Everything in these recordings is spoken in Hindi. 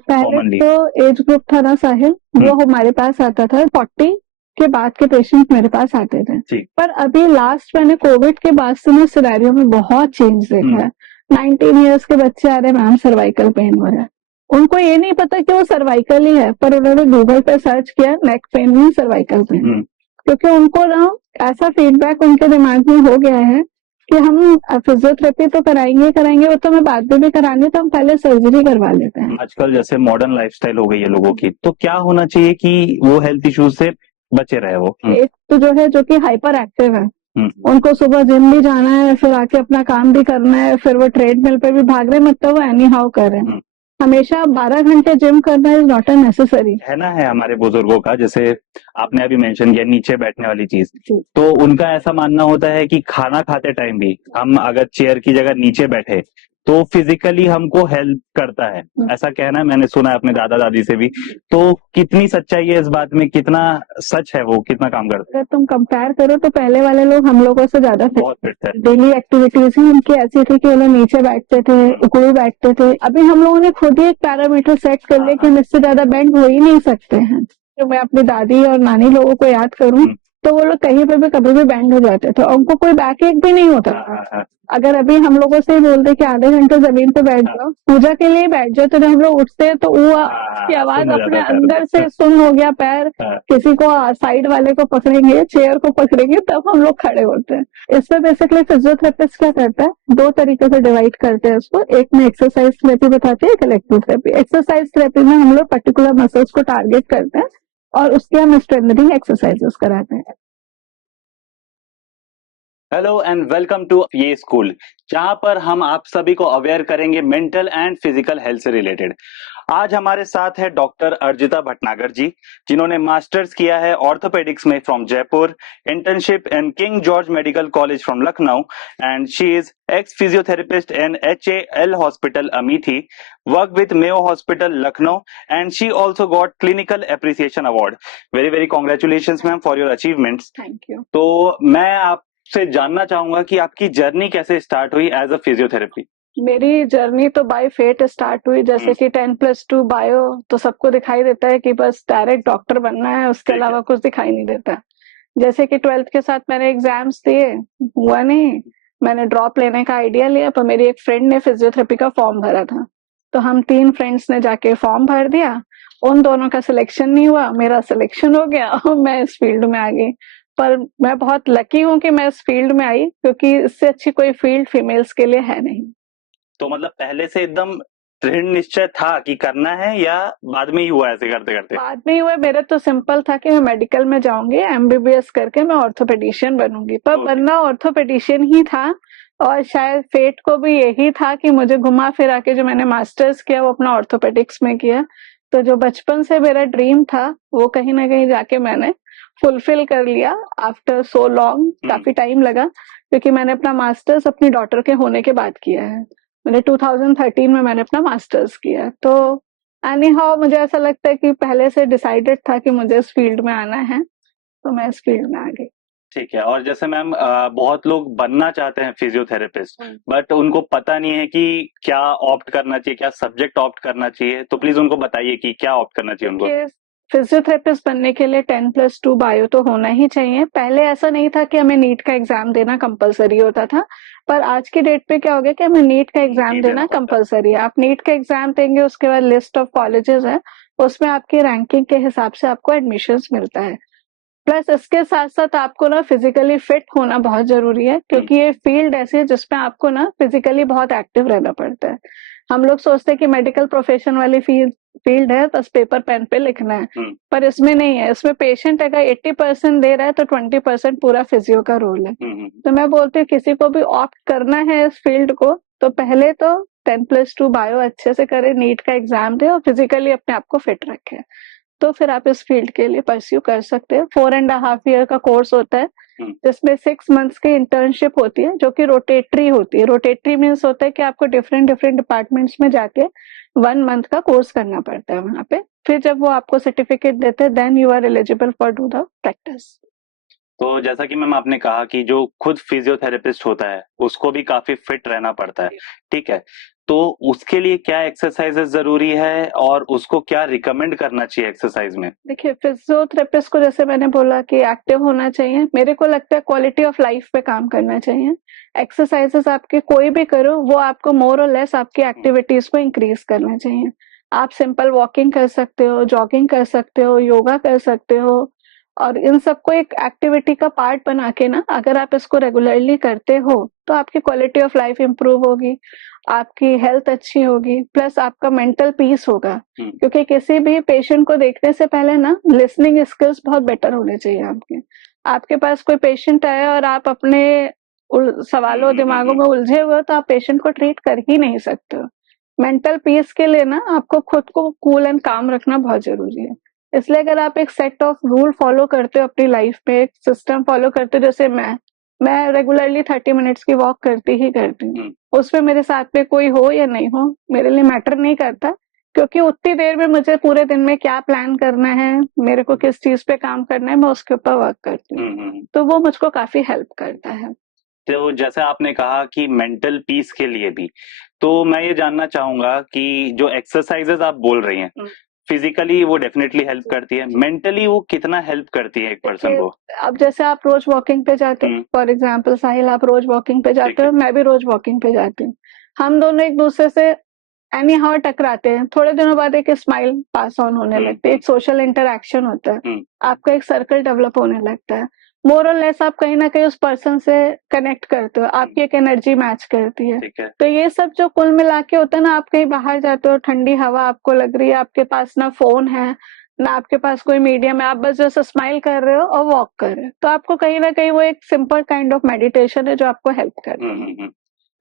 पहले कॉमनली? जो एज ग्रुप था ना साहिल, वो हमारे पास आता था 40 के बाद के पेशेंट मेरे पास आते थे। ठीक। पर अभी लास्ट मैंने कोविड के बाद से ना सिनेरियो में बहुत चेंज देखा है। 19 इयर्स के बच्चे आ रहे हैं, मैम सर्वाइकल पेन हो रहा है। उनको ये नहीं पता कि वो सर्वाइकल ही है, पर उन्होंने गूगल पे सर्च किया नेक पेन में सर्वाइकल पेन, क्योंकि उनको ना ऐसा फीडबैक उनके दिमाग में हो गया है कि हम फिजियोथेरेपी तो कराएंगे कराएंगे, वो तो मैं बाद में भी कराएंगे, तो हम पहले सर्जरी करवा लेते हैं। आजकल जैसे मॉडर्न लाइफस्टाइल हो गई है लोगों की, तो क्या होना चाहिए कि वो हेल्थ इश्यूज से बचे रहे वो? एक तो जो है जो कि हाइपर एक्टिव है, उनको सुबह जिम भी जाना है, फिर आके अपना काम भी करना है, फिर वो ट्रेडमिल पे भी भाग रहे, मतलब वो एनी हाउ कर रहे हैं। हमेशा 12 घंटे जिम करना इज नॉट अ नेसेसरी। कहना है हमारे बुजुर्गों का, जैसे आपने अभी मेंशन किया नीचे बैठने वाली चीज, तो उनका ऐसा मानना होता है कि खाना खाते टाइम भी हम अगर चेयर की जगह नीचे बैठे तो फिजिकली हमको हेल्प करता है, ऐसा कहना है, मैंने सुना है अपने दादा दादी से भी। तो कितनी सच्चाई है इस बात में, कितना सच है वो, कितना काम करता है? अगर तुम कंपेयर करो तो पहले वाले लोग हम लोगों से ज्यादा बहुत फिट है। डेली एक्टिविटीज ही उनकी ऐसी थी कि वो लोग नीचे बैठते थे, उकड़ू बैठते थे। अभी हम लोगों ने खुद ही एक पैरामीटर सेट कर लिया कि हम इससे ज्यादा बेंड हो ही नहीं सकते हैं। तो मैं अपनी दादी और नानी लोगों को याद करूं तो वो लोग कहीं पे भी कभी भी बैंड हो जाते थे, उनको कोई बैक एक भी नहीं होता था। अगर अभी हम लोगों से बोलते कि आधे घंटे जमीन पे बैठ जाओ, पूजा के लिए बैठ जाओ, तो जब हम लोग उठते हैं तो वो की आवाज अपने अंदर से सुन हो गया पैर, किसी को साइड वाले को पकड़ेंगे, चेयर को पकड़ेंगे, तब हम लोग खड़े होते हैं। इसमें बेसिकली फिजियोथेरेपिस्ट क्या करता है, दो तरीके से डिवाइड करते हैं उसको। एक में एक्सरसाइज थेरेपी बताते हैं, एक इलेक्ट्रो थेरेपी। एक्सरसाइज थेरेपी में हम लोग पर्टिकुलर मसल्स को टारगेट करते हैं और उसके हम स्ट्रेंथनिंग एक्सरसाइजेस कराते हैं। हेलो एंड वेलकम टू ये स्कूल, जहां पर हम आप सभी को अवेयर करेंगे मेंटल एंड फिजिकल हेल्थ से रिलेटेड। आज हमारे साथ है डॉक्टर अर्जिता भटनागर जी, जिन्होंने मास्टर्स किया है ऑर्थोपेडिक्स में from Jaipur, internship in king George medical college from Lucknow, and she is x physiotherapist in HAL hospital Amethi, work with Mayo Hospital Lucknow, and she also got clinical appreciation award. Very very congratulations ma'am for your achievements. Thank you. तो मैं आपसे जानना चाहूंगा कि आपकी जर्नी कैसे स्टार्ट हुई एज अ फिजियोथेरेपी? मेरी जर्नी तो बाय फेट स्टार्ट हुई, जैसे कि 10+2 बायो तो सबको दिखाई देता है कि बस डायरेक्ट डॉक्टर बनना है, उसके अलावा कुछ दिखाई नहीं देता। जैसे कि 12th के साथ मैंने एग्जाम्स दिए, हुआ नहीं, मैंने ड्रॉप लेने का आइडिया लिया, पर मेरी एक फ्रेंड ने फिजियोथेरेपी का फॉर्म भरा था, तो हम 3 फ्रेंड्स ने जाके फॉर्म भर दिया। उन दोनों का सिलेक्शन नहीं हुआ, मेरा सिलेक्शन हो गया और मैं इस फील्ड में आ गई। पर मैं बहुत लकी हूँ कि मैं इस फील्ड में आई, क्योंकि इससे अच्छी कोई फील्ड फीमेल्स के लिए है नहीं। तो मतलब पहले से एकदम दृढ़ निश्चय था कि करना है, या बाद में ही हुआ ऐसे करते करते? बाद में ही हुआ। मेरा तो सिंपल था कि मैं मेडिकल में जाऊंगी, MBBS करके मैं ऑर्थोपेडिशियन बनूंगी, पर बनना ऑर्थोपेडिशियन ही था। और शायद फेट को भी यही था कि मुझे घुमा फिरा के जो मैंने मास्टर्स किया वो अपना ऑर्थोपेडिक्स में किया। तो जो बचपन से मेरा ड्रीम था वो कहीं ना कहीं जाके मैंने फुलफिल कर लिया आफ्टर सो लॉन्ग। काफी टाइम लगा, क्योंकि मैंने अपना मास्टर्स अपनी डॉटर के होने के बाद किया है। मैंने 2013 में मैंने अपना मास्टर्स किया। तो एनी हाउ मुझे ऐसा लगता है कि पहले से डिसाइडेड था कि मुझे इस फील्ड में आना है, तो मैं इस फील्ड में आ गई। ठीक है। और जैसे मैम बहुत लोग बनना चाहते हैं फिजियोथेरेपिस्ट, बट उनको पता नहीं है कि क्या ऑप्ट करना चाहिए, क्या सब्जेक्ट ऑप्ट करना चाहिए, तो प्लीज उनको बताइए कि क्या ऑप्ट करना चाहिए उनको। फिजियोथेरेपिस्ट बनने के लिए 10+2 बायो तो होना ही चाहिए। पहले ऐसा नहीं था कि हमें नीट का एग्जाम देना कंपलसरी होता था, पर आज की डेट पे क्या हो गया कि हमें नीट का एग्जाम देना कंपलसरी है। आप नीट का एग्जाम देंगे, उसके बाद लिस्ट ऑफ कॉलेजेस है, उसमें आपकी रैंकिंग के हिसाब से आपको एडमिशन मिलता है। प्लस इसके साथ साथ आपको ना फिजिकली फिट होना बहुत जरूरी है, क्योंकि ये फील्ड ऐसी है जिसमें आपको ना फिजिकली बहुत एक्टिव रहना पड़ता है। हम लोग सोचते हैं कि मेडिकल प्रोफेशन वाली फील्ड है, बस पेपर पेन पे लिखना है, पर इसमें नहीं है। इसमें पेशेंट अगर 80% दे रहा है तो 20% पूरा फिजियो का रोल है। तो मैं बोलती हूँ किसी को भी ऑप्ट करना है इस फील्ड को, तो पहले तो 10+2 बायो अच्छे से करे, नीट का एग्जाम दे और फिजिकली अपने आप को फिट रखे, तो फिर आप इस फील्ड के लिए परस्यू कर सकते हैं। 4.5 ईयर का कोर्स होता है, जिसमें 6 मंथ्स की इंटर्नशिप होती है, जो कि रोटेटरी होती है। रोटेटरी मीन्स होता है कि आपको डिफरेंट डिफरेंट डिपार्टमेंट्स में जाके 1 मंथ का कोर्स करना पड़ता है वहां पे। फिर जब वो आपको सर्टिफिकेट देते हैं, then you are eligible for do the practice. तो जैसा कि मैम आपने कहा कि जो खुद फिजियोथेरेपिस्ट होता है उसको भी काफी फिट रहना पड़ता है, ठीक है। तो उसके लिए क्या एक्सरसाइजेस जरूरी है और उसको क्या रिकमेंड करना चाहिए एक्सरसाइज में? देखिए, फिजियोथेरेपिस्ट को जैसे मैंने बोला कि एक्टिव होना चाहिए, मेरे को लगता है क्वालिटी ऑफ लाइफ पे काम करना चाहिए। एक्सरसाइजेस आपके कोई भी करो, वो आपको मोर और लेस आपकी एक्टिविटीज को इंक्रीज करना चाहिए। आप सिंपल वॉकिंग कर सकते हो, जॉगिंग कर सकते हो, योगा कर सकते हो, और इन सबको एक एक्टिविटी का पार्ट बना के ना, अगर आप इसको रेगुलरली करते हो तो आपकी क्वालिटी ऑफ लाइफ इंप्रूव होगी, आपकी हेल्थ अच्छी होगी, प्लस आपका मेंटल पीस होगा। क्योंकि किसी भी पेशेंट को देखने से पहले ना लिसनिंग स्किल्स बहुत बेटर होने चाहिए आपके। आपके पास कोई पेशेंट आया और आप अपने सवालों दिमागों में उलझे हुए हो, तो आप पेशेंट को ट्रीट कर ही नहीं सकते हो। मेंटल पीस के लिए ना आपको खुद को कूल एंड काम रखना बहुत जरूरी है। इसलिए अगर आप एक सेट ऑफ रूल फॉलो करते हो अपनी लाइफ में, एक सिस्टम फॉलो करते हो, जैसे मैं रेगुलरली 30 मिनट्स की वॉक करती ही करती हूँ। उसमें मेरे साथ में कोई हो या नहीं हो मेरे लिए मैटर नहीं करता, क्योंकि उतनी देर में मुझे पूरे दिन में क्या प्लान करना है, मेरे को किस चीज पे काम करना है, मैं उसके ऊपर वर्क करती हूँ। तो वो मुझको काफी हेल्प करता है। तो जैसे आपने कहा कि मेंटल पीस के लिए भी, तो मैं ये जानना चाहूंगा कि जो एक्सरसाइजेस आप बोल रही हैं, फिजिकली वो डेफिनेटली हेल्प करती है, मेंटली वो कितना हेल्प करती है एक पर्सन को? अब जैसे आप रोज वॉकिंग पे जाते हो, फॉर एग्जाम्पल साहिल, आप रोज वॉकिंग पे जाते हो, मैं भी रोज वॉकिंग पे जाती हूँ। हम दोनों एक दूसरे से एनी हाउ टकराते हैं, थोड़े दिनों बाद एक स्माइल पास ऑन होने लगती है, एक सोशल इंटरेक्शन होता है, आपका एक सर्कल डेवलप होने लगता है। मोर और लेस आप कहीं ना कहीं उस पर्सन से कनेक्ट करते हो, आपकी एक एनर्जी मैच करती है। तो ये सब जो कुल मिला के होता है ना, आप कहीं बाहर जाते हो, ठंडी हवा आपको लग रही है, आपके पास ना फोन है ना आपके पास कोई मीडियम है, आप बस जैसे स्माइल कर रहे हो और वॉक कर रहे हो, तो आपको कहीं ना कहीं वो एक सिंपल काइंड ऑफ मेडिटेशन है जो आपको हेल्प कर रहा है।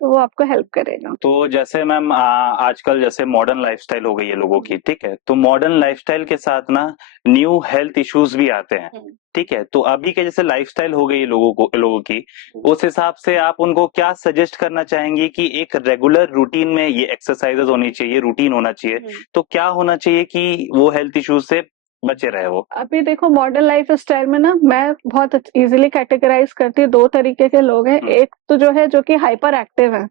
तो वो आपको हेल्प करेगा। तो जैसे मैम आजकल जैसे मॉडर्न लाइफस्टाइल हो गई है लोगों की, ठीक है, तो मॉडर्न लाइफस्टाइल के साथ ना न्यू हेल्थ इश्यूज भी आते हैं, ठीक है, तो अभी के जैसे लाइफस्टाइल हो गई है लोगों की, उस हिसाब से आप उनको क्या सजेस्ट करना चाहेंगे कि एक रेगुलर रूटीन में ये एक्सरसाइजेज होनी चाहिए, रूटीन होना चाहिए, तो क्या होना चाहिए कि वो हेल्थ इश्यूज से बचे रहे वो? अभी देखो, मॉडर्न लाइफ स्टाइल में ना मैं बहुत इजीली कैटेगराइज करती हूँ, दो तरीके के लोग हैं। एक तो जो है जो कि हाइपर एक्टिव है,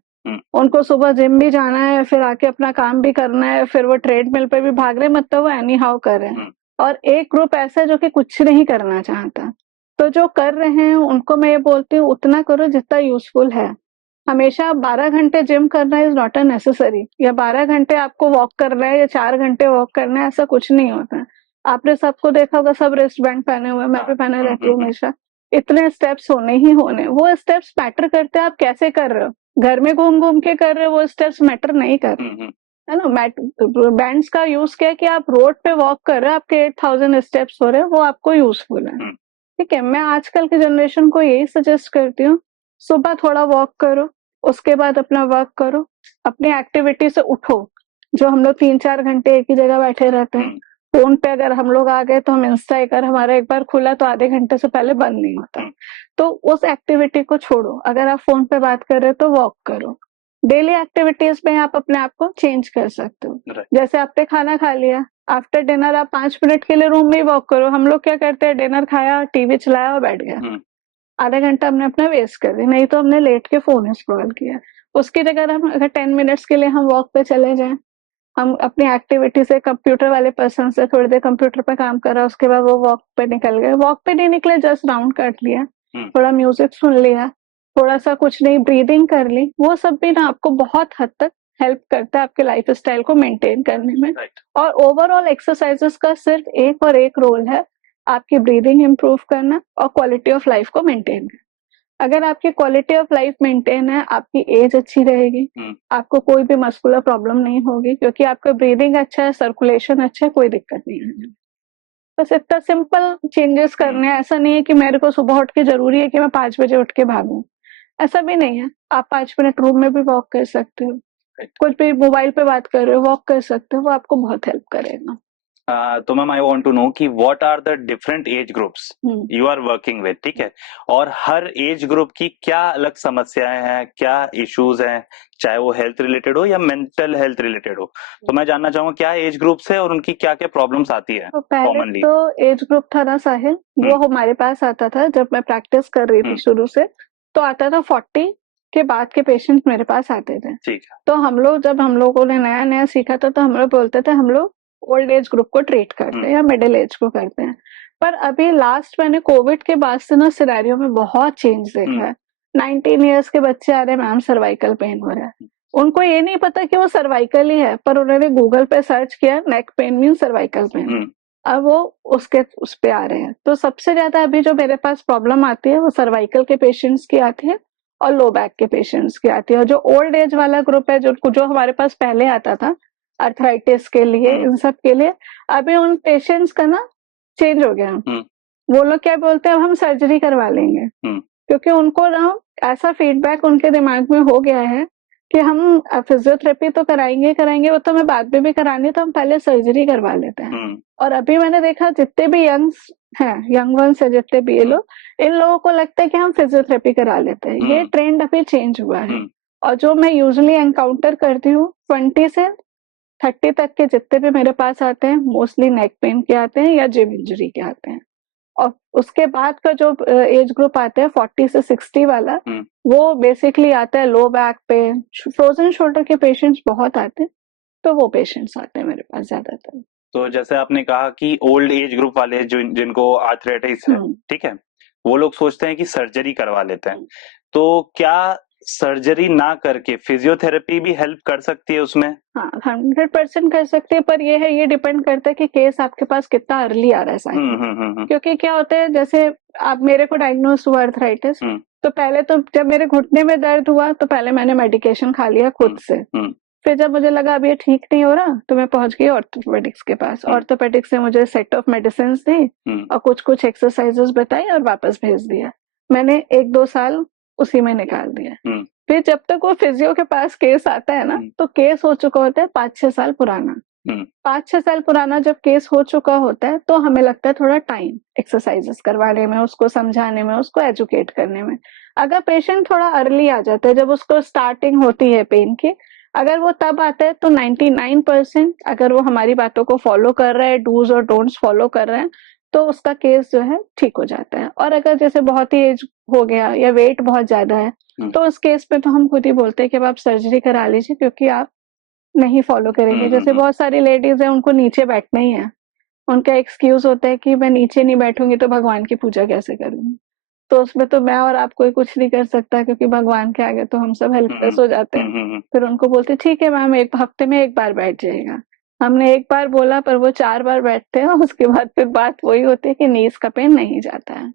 उनको सुबह जिम भी जाना है, फिर आके अपना काम भी करना है, फिर वो ट्रेडमिल पे भी भाग रहे, मतलब वो एनी हाउ कर रहे हैं। और एक ग्रुप ऐसा है जो कि कुछ नहीं करना चाहता। तो जो कर रहे हैं उनको मैं ये बोलती हूँ, उतना करो जितना यूजफुल है। हमेशा 12 घंटे जिम करना इज नॉट अ नेसेसरी, या 12 घंटे आपको वॉक करना है या 4 घंटे वॉक करना है, ऐसा कुछ नहीं होता। आपने सबको देखा होगा, सब रिस्ट बैंड पहने हुए, मैं भी पहने रहती हूँ हमेशा। इतने स्टेप्स होने ही होने, वो स्टेप्स मैटर करते हैं आप कैसे कर रहे हो। घर में घूम घूम के कर रहे हो, वो स्टेप्स मैटर नहीं कर रहे, है ना। बैंड्स का यूज क्या है कि आप रोड पे वॉक कर रहे हो, आपके 8,000 स्टेप्स हो रहे हैं, वो आपको यूजफुल है। ठीक है, मैं आजकल के जनरेशन को यही सजेस्ट करती हूँ, सुबह थोड़ा वॉक करो, उसके बाद अपना वर्क करो, अपनी एक्टिविटी से उठो। जो हम लोग 3-4 घंटे एक ही जगह बैठे रहते हैं, फोन पे अगर हम लोग आ गए तो हम इंस्टा अगर हमारा एक बार खुला तो आधे घंटे से पहले बंद नहीं होता। तो उस एक्टिविटी को छोड़ो, अगर आप फोन पे बात कर रहे हो तो वॉक करो। डेली एक्टिविटीज में आप अपने आप को चेंज कर सकते हो। जैसे आपने खाना खा लिया, आफ्टर डिनर आप 5 मिनट के लिए रूम में ही वॉक करो। हम लोग क्या करते हैं, डिनर खाया, टीवी चलाया और बैठ गया, आधा घंटा हमने अपना वेस्ट कर दिया, नहीं तो हमने लेट के फोन स्क्रॉल किया। उसकी जगह हम अगर 10 मिनट्स के लिए हम वॉक पे चले जाएं, हम अपनी एक्टिविटी से, कंप्यूटर वाले पर्सन से थोड़ी देर कंप्यूटर पे काम करा, उसके बाद वो वॉक पे निकल गए। वॉक पे नहीं निकले, जस्ट राउंड काट लिया, थोड़ा म्यूजिक सुन लिया, थोड़ा सा कुछ नहीं ब्रीदिंग कर ली, वो सब भी ना आपको बहुत हद तक हेल्प करता है आपके लाइफ स्टाइल को मेंटेन करने में। और ओवरऑल एक्सरसाइजेस का सिर्फ एक और एक रोल है, आपकी ब्रीदिंग इंप्रूव करना और क्वालिटी ऑफ लाइफ को मेंटेन करना। अगर आपकी क्वालिटी ऑफ लाइफ मेंटेन है, आपकी एज अच्छी रहेगी, आपको कोई भी मस्कुलर प्रॉब्लम नहीं होगी, क्योंकि आपका ब्रीदिंग अच्छा है, सर्कुलेशन अच्छा है, कोई दिक्कत नहीं है। बस इतना सिंपल चेंजेस करने हैं। ऐसा नहीं है कि मेरे को सुबह उठ के जरूरी है कि मैं 5 बजे उठ के भागूं, ऐसा भी नहीं है। आप 5 मिनट रूम में भी वॉक कर सकते हो, कुछ भी मोबाइल पे बात कर रहे हो वॉक कर सकते हो, वो आपको बहुत हेल्प करेगा। तो ma'am I want to know कि what are the different age groups you are working with, ठीक है, और हर एज ग्रुप की क्या अलग समस्याएं हैं, क्या इश्यूज हैं, चाहे वो हेल्थ रिलेटेड हो या मेंटल हेल्थ रिलेटेड हो, तो मैं जानना चाहूंगा क्या एज ग्रुप्स है और उनकी क्या क्या प्रॉब्लम्स आती है तो पहले कॉमनली? तो एज ग्रुप था ना साहिल, वो हमारे पास आता था जब मैं प्रैक्टिस कर रही थी शुरू से, तो आता था 40 के बाद के पेशेंट मेरे पास आते थे। ठीक है। तो जब हम लोगों ने नया-नया सीखा था, तो हम लोग बोलते थे हम लोग ओल्ड एज ग्रुप को ट्रीट करते हैं या मिडिल एज को करते हैं। पर अभी लास्ट मैंने कोविड के बाद से ना सिनेरियो में बहुत चेंज देखा है। 19 इयर्स के बच्चे आ रहे हैं, मैम सर्वाइकल पेन हो रहा है। उनको ये नहीं पता कि वो सर्वाइकल ही है, पर उन्होंने गूगल पे सर्च किया neck pain mean cervical pain. अब वो उस पे आ रहे हैं। तो सबसे ज्यादा अभी जो मेरे पास प्रॉब्लम आती है वो सर्वाइकल के पेशेंट्स की आती है और लो बैक के पेशेंट्स की आती है। और जो ओल्ड एज वाला ग्रुप है, जो हमारे पास पहले आता था अर्थराइटिस के लिए, इन सब के लिए, अभी उन पेशेंट्स का ना चेंज हो गया। वो लोग क्या बोलते हैं, अब हम सर्जरी करवा लेंगे, क्योंकि उनको ना ऐसा फीडबैक उनके दिमाग में हो गया है कि हम फिजियोथेरेपी तो कराएंगे, वो तो हमें बाद में भी करानी है, तो हम पहले सर्जरी करवा लेते हैं। और अभी मैंने देखा जितने भी यंग वंस है, जितने भी ये लोग, इन लोगों को लगता है कि हम फिजियोथेरेपी करा लेते हैं। ये ट्रेंड अभी चेंज हुआ है। और जो मैं यूजुअली एनकाउंटर करती हूँ 20 से 30 तक के जितने भी मेरे पास आते हैं, मोस्टली नेक पेन के आते हैं या जिम इंजरी के आते हैं। और उसके बाद का जो एज ग्रुप आता है 40 से 60 वाला, वो बेसिकली आता है low back pain, frozen shoulder के पेशेंट्स बहुत आते हैं। तो वो पेशेंट्स आते हैं मेरे पास ज्यादातर। तो जैसे आपने कहा कि ओल्ड एज ग्रुप वाले जिनको आर्थराइटिस है, ठीक है, वो लोग सोचते हैं कि सर्जरी करवा लेते हैं। तो क्या सर्जरी ना करके फिजियोथेरेपी भी हेल्प कर सकती है उसमें? हाँ, 100% कर सकते हैं, पर ये डिपेंड करता है कि केस आपके पास कितना अर्ली आ रहा है साइकिल। क्योंकि क्या होता है, जैसे आप मेरे को डायग्नोज हुआ अर्थराइटिस, तो पहले तो जब मेरे घुटने में दर्द हुआ तो पहले मैंने मेडिकेशन खा लिया खुद से। फिर जब मुझे लगा अब ये ठीक नहीं हो रहा, तो मैं पहुंच गई ऑर्थोपेडिक्स के पास। ऑर्थोपेडिक्स ने मुझे सेट ऑफ मेडिसिन दी और कुछ एक्सरसाइजेस बताई और वापस भेज दिया। मैंने 1-2 साल उसी में निकाल दिया। फिर जब तक वो फिजियो के पास केस आता है ना, तो केस हो चुका होता है 5-6 साल पुराना। 5-6 साल पुराना जब केस हो चुका होता है, तो हमें लगता है थोड़ा टाइम एक्सरसाइजेस करवाने में, उसको समझाने में, उसको एजुकेट करने में। अगर पेशेंट थोड़ा अर्ली आ जाता है, जब उसको स्टार्टिंग होती है पेन की, अगर वो तब आता है, तो 99% अगर वो हमारी बातों को फॉलो कर रहा है, डूज और डोंट्स फॉलो कर रहे हैं, तो उसका केस जो है ठीक हो जाता है। और अगर जैसे बहुत ही एज हो गया या वेट बहुत ज्यादा है, तो उस केस में तो हम खुद ही बोलते हैं कि अब आप सर्जरी करा लीजिए, क्योंकि आप नहीं फॉलो करेंगे। जैसे बहुत सारी लेडीज है, उनको नीचे बैठना ही है, उनका एक्सक्यूज होता है कि मैं नीचे नहीं बैठूंगी तो भगवान की पूजा कैसे करूंगी। तो उसमें तो मैं और आप कोई कुछ नहीं कर सकता, क्योंकि भगवान के आगे तो हम सब हेल्पलेस हो जाते हैं। फिर उनको बोलते ठीक है मैम, 1 हफ्ते में 1 बार बैठ जाएगा। हमने 1 बार बोला, पर वो 4 बार बैठते हैं, और उसके बाद फिर बात वही होती है कि नीज का पेन नहीं जाता है।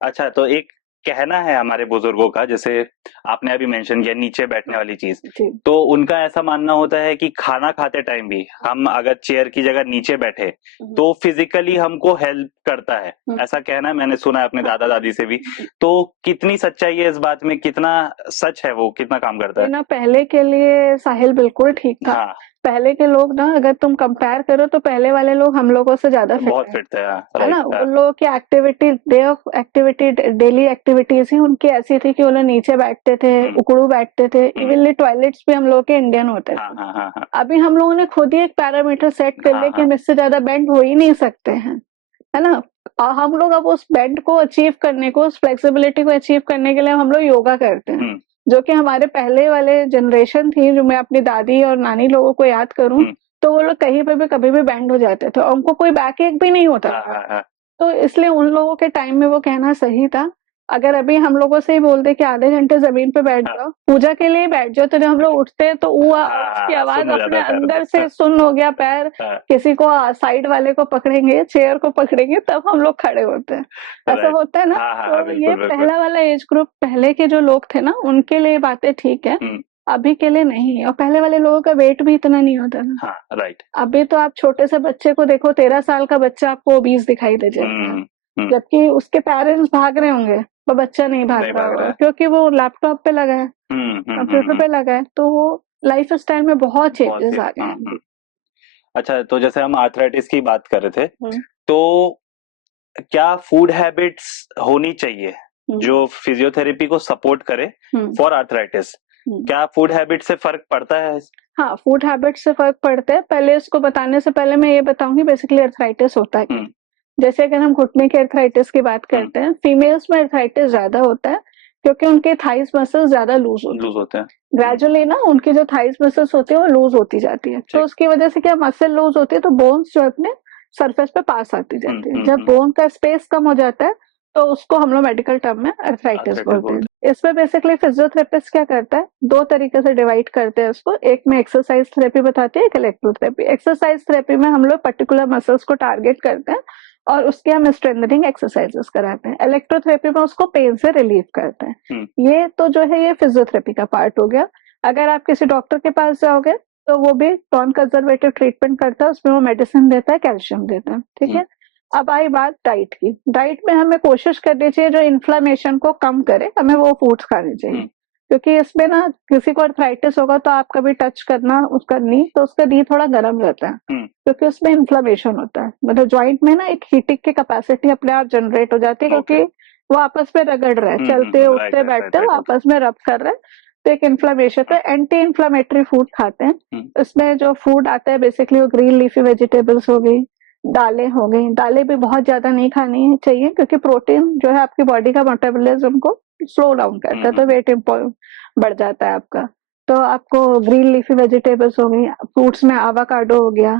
अच्छा, तो एक कहना है हमारे बुजुर्गों का, जैसे आपने अभी मेंशन किया नीचे बैठने वाली चीज, तो उनका ऐसा मानना होता है कि खाना खाते टाइम भी हम अगर चेयर की जगह नीचे बैठे तो फिजिकली हमको हेल्प करता है, ऐसा कहना मैंने सुना है अपने दादा दादी से भी। तो कितनी सच्चाई है इस बात में, कितना सच है, वो कितना काम करता है? ना पहले के लिए साहिल बिल्कुल ठीक था। हाँ। पहले के लोग ना, अगर तुम कंपेयर करो, तो पहले वाले लोग हम लोगों से ज्यादा बहुत फिट थे, है ना। उन लोगों की एक्टिविटी डेली एक्टिविटीज ही उनकी ऐसी थी कि वो लोग नीचे बैठते थे, उकड़ू बैठते थे। इवनली टॉयलेट्स भी हम लोग के इंडियन होते थे। अभी हम लोगों ने खुद ही एक पैरामीटर सेट कर लिया कि हम इससे ज्यादा बेंड हो ही नहीं सकते हैं, है ना। हम लोग अब उस बेंड को अचीव करने को, उस फ्लेक्सिबिलिटी को अचीव करने के लिए हम लोग योगा करते हैं, जो कि हमारे पहले वाले जनरेशन थी, जो मैं अपनी दादी और नानी लोगों को याद करूं, तो वो लोग कहीं पे भी कभी भी बैंड हो जाते थे, उनको कोई बैक एक भी नहीं होता था। तो इसलिए उन लोगों के टाइम में वो कहना सही था। अगर अभी हम लोगों से ही बोल दे कि आधे घंटे जमीन पे बैठ जाओ, पूजा के लिए बैठ जाओ, तो जब हम लोग उठते हैं तो उसकी आवाज अपने अंदर से सुन हो गया, पैर किसी को साइड वाले को पकड़ेंगे, चेयर को पकड़ेंगे, तब हम लोग खड़े होते हैं। ऐसा होता है ना। तो ये पहला वाला एज ग्रुप, पहले के जो लोग थे ना, उनके लिए बातें ठीक है, अभी के लिए नहीं। और पहले वाले लोगों का वेट भी इतना नहीं होता था। राइट। अभी तो आप छोटे से बच्चे को देखो, 13 साल का बच्चा आपको ओबीस दिखाई दे जाएगा, जबकि उसके पेरेंट्स भाग रहे होंगे, वो बच्चा नहीं भाग रहा होगा, क्योंकि वो लैपटॉप पे लगा है, कंप्यूटर पे लगा है। तो वो लाइफ स्टाइल में बहुत चेंजेस आ गए हैं। अच्छा, तो जैसे हम आर्थराइटिस की बात कर रहे थे, तो क्या फूड हैबिट्स होनी चाहिए जो फिजियोथेरेपी को सपोर्ट करे फॉर आर्थराइटिस? क्या फूड हैबिट से फर्क पड़ता है? हाँ, फूड हैबिट से फर्क पड़ता है। पहले इसको बताने से पहले मैं ये बताऊंगी बेसिकली अर्थराइटिस होता है। जैसे अगर हम घुटने के अर्थराइटिस की बात करते हैं, फीमेल्स में अर्थराइटिस ज्यादा होता है, क्योंकि उनके थाइस मसल्स ज्यादा लूज होते हैं। ग्रेजुअली ना उनकी जो थाइस मसल्स होती है वो लूज होती जाती है, तो उसकी वजह से क्या मसल लूज होती है तो बोन्स जो अपने सरफेस पे पास आती जाती है। जब बोन का स्पेस कम हो जाता है तो उसको हम लोग मेडिकल टर्म में अर्थराइटिस बोलते हैं। इसमें बेसिकली फिजियोथेरेपिस्ट क्या करता है, दो तरीके से डिवाइड करते हैं उसको। एक में एक्सरसाइज थेरेपी बताते हैं, एक इलेक्ट्रोथेरेपी। एक्सरसाइज थेरेपी में हम लोग पर्टिकुलर मसल्स को टारगेट करते हैं और उसके हम स्ट्रेंथनिंग एक्सरसाइजेस कराते हैं। इलेक्ट्रोथेरेपी में उसको पेन से रिलीव करते हैं। ये तो जो है ये फिजियोथेरेपी का पार्ट हो गया। अगर आप किसी डॉक्टर के पास जाओगे तो वो भी नॉन कंजर्वेटिव ट्रीटमेंट करता है, उसमें वो मेडिसिन देता है, कैल्शियम देता है, ठीक है। अब आई बात डाइट की। डाइट में हमें कोशिश करनी चाहिए जो इन्फ्लेमेशन को कम करे, हमें वो फूड्स खाने चाहिए। क्योंकि इसमें ना किसी को अर्थराइटिस होगा तो आप कभी टच करना उसका नी, तो उसका नी थोड़ा गर्म रहता है क्योंकि उसमें इन्फ्लेमेशन होता है। मतलब ज्वाइंट में ना एक हीटिंग की कैपेसिटी अपने आप जनरेट हो जाती है क्योंकि वो आपस में रगड़ रहे हैं, चलते उठते बैठते वो आपस में रब कर रहे हैं, तो एक इन्फ्लेमेशन। तो एंटी इन्फ्लेमेटरी फूड खाते हैं। इसमें जो फूड आता है बेसिकली वो ग्रीन लीफी वेजिटेबल्स हो गई, दालें हो गई। दालें भी बहुत ज्यादा नहीं खानी चाहिए क्योंकि प्रोटीन जो है आपकी बॉडी का मेटाबॉलिज्म को स्लो डाउन करता है, तो वेट बढ़ जाता है आपका। तो आपको ग्रीन लीफी वेजिटेबल्स हो गई, फ्रूट्स में आवाकाडो हो गया,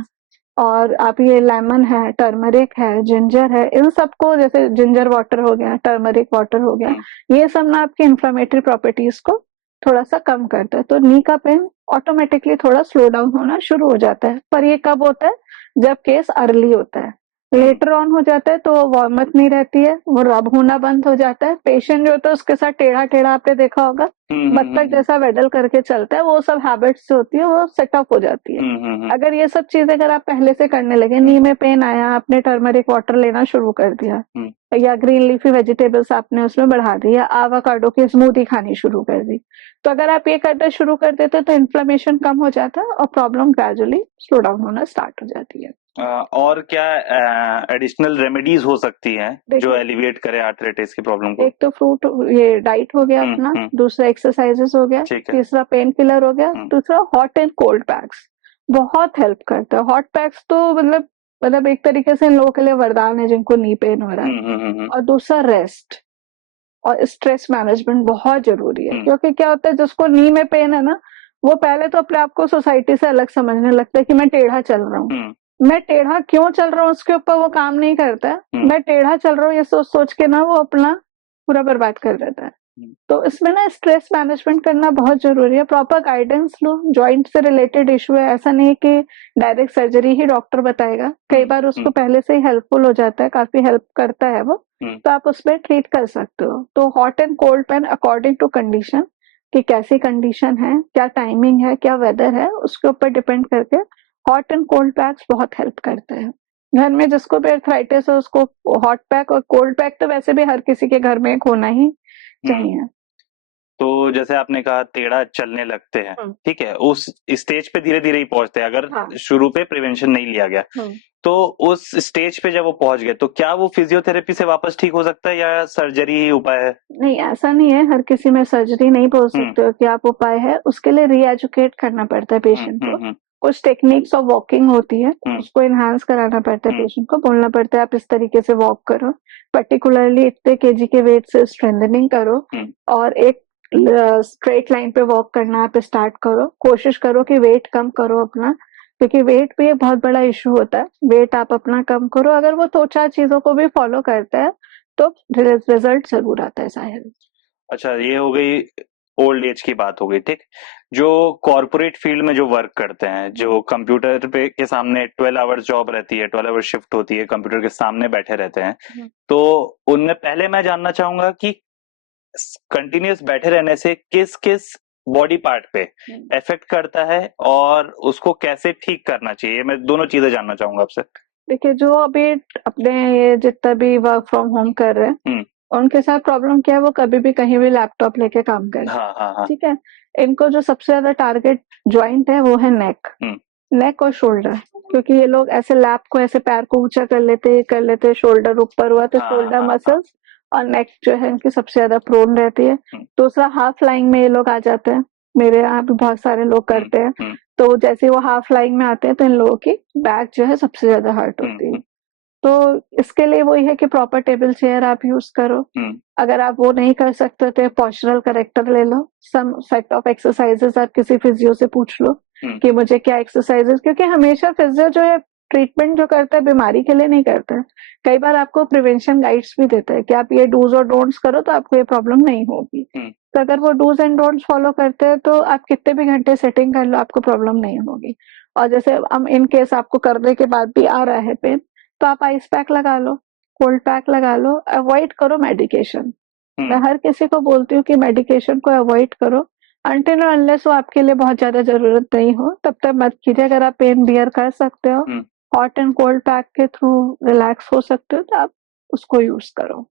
और आप ये लेमन है, टर्मरिक है, जिंजर है, इन सबको, जैसे जिंजर वाटर हो गया, टर्मरिक वाटर हो गया, ये सब ना आपकी इन्फ्लेमेटरी प्रॉपर्टीज को थोड़ा सा कम करता है। तो नी का पेन ऑटोमेटिकली थोड़ा स्लो डाउन होना शुरू हो जाता है। पर ये कब होता है, जब केस अर्ली होता है। लेटर ऑन हो जाता है तो वो वार्मथ नहीं रहती है, वो रब होना बंद हो जाता है। पेशेंट जो होता है उसके साथ टेढ़ा टेढ़ा आपने देखा होगा, बत्तख जैसा वेडल करके चलता है, वो सब हैबिट्स जो होती है वो सेटअप हो जाती है। अगर ये सब चीजें अगर आप पहले से करने लगे, नी में पेन आया, आपने टर्मरिक वाटर लेना शुरू कर दिया, या ग्रीन लीफी वेजिटेबल्स आपने उसमें बढ़ा दी, या आवाकाडो की स्मूदी खानी शुरू कर दी, तो अगर आप ये करना शुरू कर देते तो इन्फ्लेमेशन कम हो जाता है और प्रॉब्लम ग्रेजुअली स्लो डाउन होना स्टार्ट हो जाती है। और क्या एडिशनल रेमेडीज हो सकती हैं जो एलिविएट करे आर्थराइटिस की प्रॉब्लम को? एक तो फ्रूट, ये डाइट हो गया अपना, दूसरा एक्सरसाइजेस हो गया, तीसरा पेन किलर हो गया, दूसरा हॉट एंड कोल्ड पैक्स बहुत हेल्प करता है। हॉट पैक्स तो मतलब एक तरीके से इन लोगों के लिए वरदान है जिनको नी पेन हो रहा है। और दूसरा रेस्ट और स्ट्रेस मैनेजमेंट बहुत जरूरी है, क्योंकि क्या होता है जिसको नी में पेन है ना, वो पहले तो अपने आप को सोसाइटी से अलग समझने लगता है कि मैं टेढ़ा चल रहा हूँ। मैं टेढ़ा क्यों चल रहा हूँ उसके ऊपर वो काम नहीं करता है। मैं टेढ़ा चल रहा हूँ ये सोच सोच के ना वो अपना पूरा बर्बाद कर देता है। तो इसमें ना स्ट्रेस मैनेजमेंट करना बहुत जरूरी है। प्रॉपर गाइडेंस लो, जॉइंट से रिलेटेड इशू है, ऐसा नहीं कि डायरेक्ट सर्जरी ही डॉक्टर बताएगा, कई बार उसको पहले से ही हेल्पफुल हो जाता है, काफी हेल्प करता है वो, तो आप उसमें ट्रीट कर सकते हो। तो hot and cold pain according to condition, कि कैसी कंडीशन है, क्या टाइमिंग है, क्या वेदर है, उसके ऊपर डिपेंड करके हॉट एंड कोल्ड पैक्स बहुत हेल्प करते हैं। घर में जिसको भी अर्थराइटिस है उसको हॉट पैक और कोल्ड पैक तो वैसे भी हर किसी के घर में एक होना ही चाहिए। तो जैसे आपने कहा टेढ़ा चलने लगते हैं, ठीक है, उस स्टेज पे धीरे धीरे ही पहुंचते हैं अगर शुरू पे प्रिवेंशन नहीं लिया गया। तो उस स्टेज पे जब वो पहुंच गए तो क्या वो फिजियोथेरेपी से वापस ठीक हो सकता है या सर्जरी ही उपाय है? नहीं, ऐसा नहीं है, हर किसी में सर्जरी नहीं बोल सकते हो कि आप उपाय है। उसके लिए रीएजुकेट करना पड़ता है पेशेंट को। कुछ टेक्निक्स ऑफ वॉकिंग होती है, उसको एनहांस कराना पड़ता है, पेशेंट को बोलना पड़ता है आप इस तरीके से वॉक करो, पर्टिकुलरली इतने केजी के वेट से स्ट्रेंथनिंग करो, और एक स्ट्रेट लाइन पे वॉक करना आप स्टार्ट करो। कोशिश करो कि वेट कम करो अपना, क्योंकि वेट भी एक बहुत बड़ा इशू होता है। वेट आप अपना कम करो, अगर वो दो चार चीजों को भी फॉलो करता है तो रिजल्ट जरूर आता है साहिल। अच्छा, ये हो गई ओल्ड एज की बात हो गई, ठीक। जो कॉर्पोरेट फील्ड में जो वर्क करते हैं, जो कंप्यूटर पे के सामने 12 आवर्स जॉब रहती है, 12 आवर्स शिफ्ट होती है, कंप्यूटर के सामने बैठे रहते हैं, तो उनमें पहले मैं जानना चाहूंगा कि कंटिन्यूस बैठे रहने से किस किस बॉडी पार्ट पे इफेक्ट करता है और उसको कैसे ठीक करना चाहिए, मैं दोनों चीजें जानना चाहूंगा आपसे। देखिए, जो अभी अपने ये जितना भी वर्क फ्रॉम होम कर रहे हैं उनके साथ प्रॉब्लम क्या है, वो कभी भी कहीं भी लैपटॉप लेके काम कर रहे हैं, ठीक है। इनको जो सबसे ज्यादा टारगेट ज्वाइंट है वो है नेक और शोल्डर, क्योंकि ये लोग ऐसे लैप को, ऐसे पैर को ऊंचा कर लेते शोल्डर ऊपर हुआ तो शोल्डर मसल्स और नेक जो है इनकी सबसे ज्यादा प्रोन रहती है। दूसरा, हाफ लाइन में ये लोग आ जाते हैं, मेरे यहाँ भी बहुत सारे लोग करते हैं, तो जैसे वो हाफ लाइन में आते हैं तो इन लोगों की बैक जो है सबसे ज्यादा हर्ट होती है। तो इसके लिए वही है कि प्रॉपर टेबल चेयर आप यूज करो। अगर आप वो नहीं कर सकते तो पोस्चरल करेक्टर ले लो, सम सेट ऑफ एक्सरसाइजेस आप किसी फिजियो से पूछ लो कि मुझे क्या एक्सरसाइजेस, क्योंकि हमेशा फिजियो जो है ट्रीटमेंट जो करता है बीमारी के लिए नहीं करता है, कई बार आपको प्रिवेंशन गाइड्स भी देता है कि आप ये डूज और डोंट्स करो तो आपको ये प्रॉब्लम नहीं होगी। तो अगर वो डूज एंड डोंट्स फॉलो करते हैं तो आप कितने भी घंटे सेटिंग कर लो आपको प्रॉब्लम नहीं होगी। और जैसे हम इन केस आपको करने के बाद भी आ रहा है पेन, तो आप आइस पैक लगा लो, कोल्ड पैक लगा लो, अवॉइड करो मेडिकेशन। मैं हर किसी को बोलती हूँ कि मेडिकेशन को अवॉइड करो अनटिल अनलेस वो आपके लिए बहुत ज्यादा जरूरत नहीं हो, तब तक मत कीजिए। अगर आप पेन बियर कर सकते हो, हॉट एंड कोल्ड पैक के थ्रू रिलैक्स हो सकते हो, तो आप उसको यूज करो।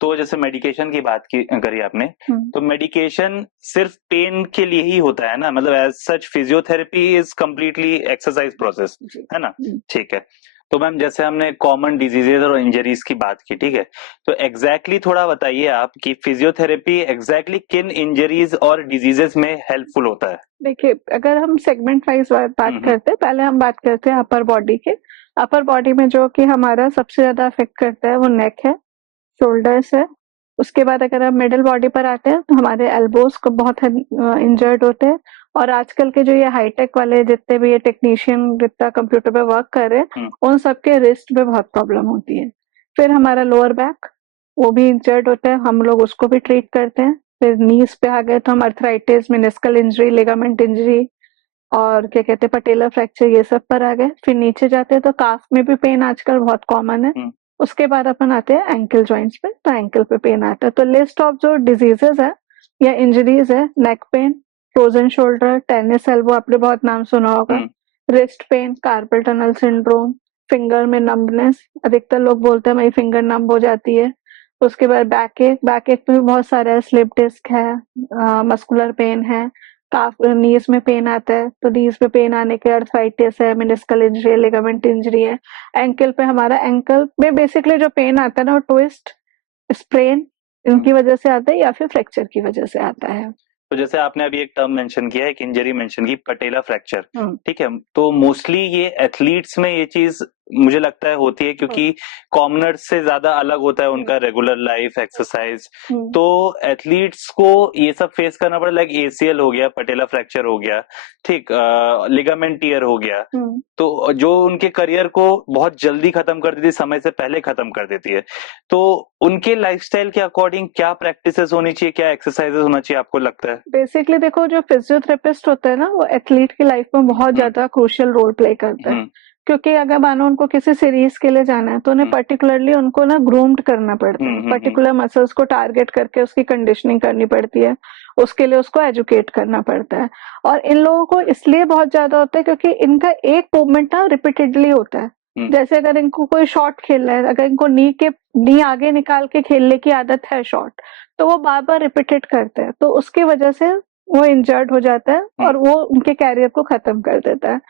तो जैसे मेडिकेशन की बात की करी आपने, तो मेडिकेशन सिर्फ पेन के लिए ही होता है ना, मतलब as such physiotherapy is completely exercise process, है ना? ठीक है। तो मैम जैसे हमने कॉमन डिजीजेज और इंजरीज की बात की, ठीक है, तो एग्जैक्टली थोड़ा बताइए आप कि फिजियोथेरेपी एग्जैक्टली किन इंजरीज और डिजीजेस में हेल्पफुल होता है? देखिए, अगर हम सेगमेंट वाइज बात करते हैं, पहले हम बात करते हैं अपर बॉडी के। अपर बॉडी में जो कि हमारा सबसे ज्यादा अफेक्ट करता है वो नेक है, शोल्डर्स है। उसके बाद अगर हम मिडिल बॉडी पर आते हैं तो हमारे एल्बोज को बहुत इंजर्ड होते हैं, और आजकल के जो ये हाईटेक वाले जितने भी ये टेक्नीशियन जितना कंप्यूटर पे वर्क कर रहे हैं, उन सबके रिस्ट पे बहुत प्रॉब्लम होती है। फिर हमारा लोअर बैक, वो भी इंजर्ड होता है, हम लोग उसको भी ट्रीट करते हैं। फिर नीज पे आ गए तो हम arthritis, meniscal injury, ligament injury और क्या कहते हैं पटेलर फ्रैक्चर, ये सब पर आ गए। फिर नीचे जाते हैं तो काफ में भी पेन आजकल बहुत कॉमन है। उसके बाद अपन आते हैं एंकल जॉइंट्स पे, तो एंकल पे पेन आता है। तो लिस्ट ऑफ जो डिजीजेस है या इंजरीज है, neck pain, frozen shoulder, tennis elbow आपने बहुत नाम सुना होगा, wrist pain, carpal tunnel syndrome, finger में नंबनेस, अधिकतर लोग बोलते हैं मेरी फिंगर नंब हो जाती है। उसके बाद बैक एक में भी बहुत सारे है, स्लिप डिस्क है, मस्कुलर पेन है, काफ नीज में पेन आता है, तो नीज में पेन आने के अर्थराइटिस है, मेनिस्कल इंजरी है, लिगामेंट इंजरी है। एंकल पे हमारा, एंकल में बेसिकली जो पेन आता है ना वो ट्विस्ट, स्प्रेन इनकी वजह से आता है या फिर फ्रैक्चर की वजह से आता है। तो जैसे आपने अभी एक टर्म मेंशन किया, एक इंजरी मेंशन की, पटेला फ्रैक्चर, ठीक है, तो मोस्टली ये एथलीट्स में ये चीज मुझे लगता है होती है क्योंकि कॉमनर्स से ज्यादा अलग होता है उनका रेगुलर लाइफ एक्सरसाइज, तो एथलीट्स को ये सब फेस करना पड़ता है। लाइक एसीएल हो गया, पटेला फ्रैक्चर हो गया, ठीक, लिगामेंट टियर हो गया, तो जो उनके करियर को बहुत जल्दी खत्म कर देती है, समय से पहले खत्म कर देती है। तो उनके लाइफस्टाइल के अकॉर्डिंग क्या प्रैक्टिसेस होनी चाहिए, क्या एक्सरसाइजेस होना चाहिए आपको लगता है? बेसिकली देखो, जो फिजियोथेरेपिस्ट होता है ना वो एथलीट की लाइफ में बहुत ज्यादा क्रूशियल रोल प्ले करता है, क्योंकि अगर मानो उनको किसी सीरीज के लिए जाना है तो उन्हें पर्टिकुलरली उनको ना ग्रूम्ड करना पड़ता है, पर्टिकुलर मसल्स को टारगेट करके उसकी कंडीशनिंग करनी पड़ती है, उसके लिए उसको एजुकेट करना पड़ता है। और इन लोगों को इसलिए बहुत ज्यादा होता है क्योंकि इनका एक मूवमेंट ना रिपीटेडली होता है। जैसे अगर इनको कोई शॉट खेलना है, अगर इनको नी आगे निकाल के खेलने की आदत है शॉट, तो वो बार बार रिपीटेड करते हैं, तो उसकी वजह से वो इंजर्ड हो जाता है और वो उनके कैरियर को खत्म कर देता है।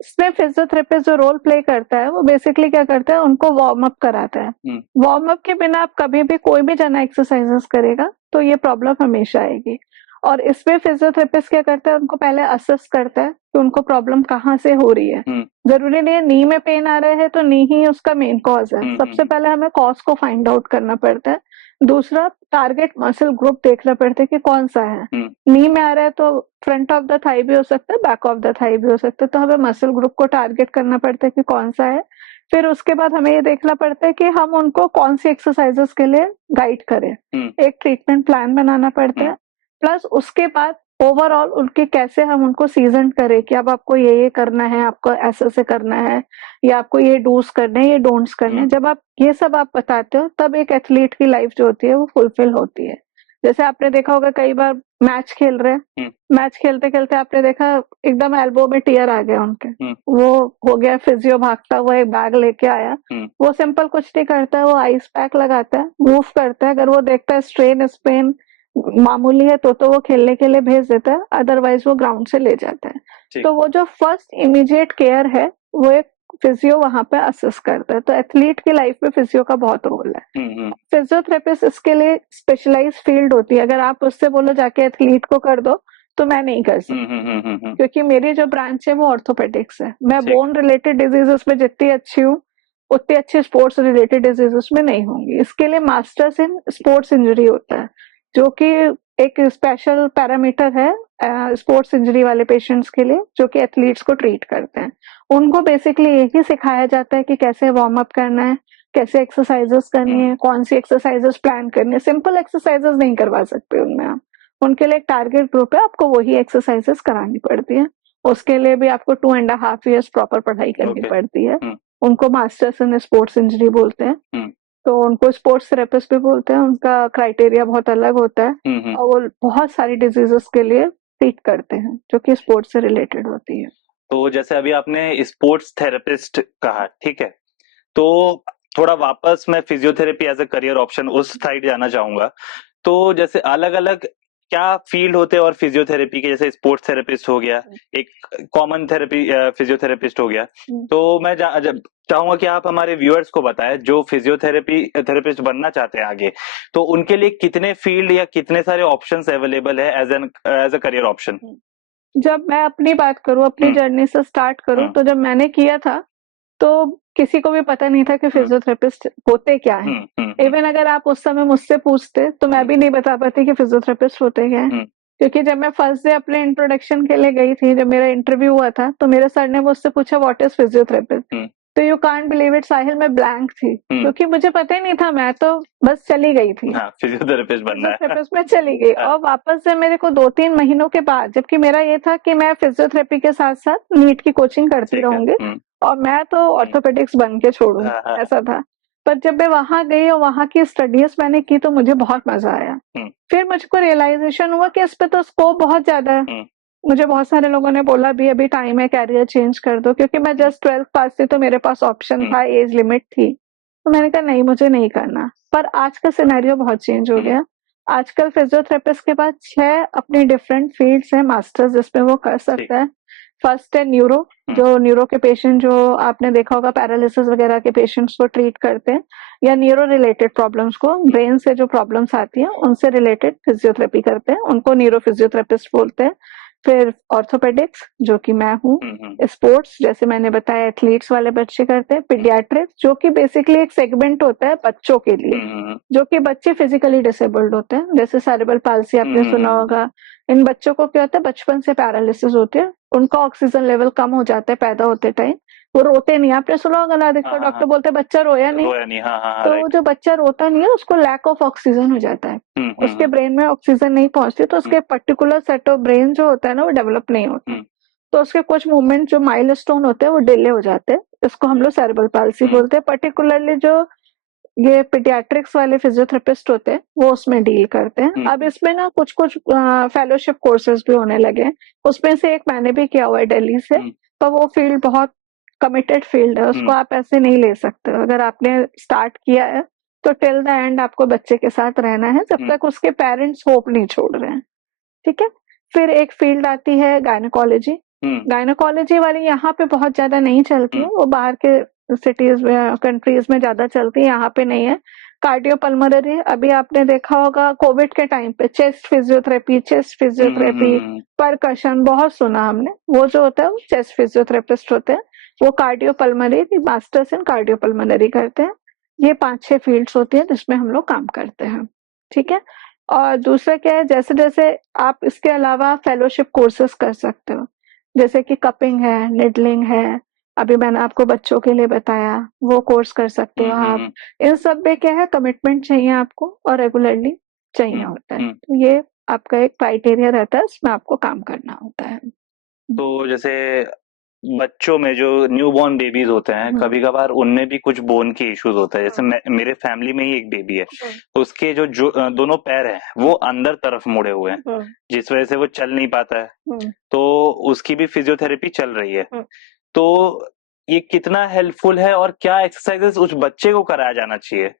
इसमें फिजियोथेरेपिस्ट जो रोल प्ले करता है वो बेसिकली क्या करता है, उनको वार्म अप कराता है। वार्म अप के बिना आप कभी भी कोई भी जना एक्सरसाइजेस करेगा तो ये प्रॉब्लम हमेशा आएगी। और इसमें फिजियोथेरेपिस्ट क्या करता है, उनको पहले असेस करता है कि उनको प्रॉब्लम कहाँ से हो रही है। जरूरी नहीं है नी में पेन आ रहा है तो नी ही उसका मेन कॉज है, सबसे पहले हमें कॉज को फाइंड आउट करना पड़ता है। दूसरा, टारगेट मसल ग्रुप देखना पड़ता है कि कौन सा है। नी में आ रहा है तो फ्रंट ऑफ द थाई भी हो सकता है, बैक ऑफ द थाई भी हो सकता है, तो हमें मसल ग्रुप को टारगेट करना पड़ता है कि कौन सा है। फिर उसके बाद हमें ये देखना पड़ता है कि हम उनको कौन सी एक्सरसाइजेस के लिए गाइड करें, एक ट्रीटमेंट प्लान बनाना पड़ता है। प्लस उसके बाद ओवरऑल उनके कैसे हम उनको सीजन करें कि अब आपको ये करना है, आपको ऐसे से करना है, या आपको ये डूज करने हैं, ये डोंट्स करने हैं। जब आप ये सब आप बताते हो तब एक एथलीट की लाइफ जो होती है वो फुलफिल होती है। जैसे आपने देखा होगा कई बार मैच खेल रहे हैं, मैच खेलते खेलते आपने देखा एकदम एल्बो में टियर आ गया उनके, वो हो गया, फिजियो भागता हुआ एक बैग लेके आया, वो सिंपल कुछ नहीं करता है, वो आइस पैक लगाता है, मूव करता है, अगर वो देखता है स्ट्रेन स्पेन मामूली है तो वो खेलने के लिए भेज देता है, अदरवाइज वो ग्राउंड से ले जाता है। तो वो जो फर्स्ट इमीडिएट केयर है वो एक फिजियो वहां पे असिस्ट करता है। तो एथलीट की लाइफ में फिजियो का बहुत रोल है। फिजियोथेरेपिस्ट इसके लिए स्पेशलाइज फील्ड होती है, अगर आप उससे बोलो जाके एथलीट को कर दो तो मैं नहीं कर सकती, क्योंकि मेरी जो ब्रांच है वो ऑर्थोपेडिक्स है। मैं बोन रिलेटेड डिजीजेस में जितनी अच्छी हूँ उतने अच्छे स्पोर्ट्स रिलेटेड डिजीजेस में नहीं होंगी। इसके लिए मास्टर्स इन स्पोर्ट्स इंजरी होता है, जो कि एक स्पेशल पैरामीटर है स्पोर्ट्स इंजरी वाले पेशेंट्स के लिए, जो कि एथलीट्स को ट्रीट करते हैं। उनको बेसिकली यही सिखाया जाता है कि कैसे वार्म अप करना है, कैसे एक्सरसाइजेस करनी है, कौन सी एक्सरसाइजेस प्लान करनी है। सिंपल एक्सरसाइजेस नहीं करवा सकते उनमें आप, उनके लिए एक टारगेट ग्रुप है, आपको वही एक्सरसाइजेस करानी पड़ती है। उसके लिए भी आपको 2.5 years प्रॉपर पढ़ाई करनी पड़ती है। उनको मास्टर्स इन स्पोर्ट्स इंजरी बोलते हैं, तो उनको स्पोर्ट्स थेरेपिस्ट भी बोलते हैं। उनका क्राइटेरिया बहुत अलग होता है और वो बहुत सारी डिजीजेस के लिए ट्रीट करते हैं जो कि स्पोर्ट्स से रिलेटेड होती है। तो जैसे अभी आपने स्पोर्ट्स थेरेपिस्ट कहा, ठीक है, तो थोड़ा वापस मैं physiotherapy as a career option उस साइड जाना चाहूंगा। तो जैसे अलग अलग क्या फील्ड होते हैं और फिजियोथेरेपी के, जैसे स्पोर्ट्स थेरेपिस्ट हो गया, एक कॉमन थेरेपी फिजियोथेरेपिस्ट हो गया, तो मैं चाहूंगा कि आप हमारे व्यूअर्स को बताएं जो फिजियोथेरेपी थेरेपिस्ट बनना चाहते हैं आगे, तो उनके लिए कितने फील्ड या कितने सारे ऑप्शंस अवेलेबल है एज अ करियर ऑप्शन। जब मैं अपनी बात करूं, अपनी जर्नी से स्टार्ट करूं, तो जब मैंने किया था तो किसी को भी पता नहीं था कि फिजियोथेरेपिस्ट होते क्या हैं। इवन अगर आप उस समय मुझसे पूछते तो मैं भी नहीं बता पाती कि फिजियोथेरेपिस्ट होते क्या हैं, क्योंकि जब मैं फर्स्ट डे अपने इंट्रोडक्शन के लिए गई थी, जब मेरा इंटरव्यू हुआ था, तो मेरे सर ने मुझसे पूछा व्हाट इज फिजियोथेरेपिस्ट। तो यू कांट बिलीव इट साहिल, मैं ब्लैंक थी, क्योंकि मुझे पता ही नहीं था। मैं तो बस चली गई थी, फिजियोथेरेपिस्ट बनना है, फिजियोथेरेपिस्ट में चली गई। और वापस से मेरे को 2-3 महीनों के बाद, जबकि मेरा ये था कि मैं फिजियोथेरेपी के साथ साथ नीट की कोचिंग करती रहूंगी और मैं तो ऑर्थोपेडिक्स बन के छोड़ूंगी, ऐसा था। पर जब मैं वहां गई और वहां की स्टडीज मैंने की तो मुझे बहुत मजा आया। फिर मुझको रियलाइजेशन हुआ कि इस पे तो स्कोप बहुत ज्यादा है। मुझे बहुत सारे लोगों ने बोला भी अभी टाइम है, कैरियर चेंज कर दो, क्योंकि मैं जस्ट 12th पास थी तो मेरे पास ऑप्शन था, एज लिमिट थी। तो मैंने कहा नहीं, मुझे नहीं करना। पर आज का सिनेरियो बहुत चेंज हो गया। आजकल फिजियोथेरेपिस्ट के पास 6 अपनी डिफरेंट फील्ड्स हैं मास्टर्स, जिसमें वो कर सकता है। फर्स्ट है न्यूरो, जो न्यूरो के पेशेंट, जो आपने देखा होगा पैरालिसिस वगैरह के पेशेंट्स को ट्रीट करते हैं, या न्यूरो रिलेटेड प्रॉब्लम्स को, ब्रेन से जो प्रॉब्लम्स आती हैं उनसे रिलेटेड फिजियोथेरेपी करते हैं, उनको न्यूरो फिजियोथेरेपिस्ट बोलते हैं। फिर ऑर्थोपेडिक्स, जो कि मैं हूँ। स्पोर्ट्स, जैसे मैंने बताया, एथलीट्स वाले बच्चे करते हैं। पीडियाट्रिक्स, जो कि बेसिकली एक सेगमेंट होता है बच्चों के लिए, जो कि बच्चे फिजिकली डिसेबल्ड होते हैं, जैसे सेरेब्रल पाल्सी आपने सुना होगा। इन बच्चों को क्या होता है, बचपन से पैरालिसिस होती है, उनका ऑक्सीजन लेवल कम हो जाता है पैदा होते टाइम, वो रोते नहीं। आपने सुना होगा ना, देखो डॉक्टर बोलते हैं बच्चा रोया नहीं, तो जो बच्चा रोता नहीं है उसको लैक ऑफ ऑक्सीजन हो जाता है, उसके ब्रेन में ऑक्सीजन नहीं पहुंचती, तो उसके पर्टिकुलर सेट ऑफ ब्रेन जो होता है ना, वो डेवलप नहीं होता, तो उसके कुछ मूवमेंट जो माइलस्टोन होते हैं वो डिले हो जाते हैं। इसको हम लोग सेरेब्रल पाल्सी बोलते हैं। पर्टिकुलरली जो ये पीडियाट्रिक्स वाले फिजियोथेरेपिस्ट होते हैं वो उसमें डील करते हैं। अब इसमें ना कुछ फेलोशिप कोर्सेज भी होने लगे हैं, उसमें से एक मैंने भी किया हुआ है दिल्ली से। तो वो फील्ड बहुत कमिटेड फील्ड है, उसको आप ऐसे नहीं ले सकते। अगर आपने स्टार्ट किया है तो टिल द एंड आपको बच्चे के साथ रहना है, जब तक उसके पेरेंट्स होप नहीं छोड़ रहे हैं, ठीक है। फिर एक फील्ड आती है गायनेकोलॉजी। गायनेकोलॉजी वाली यहाँ पे बहुत ज्यादा नहीं चलती है, वो बाहर के सिटीज में, कंट्रीज में ज्यादा चलती है, यहाँ पे नहीं है। कार्डियोपल्मोनरी, अभी आपने देखा होगा कोविड के टाइम पे चेस्ट फिजियोथेरेपी, परकशन बहुत सुना हमने। वो जो होता है वो चेस्ट फिजियोथेरेपिस्ट होते हैं, वो कार्डियोपल्मोनरी, मास्टर्स इन कार्डियोपल्मोनरी करते हैं। ये 5-6 फील्ड्स होती है जिसमें हम लोग काम करते हैं, ठीक है। और दूसरा क्या है, जैसे जैसे आप इसके अलावा फेलोशिप कोर्सेज कर सकते हो, जैसे कि कपिंग है, निडलिंग है, अभी मैंने आपको बच्चों के लिए बताया, वो कोर्स कर सकते हो आप। इन सब में क्या है, कमिटमेंट चाहिए आपको और रेगुलरली चाहिए होता है। तो ये आपका एक क्राइटेरिया रहता है, इसमें आपको काम करना होता है। तो जैसे बच्चों में जो न्यूबॉर्न बेबीज होते हैं, कभी कभार उनमें भी कुछ बोन के इश्यूज होता है। जैसे मेरे फैमिली में ही एक बेबी है, तो उसके जो दोनों पैर हैं वो अंदर तरफ मुड़े हुए हैं, जिस वजह से वो चल नहीं पाता है, तो उसकी भी फिजियोथेरेपी चल रही है। तो ये कितना हेल्पफुल है और क्या एक्सरसाइजेस उस बच्चे को कराया जाना चाहिए?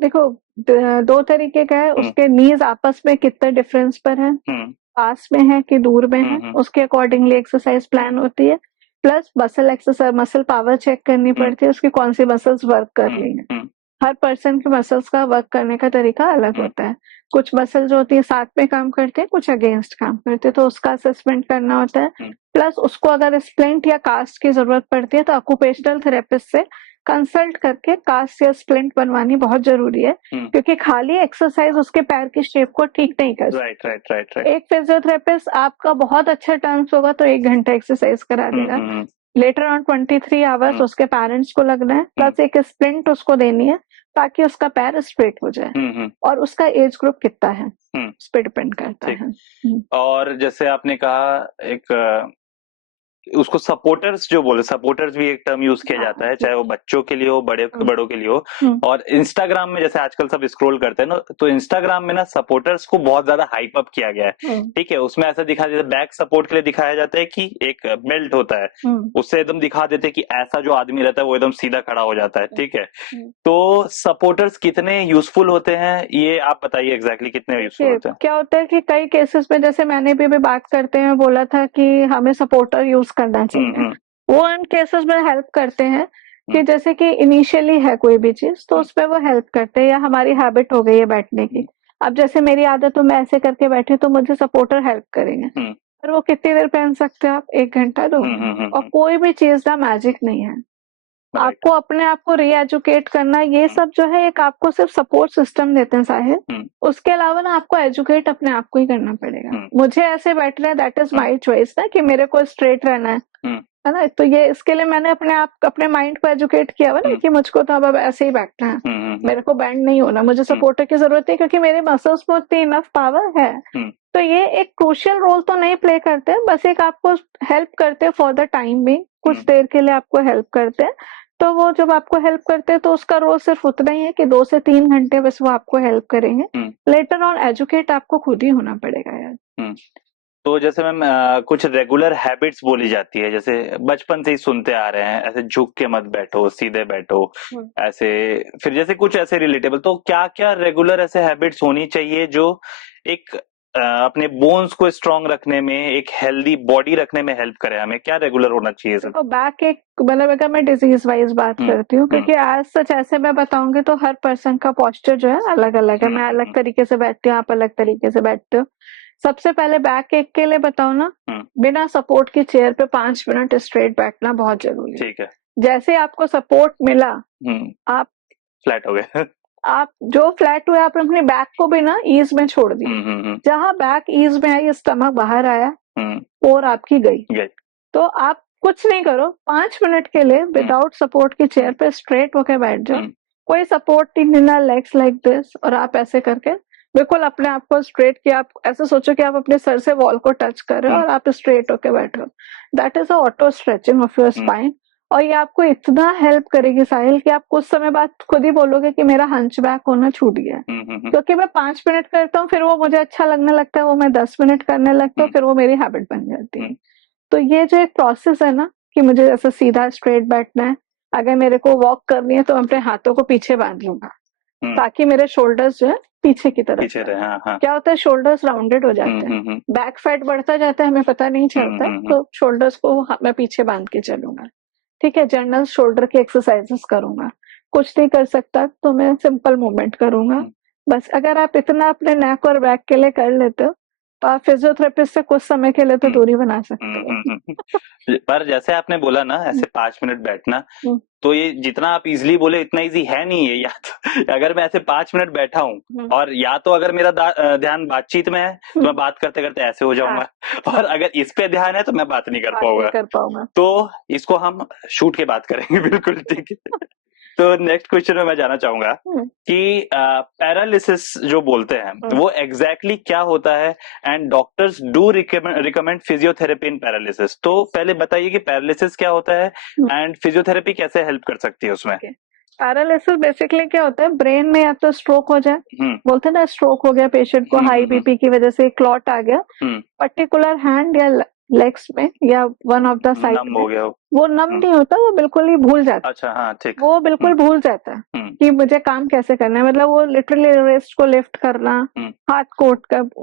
देखो, 2 तरीके का है, उसके नीज आपस में कितना डिफरेंस पर है, पास में है कि दूर में है, उसके अकॉर्डिंगली एक्सरसाइज प्लान होती है। Plus muscle exercise, muscle power check करनी पड़ती है, उसकी कौन सी मसल्स वर्क कर रही हैं। हर पर्सन के मसल्स का वर्क करने का तरीका अलग होता है। कुछ मसल जो होती है साथ में काम करते हैं, कुछ अगेंस्ट काम करते हैं, तो उसका असेसमेंट करना होता है। प्लस उसको अगर स्प्लिंट या कास्ट की जरूरत पड़ती है तो ऑक्यूपेशनल थेरेपिस्ट से कंसल्ट करके कास्ट या स्प्लिंट बनवानी बहुत जरूरी है, क्योंकि खाली एक्सरसाइज उसके पैर की शेप को ठीक नहीं कर सकती। राइट। एक फिजियोथेरेपिस्ट आपका बहुत अच्छा टर्म्स होगा तो 1 घंटा एक्सरसाइज करा देगा, लेटर ऑन 23 आवर्स उसके पेरेंट्स को लगना है, प्लस एक स्प्लिंट उसको देनी है ताकि उसका पैर स्ट्रेट हो जाए, और उसका एज ग्रुप कितना है उस पर डिपेंड करता है। और जैसे आपने कहा एक उसको सपोर्टर्स जो बोले, सपोर्टर्स भी एक टर्म यूज किया जाता है, चाहे वो बच्चों के लिए हो, बड़ों के लिए हो। और इंस्टाग्राम में जैसे आजकल सब स्क्रॉल करते हैं ना, तो इंस्टाग्राम में ना सपोर्टर्स को बहुत ज्यादा हाइप अप किया गया है। ठीक है, उसमें ऐसा दिखा देते, बैक सपोर्ट के लिए दिखाया जाता है कि एक बेल्ट होता है, उससे एकदम दिखा देते हैं कि ऐसा जो आदमी रहता है वो एकदम सीधा खड़ा हो जाता है। ठीक है, तो सपोर्टर्स कितने यूजफुल होते हैं, ये आप बताइए एग्जैक्टली कितने यूजफुल होते हैं। क्या होता है कि कई केसेस में, जैसे मैंने भी बात करते हैं बोला था कि हमें सपोर्टर यूज करना चाहिए, वो इन केसेस में हेल्प करते हैं कि जैसे कि इनिशियली है कोई भी चीज तो उस पर वो हेल्प करते हैं, या हमारी हैबिट हो गई है बैठने की। अब जैसे मेरी आदत तो मैं ऐसे करके बैठी तो मुझे सपोर्टर हेल्प करेंगे, पर वो कितनी देर पहन सकते हैं आप, 1 घंटा 2 घंटा। और कोई भी चीज ना मैजिक नहीं है, आपको अपने आप को रीएजुकेट करना, ये सब जो है एक आपको सिर्फ सपोर्ट सिस्टम देते हैं साहिल, उसके अलावा ना आपको एजुकेट अपने आप को ही करना पड़ेगा। मुझे ऐसे बैठना है, दैट इज माई चॉइस ना, कि मेरे को स्ट्रेट रहना है ना, तो ये इसके लिए मैंने अपने माइंड को एजुकेट किया हुआ ना कि मुझको तो अब ऐसे ही बैठना है, मेरे को बैंड नहीं होना, मुझे सपोर्टर की जरूरत है क्योंकि मेरे मसल्स में उतनी इनफ पावर है। तो ये एक क्रूशियल रोल तो नहीं प्ले करते, बस एक आपको हेल्प करते हैं फॉर द टाइम भी, कुछ देर के लिए आपको हेल्प करते हैं। तो वो जब आपको हेल्प करते हैं तो उसका रोल सिर्फ उतना ही है कि 2 से 3 घंटे बस वो आपको हेल्प करेंगे। लेटर ऑन एजुकेट आपको खुद ही होना पड़ेगा यार। तो जैसे मैम कुछ रेगुलर हैबिट्स बोली जाती है, जैसे बचपन से ही सुनते आ रहे हैं, ऐसे झुक के मत बैठो, सीधे बैठो, ऐसे, फिर जैसे कुछ ऐसे रिलेटेबल, तो क्या क्या रेगुलर ऐसे हैबिट्स होनी चाहिए जो एक अपने बोन्स को स्ट्रांग रखने में, एक हेल्दी बॉडी रखने में हेल्प करे, हमें क्या रेगुलर होना चाहिए सर? तो बैक एक मतलब अगर मैं डिजीज वाइज बात करती हूँ, क्योंकि आज सच ऐसे मैं बताऊंगी तो हर पर्सन का पोस्चर जो है अलग अलग है, मैं अलग तरीके से बैठती हूँ, आप अलग तरीके से बैठते हो। सबसे पहले बैक एक के लिए बताओ ना, बिना सपोर्ट की चेयर पे 5 मिनट स्ट्रेट बैठना बहुत जरूरी है। ठीक है, जैसे आपको सपोर्ट मिला आप फ्लैट हो गए आप जो फ्लैट हुए, आप अपने बैक को भी ना ईज में छोड़ दिए, जहां बैक ईज में आई, स्टमक बाहर आया और आपकी गई। तो आप कुछ नहीं करो, 5 मिनट के लिए विदाउट सपोर्ट की चेयर पे स्ट्रेट होके बैठ जाओ, कोई सपोर्ट नहीं देना, लेग्स लाइक दिस, और आप ऐसे करके बिल्कुल अपने आप को स्ट्रेट किया, आप ऐसे सोचो कि आप अपने सर से वॉल को टच कर रहे हो और आप स्ट्रेट होके बैठो। That is a auto stretching of your spine, और ये आपको इतना हेल्प करेगी साहिल कि आप कुछ समय बाद खुद ही बोलोगे कि मेरा हंचबैक होना छूट गया, क्योंकि मैं 5 मिनट करता हूँ, फिर वो मुझे अच्छा लगने लगता है, वो मैं 10 मिनट करने लगता हूँ, फिर वो मेरी हैबिट बन जाती है। तो ये जो एक प्रोसेस है ना कि मुझे ऐसा सीधा स्ट्रेट बैठना है, अगर मेरे को वॉक करनी है तो अपने हाथों को पीछे बांध लूंगा ताकि मेरे शोल्डर्स जो है पीछे की तरफ पीछे रहे। हाँ। क्या होता है, शोल्डर्स राउंडेड हो जाते हैं, बैक फैट बढ़ता जाता है, हमें पता नहीं चलता, तो शोल्डर्स को मैं पीछे बांध के चलूंगा। ठीक है, जनरल शोल्डर की एक्सरसाइजेस करूंगा, कुछ नहीं कर सकता तो मैं सिंपल मूवमेंट करूंगा बस। अगर आप इतना अपने नेक और बैक के लिए कर लेते हो तो आप फिजियोथेरेपिस्ट से कुछ समय के लिए तो दूरी बना सकते हो। पर जैसे आपने बोला ना ऐसे 5 मिनट बैठना, तो ये जितना आप इजीली बोले इतना इजी है नहीं है। या तो अगर मैं ऐसे 5 मिनट बैठा हूँ और या तो अगर मेरा ध्यान बातचीत में है तो मैं बात करते करते ऐसे हो जाऊंगा, और अगर इस पे ध्यान है तो मैं बात नहीं कर पाऊंगा। तो इसको हम शूट के बात करेंगे, बिल्कुल ठीक है। तो नेक्स्ट क्वेश्चन में मैं जाना चाहूंगा कि पैरालिसिस जो बोलते हैं वो एग्जैक्टली क्या होता है, and doctors do recommend physiotherapy in paralysis. तो पहले बताइए कि पैरालिसिस क्या होता है एंड फिजियोथेरेपी कैसे हेल्प कर सकती है उसमें। पैरालिसिस बेसिकली क्या होता है, ब्रेन में या तो स्ट्रोक हो जाए, बोलते हैं ना स्ट्रोक हो गया पेशेंट को, हाई बीपी की वजह से क्लॉट आ गया, पर्टिकुलर हैंड या लेग्स में या वन ऑफ द साइड में, वो नम नहीं होता, वो बिल्कुल ही भूल जाता है। अच्छा, हाँ, ठीक। वो बिल्कुल भूल जाता है कि मुझे काम कैसे करना है, मतलब वो लिटरली रिस्ट को लिफ्ट करना, हाथ को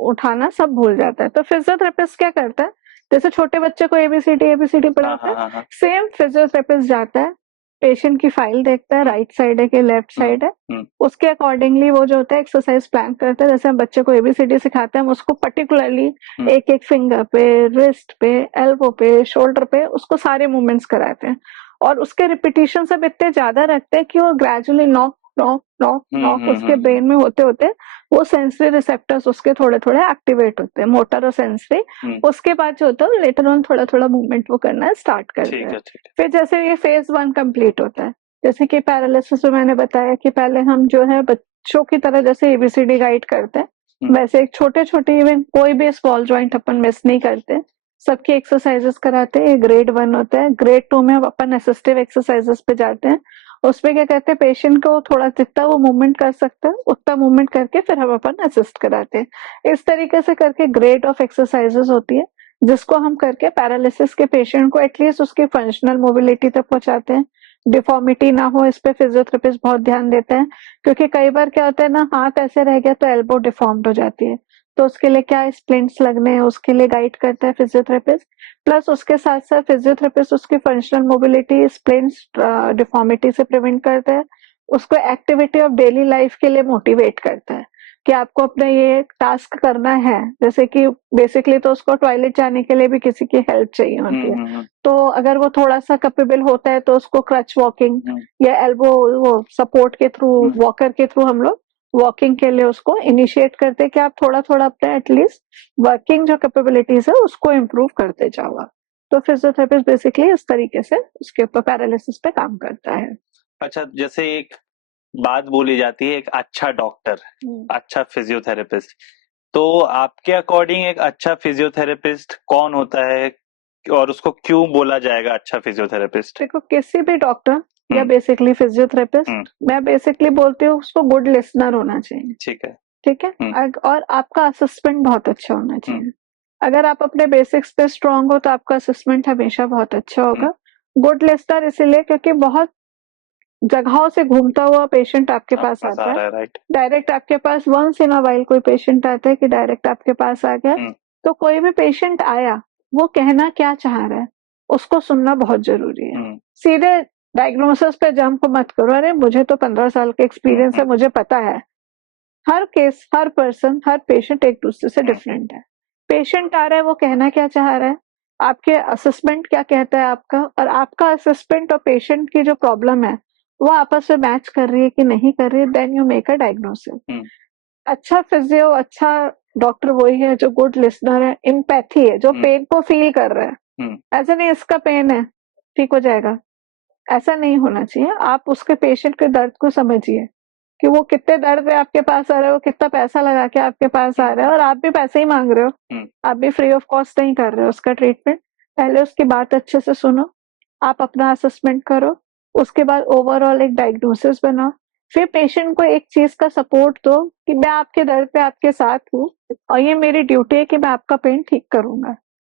उठाना सब भूल जाता है। तो फिजियोथेरेपिस्ट क्या करता है, जैसे छोटे बच्चे को एबीसीडी पढ़ाता है, सेम फिजियोथेरेपिस्ट जाता है, पेशेंट की फाइल देखता है, राइट साइड है कि लेफ्ट साइड है, उसके अकॉर्डिंगली वो जो होता है एक्सरसाइज प्लान करता है। जैसे हम बच्चे को एबीसीडी सिखाते हैं, हम उसको पर्टिकुलरली एक एक फिंगर पे, रिस्ट पे, एल्बो पे, शोल्डर पे उसको सारे मूवमेंट्स कराते हैं, और उसके रिपीटिशन सब इतने ज्यादा रखते हैं कि वो gradually knock knock knock knock उसके ब्रेन में होते होते वो सेंसरी रिसेप्टर्स उसके थोड़े थोड़े एक्टिवेट होते हैं, मोटर और सेंसरी। उसके बाद जो होता है लेटर ऑन थोड़ा थोड़ा मूवमेंट वो करना स्टार्ट करते हैं। फिर जैसे ये फेज 1 कंप्लीट होता है, जैसे कि पैरालिसिस में मैंने बताया कि पहले हम जो है बच्चों की तरह जैसे एबीसीडी गाइड करते हैं, वैसे एक छोटे छोटे इवन कोई भी स्मॉल जॉइंट अपन मिस नहीं करते, सबकी एक्सरसाइजेस कराते हैं। ग्रेड 1 होता है, ग्रेड 2 में अपन असिस्टिव एक्सरसाइजेस पे जाते हैं। उसमें क्या कहते हैं, पेशेंट को थोड़ा जितना वो मूवमेंट कर सकता है उतना मूवमेंट करके फिर हम अपन असिस्ट कराते हैं। इस तरीके से करके ग्रेड ऑफ एक्सरसाइजेस होती है, जिसको हम करके पैरालिसिस के पेशेंट को एटलीस्ट उसकी फंक्शनल मोबिलिटी तक पहुंचाते हैं। डिफॉर्मिटी ना हो इस पे फिजियोथेरेपिस्ट बहुत ध्यान देते हैं, क्योंकि कई बार क्या होता है ना, हाथ ऐसे रह गया तो एल्बो डिफॉर्म्ड हो जाती है, तो उसके लिए क्या स्प्लिंट्स लगने हैं उसके लिए गाइड करता है फिजियोथेरेपिस्ट। प्लस उसके साथ साथ फिजियोथेरेपिस्ट उसकी फंक्शनल मोबिलिटी, स्प्लिंट्स, डिफॉर्मिटी से प्रिवेंट करता है, उसको एक्टिविटी ऑफ डेली लाइफ के लिए मोटिवेट करता है कि आपको अपना ये टास्क करना है। जैसे कि बेसिकली तो उसको टॉयलेट जाने के लिए भी किसी की हेल्प चाहिए होती है, तो अगर वो थोड़ा सा कैपेबल होता है तो उसको क्रच वॉकिंग या एल्बो वो सपोर्ट के थ्रू, वॉकर के थ्रू हम लोग वॉकिंग के लिए उसको इनिशिएट करते हैं कि आप थोड़ा थोड़ा अपने एटलीस्ट वर्किंग जो कैपेबिलिटीज है उसको इम्प्रूव करते जाओ आप। तो फिजियोथेरेपिस्ट बेसिकली इस तरीके से उसके ऊपर पैरालिसिस पे काम करता है। अच्छा, जैसे एक बात बोली जाती है, एक अच्छा डॉक्टर, अच्छा फिजियोथेरेपिस्ट, तो आपके अकॉर्डिंग एक अच्छा फिजियोथेरेपिस्ट कौन होता है और उसको क्यों बोला जाएगा अच्छा फिजियोथेरेपिस्ट? देखो, किसी भी डॉक्टर या बेसिकली फिजियोथेरेपिस्ट, मैं बेसिकली बोलती हूँ उसको गुड लिसनर होना चाहिए। ठीक है, ठीक है। और आपका असेसमेंट बहुत अच्छा होना चाहिए। अगर आप अपने बेसिक्स पे स्ट्रांग हो तो आपका असेसमेंट हमेशा बहुत अच्छा होगा। गुड लिसनर इसीलिए क्योंकि बहुत जगहों से घूमता हुआ पेशेंट आपके पास आता है, राइट। डायरेक्ट आपके पास वंस इन अ वाइल कोई पेशेंट आता है कि डायरेक्ट आपके पास आ गया, तो कोई भी पेशेंट आया वो कहना क्या चाह रहा है उसको सुनना बहुत जरूरी है। सीधे डायग्नोसिस पे जंप मत करो, अरे मुझे तो 15 साल का एक्सपीरियंस है, मुझे पता है। हर केस, हर पर्सन, हर पेशेंट एक दूसरे से डिफरेंट है। पेशेंट आ रहा है वो कहना क्या चाह रहा है, आपके असेसमेंट क्या कहता है आपका, और आपका असेसमेंट और पेशेंट की जो प्रॉब्लम है वो आपस में मैच कर रही है कि नहीं कर रही है, then you make a diagnosis. अच्छा फिजियो, अच्छा डॉक्टर वही है जो गुड लिसनर है, एम्पैथी है, जो पेन को फील कर रहा है। ऐसा नहीं इसका पेन है ठीक हो जाएगा, ऐसा नहीं होना चाहिए। आप उसके पेशेंट के दर्द को समझिए कि वो कितने दर्द में आपके पास आ रहे हो, कितना पैसा लगा के आपके पास आ रहा है, और आप भी पैसे ही मांग रहे हो, आप भी फ्री ऑफ कॉस्ट नहीं कर रहे हो उसका ट्रीटमेंट। पहले उसकी बात अच्छे से सुनो, आप अपना असेसमेंट करो, उसके बाद ओवरऑल एक डायग्नोसिस बनाओ, फिर पेशेंट को एक चीज का सपोर्ट दो कि मैं आपके दर्द पे आपके साथ हूँ और ये मेरी ड्यूटी है कि मैं आपका पेन ठीक करूंगा।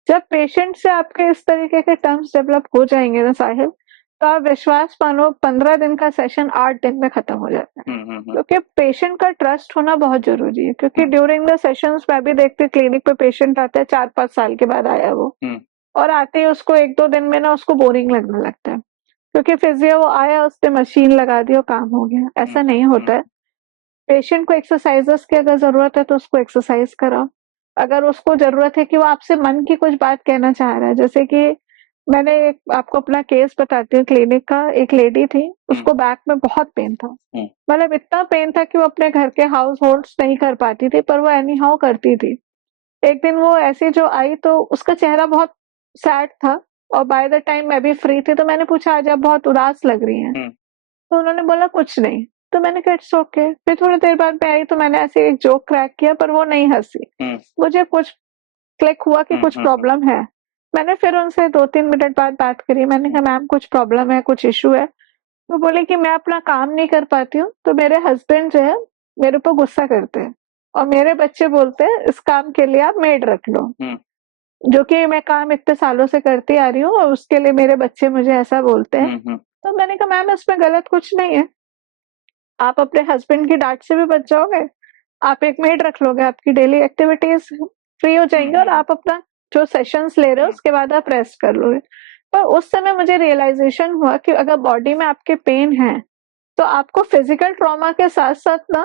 जब पेशेंट से आपके इस तरीके के टर्म्स डेवलप हो जाएंगे ना साहिल, तो आप विश्वास मानो 15 दिन का सेशन 8 दिन में खत्म हो जाता है, क्योंकि पेशेंट का ट्रस्ट होना बहुत जरूरी है। क्योंकि ड्यूरिंग द सेशंस मैं भी देखती क्लिनिक पे पेशेंट आता है 4-5 साल के बाद आया वो, और आते ही उसको 1-2 दिन में ना उसको बोरिंग लगने लगता है, क्योंकि फिजियो वो आया उसने मशीन लगा दी और काम हो गया। ऐसा नहीं होता है। पेशेंट को एक्सरसाइजेस की अगर जरूरत है तो उसको एक्सरसाइज कराओ। अगर उसको जरूरत है कि वो आपसे मन की कुछ बात कहना चाह रहा है, जैसे कि मैंने आपको अपना केस बताती हूँ क्लिनिक का। एक लेडी थी, उसको बैक में बहुत पेन था, मतलब इतना पेन था कि वो अपने घर के हाउस होल्ड्स नहीं कर पाती थी, पर वो एनी हाउ करती थी। एक दिन वो ऐसी जो आई तो उसका चेहरा बहुत सैड था, और बाय द टाइम मैं भी फ्री थी तो मैंने पूछा आज आप बहुत उदास लग रही हैं, तो उन्होंने बोला कुछ नहीं। तो मैंने कहा इट्स ओके। फिर थोड़ी देर बाद मैं आई तो मैंने ऐसे एक जोक क्रैक किया, पर वो नहीं हंसी। मुझे कुछ क्लिक हुआ कि कुछ प्रॉब्लम है। मैंने फिर उनसे 2-3 मिनट बाद बात करी, मैंने कहा मैम कुछ प्रॉब्लम है, कुछ इशू है। तो बोले कि मैं अपना काम नहीं कर पाती हूँ तो मेरे हस्बैंड जो है मेरे ऊपर गुस्सा करते हैं, और मेरे बच्चे बोलते हैं इस काम के लिए आप मेड रख लो, जो कि मैं काम इतने सालों से करती आ रही हूँ, और उसके लिए मेरे बच्चे मुझे ऐसा बोलते हैं। तो मैंने कहा मैम इसमें गलत कुछ नहीं है, आप अपने हस्बैंड की डांट से भी बच जाओगे, आप एक मेड रख लोगे, आपकी डेली एक्टिविटीज फ्री हो जाएंगे, और आप अपना जो सेशंस ले रहे हो उसके बाद आप रेस्ट कर लोगे। पर उस समय मुझे रियलाइजेशन हुआ कि अगर बॉडी में आपके पेन है तो आपको फिजिकल ट्रॉमा के साथ साथ ना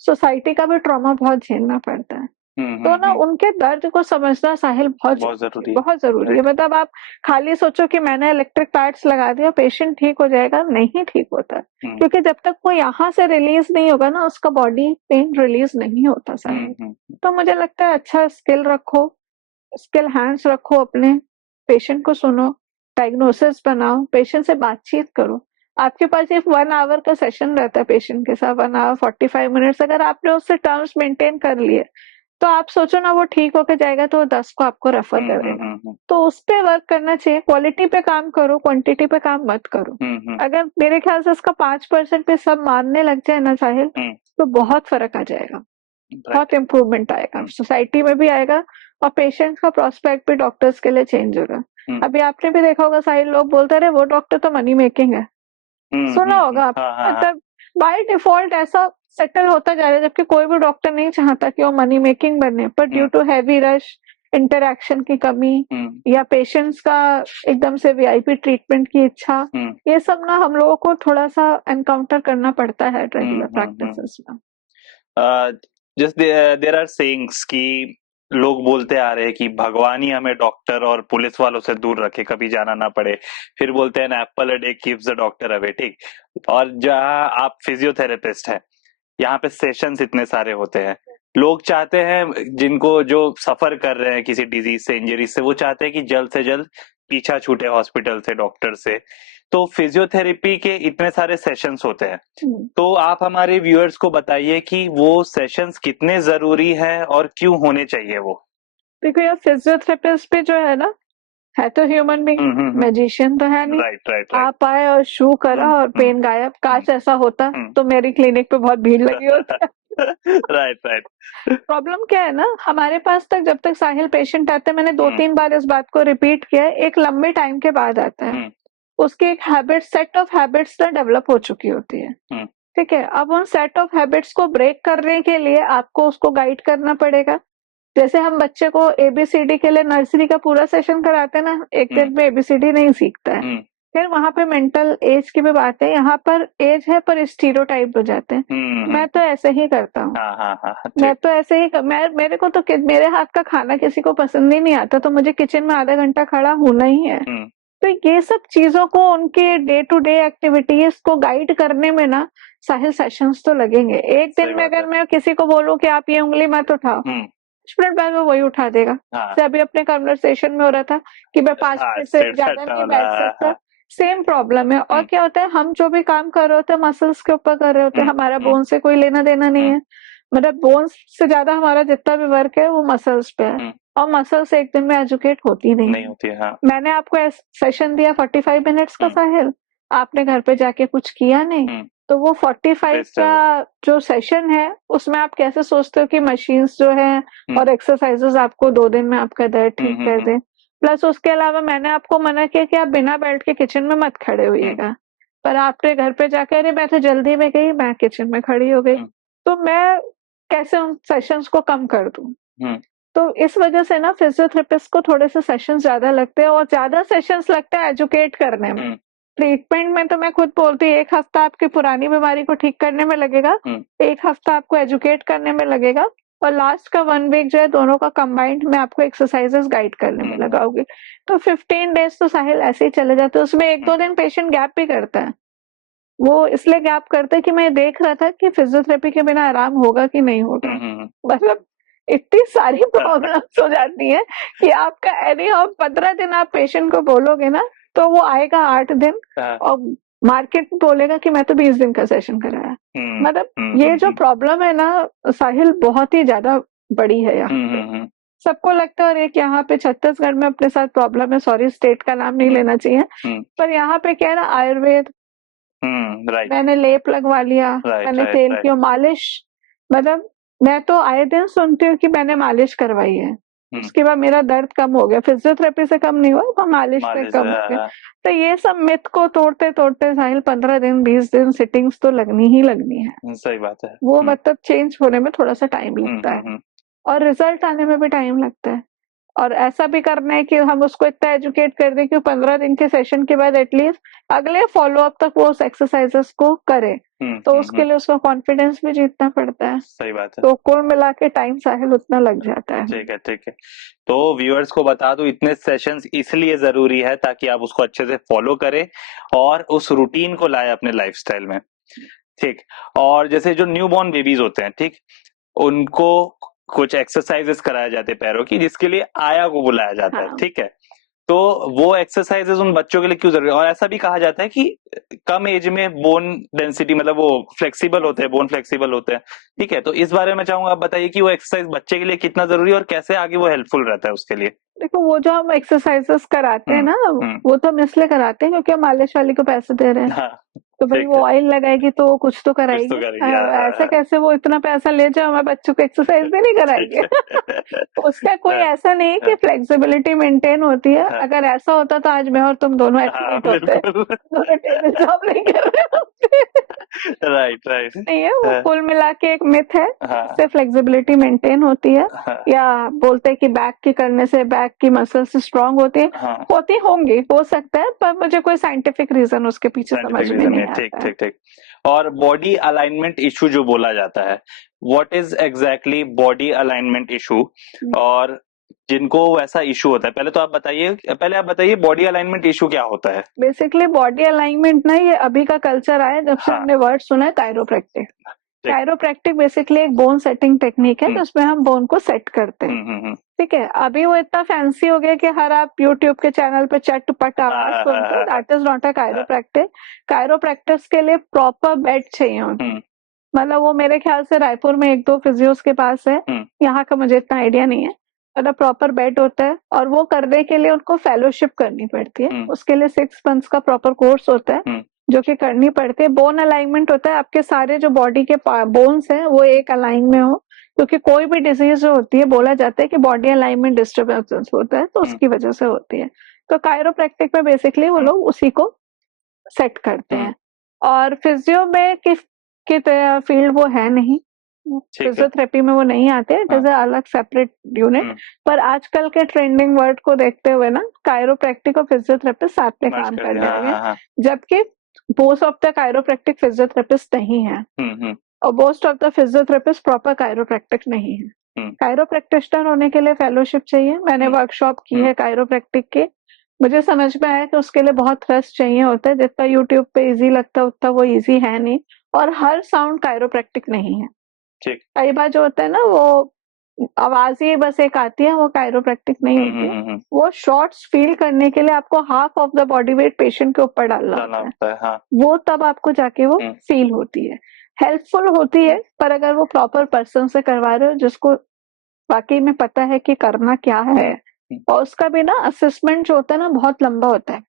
सोसाइटी का भी ट्रॉमा बहुत झेलना पड़ता है। तो ना उनके दर्द को समझना साहिल बहुत जरूरी है। बहुत जरूरी है। मतलब आप खाली सोचो कि मैंने इलेक्ट्रिक पैड्स लगा दिया पेशेंट ठीक हो जाएगा, नहीं ठीक होता, क्योंकि जब तक वो यहाँ से रिलीज नहीं होगा ना उसका बॉडी पेन रिलीज नहीं होता साहिल। तो मुझे लगता है अच्छा स्किल रखो, स्किल हैंड्स रखो, अपने पेशेंट को सुनो, डायग्नोसिस बनाओ, पेशेंट से बातचीत करो। आपके पास सिर्फ 1 आवर का सेशन रहता है पेशेंट के साथ, 1 आवर 45 मिनट्स। अगर आपने उससे टर्म्स मेंटेन कर लिए तो आप सोचो ना वो ठीक होके जाएगा तो 10 को आपको रेफर करेगा। तो उस पे वर्क करना चाहिए, क्वालिटी पे काम करो, क्वांटिटी पे काम मत करो। अगर मेरे ख्याल से इसका 5% पे सब मानने लग जाए ना साहिल, तो बहुत फर्क आ जाएगा, बहुत इम्प्रूवमेंट आएगा, सोसाइटी में भी आएगा और पेशेंट्स का प्रोस्पेक्ट भी डॉक्टर्स के लिए चेंज होगा। अभी आपने भी देखा होगा साहिल, लोग बोलते रहे वो डॉक्टर तो मनी मेकिंग है, सुना होगा आप। मतलब बाय डिफॉल्ट ऐसा सेटल होता जा रहा है, जबकि कोई भी डॉक्टर नहीं चाहता कि वो मनी मेकिंग बने, पर due to heavy rush, interaction की कमी या पेशेंट्स का एकदम से वीआईपी ट्रीटमेंट की इच्छा, ये सब ना हम लोगों को थोड़ा सा एनकाउंटर करना पड़ता है रेगुलर प्रैक्टिसेस में। जस्ट देयर आर सेइंग्स कि लोग बोलते आ रहे हैं कि भगवान ही हमें डॉक्टर और पुलिस वालों से दूर रखे, कभी जाना ना पड़े। फिर बोलते हैं Apple a day keeps the doctor away, ठीक। और जहाँ आप फिजियोथेरेपिस्ट हैं, यहाँ पे सेशंस इतने सारे होते हैं, लोग चाहते हैं, जिनको जो सफर कर रहे हैं किसी डिजीज से, इंजरी से, वो चाहते हैं कि जल्द से जल्द पीछा छूटे हॉस्पिटल से, डॉक्टर से। तो फिजियोथेरेपी के इतने सारे सेशंस होते हैं, तो आप हमारे व्यूअर्स को बताइए कि वो सेशंस कितने जरूरी है और क्यों होने चाहिए वो। देखो यार, फिजियोथेरेपिस्ट भी जो है ना, है तो ह्यूमन बीइंग, मैजिशियन तो है नहीं। राइट आप आए और शू करा और पेन गायब। काश ऐसा होता तो मेरी क्लिनिक पे बहुत भीड़ लगी होती। राइट। प्रॉब्लम क्या है ना, हमारे पास तक जब तक साहिल पेशेंट आते हैं, मैंने 2-3 बार इस बात को रिपीट किया है, एक लंबे टाइम के बाद आता है। उसकी एक हैबिट, सेट ऑफ हैबिट्स ना डेवलप हो चुकी होती है, ठीक है। अब उन सेट ऑफ हैबिट्स को ब्रेक करने के लिए आपको उसको गाइड करना पड़ेगा। जैसे हम बच्चे को एबीसीडी के लिए नर्सरी का पूरा सेशन कराते हैं ना, एक दिन में एबीसीडी नहीं सीखता है। फिर वहां पे मेंटल एज की भी बात है, यहाँ पर एज है पर स्टीरियोटाइप हो जाते हैं। मैं तो ऐसे ही करता हूँ, मैं तो ऐसे ही मेरे को तो मेरे हाथ का खाना किसी को पसंद ही नहीं आता, तो मुझे किचन में आधा घंटा खड़ा होना ही है। तो ये सब चीजों को, उनके डे टू डे एक्टिविटीज को गाइड करने में ना साहिल सेशंस तो लगेंगे। एक दिन में अगर मैं किसी को बोलूं कि आप ये उंगली मत उठाओ, 5 मिनट बाद में वही उठा देगा। तो अभी अपने कन्वर्सेशन में हो रहा था कि मैं 5 मिनट से ज्यादा नहीं बैठ सकता, सेम प्रॉब्लम है। और क्या होता है, हम जो भी काम कर रहे होते हैं मसल्स के ऊपर कर रहे होते हैं, हमारा बोन से कोई लेना देना नहीं है। मतलब बोन से ज्यादा हमारा जितना भी वर्क है वो मसल्स पे है, और मसल्स एक दिन में एजुकेट होती नहीं होती है। मैंने आपको सेशन दिया 45 मिनट्स का साहिल, आपने घर पे जाके कुछ किया नहीं, तो वो 45 का जो सेशन है उसमें आप कैसे सोचते हो कि मशीन्स जो है और एक्सरसाइजेस आपको 2 दिन में आपका दर्द ठीक कर दे। प्लस उसके अलावा मैंने आपको मना किया कि आप बिना बेल्ट के किचन में मत खड़े होइएगा, पर आपने घर पे जाकर, अरे मैं तो जल्दी में गई, मैं किचन में खड़ी हो गई, तो मैं कैसे उन सेशंस को कम कर दूं। तो इस वजह से ना फिजियोथेरेपिस्ट को थोड़े से सेशंस ज्यादा लगते हैं, और ज्यादा सेशंस लगता है एजुकेट करने में। ट्रीटमेंट में तो मैं खुद बोलती हूँ 1 हफ्ता आपकी पुरानी बीमारी को ठीक करने में लगेगा, 1 हफ्ता आपको एजुकेट करने में लगेगा, और लास्ट का 1 वीक जो है दोनों का कंबाइंड में आपको एक्सरसाइजेस गाइड करने में लगाओगे। तो 15 डेज तो साहिल ऐसे ही चले जाते हैं। उसमें 1-2 दिन पेशेंट गैप भी करता है, वो इसलिए गैप करते हैं कि मैं देख रहा था कि फिजियोथेरेपी के बिना आराम होगा कि नहीं होगा। मतलब इतनी सारी प्रॉब्लम्स हो जाती है कि आपका एनी हाउ 15 दिन आप पेशेंट को बोलोगे ना, तो वो आएगा 8 दिन और मार्केट बोलेगा कि मैं तो 20 दिन का सेशन कराया। मतलब ये जो प्रॉब्लम है ना साहिल, बहुत ही ज्यादा बड़ी है यहाँ पे। सबको लगता है और एक यहाँ पे छत्तीसगढ़ में अपने साथ प्रॉब्लम है, सॉरी स्टेट का नाम नहीं लेना चाहिए, पर यहाँ पे क्या है ना, आयुर्वेद, मैंने लेप लगवा लिया, मैंने तेल की मालिश, मतलब मैं तो आए दिन सुनती हूँ कि मैंने मालिश करवाई है, उसके बाद मेरा दर्द कम हो गया। फिजियोथेरेपी से कम नहीं हुआ, तो मालिश से कम हो गया। तो ये सब मिथ को तोड़ते तोड़ते साहिल 15 दिन 20 दिन सिटिंग्स तो लगनी ही लगनी है। सही बात है। वो मतलब चेंज होने में थोड़ा सा टाइम लगता है, और रिजल्ट आने में भी टाइम लगता है। और ऐसा भी करना है कि हम उसको इतना एजुकेट कर दें कि 15 दिन के सेशन के बाद एटलीस्ट अगले फॉलो अप तक वो उस एक्सरसाइजेस को करे। तो उसके लिए उसका कॉन्फिडेंस भी जीतना पड़ता है। सही बात है। तो कुल मिला के टाइम साहिल उतना लग जाता है। ठीक है, ठीक है। तो व्यूअर्स को बता दूं, इतने सेशंस इसलिए जरूरी है ताकि आप उसको अच्छे से फॉलो करें और उस रूटीन को लाए अपने लाइफस्टाइल में। ठीक। और जैसे जो न्यूबॉर्न बेबीज होते हैं, ठीक, उनको कुछ एक्सरसाइजेस कराए जाते हैं पैरों की, जिसके लिए आया को बुलाया जाता है। हाँ। ठीक है। तो वो एक्सरसाइजेस उन बच्चों के लिए क्यों जरूरी है? और ऐसा भी कहा जाता है कि कम एज में बोन डेंसिटी, मतलब वो फ्लेक्सिबल होते हैं, बोन फ्लेक्सिबल होते हैं। ठीक है। तो इस बारे में चाहूंगा आप बताइए कि वो एक्सरसाइज बच्चे के लिए कितना जरूरी है और कैसे आगे वो हेल्पफुल रहता है उसके लिए। देखो वो जो हम एक्सरसाइजेस कराते हैं ना, वो तो हम इसलिए कराते हैं क्योंकि हम मालिश वाली को पैसे दे रहे हैं। हाँ, तो भाई ठीक वो है। ऑयल लगाएगी तो वो कुछ तो कुछ तो कराएगी। करेंगे। हाँ, ऐसा कैसे वो इतना पैसा ले जाए हमारे बच्चों को एक्सरसाइज भी नहीं कराएंगे। उसका कोई ऐसा नहीं है कि फ्लेक्सिबिलिटी मेंटेन होती है। हाँ। अगर ऐसा होता तो आज मैं और तुम दोनों हाँ, एथलीट होते, बिल्कुल। दोनों टेबल जॉब नहीं कर रहे होते। Right, right. नहीं है, वो हाँ, कुल मिला के एक मिथ है। हाँ, इससे फ्लेक्सिबिलिटी मेंटेन होती है। हाँ, या बोलते हैं कि बैक की करने से बैक की मसल्स स्ट्रांग होती है। हाँ। होती होंगी, हो सकता है, पर मुझे कोई साइंटिफिक रीजन उसके पीछे समझ साइंटिफिक में रीजन नहीं है। ठीक, आता है। ठीक, ठीक। और बॉडी अलाइनमेंट इशू जो बोला जाता है, what is exactly body alignment issue? और जिनको वैसा इशू होता है, पहले आप बताइए बॉडी अलाइनमेंट इशू क्या होता है? बेसिकली बॉडी अलाइनमेंट ना, ये अभी का कल्चर आया जब से हाँ, हमने वर्ड सुना है कायरोप्रैक्टिक। ठीक। कायरोप्रैक्टिक बेसिकली एक बोन सेटिंग टेक्निक है जिसमें हम बोन को सेट करते हैं। ठीक है। अभी वो इतना फैंसी हो गया कि हर आप यूट्यूब के चैनल पे चट-पट आवाज सुनते हो। That is not a chiropractic. Chiropractics के लिए प्रॉपर बेड चाहिए होती है। मतलब वो मेरे ख्याल से रायपुर में 1-2 फिजियोस के पास है। यहाँ का मुझे इतना आइडिया नहीं है। मतलब प्रॉपर बेड होता है और वो करने के लिए उनको फेलोशिप करनी पड़ती है। उसके लिए 6 मंथ्स का प्रॉपर कोर्स होता है जो कि करनी पड़ती है। बोन अलाइनमेंट होता है, आपके सारे जो बॉडी के बोन्स हैं वो एक अलाइन में हो, क्योंकि कोई भी डिजीज जो होती है बोला जाता है कि बॉडी अलाइनमेंट डिस्टर्बेंस होता है, तो उसकी वजह से होती है। तो कायरोप्रैक्टिक में बेसिकली वो लोग उसी को सेट करते हैं। और फिजियो में की तरह फील्ड वो है नहीं, फिजियोथेरेपी में वो नहीं आते, इट इज अलग सेपरेट यूनिट। पर आजकल के ट्रेंडिंग वर्ड को देखते हुए ना कायरोप्रैक्टिक और फिजियोथेरेपिस्ट साथ में काम कर रहे हैं, जबकि most of the chiropractic physiotherapist नहीं है और most of the physiotherapist proper chiropractic नहीं है। कायरोप्रैक्टिशनर होने के लिए फेलोशिप चाहिए। मैंने वर्कशॉप की है कायरोप्रैक्टिक के, मुझे समझ में आया कि उसके लिए बहुत ट्रस्ट चाहिए होता है। जितना यूट्यूब पे इजी लगता है उतना वो इजी है नहीं, और हर साउंड कायरोप्रैक्टिक नहीं है। कई बार जो होता है ना, वो आवाज ही बस एक आती है, वो कायरोप्रैक्टिक नहीं होती। वो शॉर्ट्स फील करने के लिए आपको half of the body weight patient के ऊपर डालना होता है। हाँ। वो तब आपको जाके वो फील होती है, हेल्पफुल होती है। पर अगर वो प्रॉपर पर्सन से करवा रहे हो जिसको वाकई में पता है कि करना क्या है, और उसका भी ना असेसमेंट जो होता है ना बहुत लंबा होता है।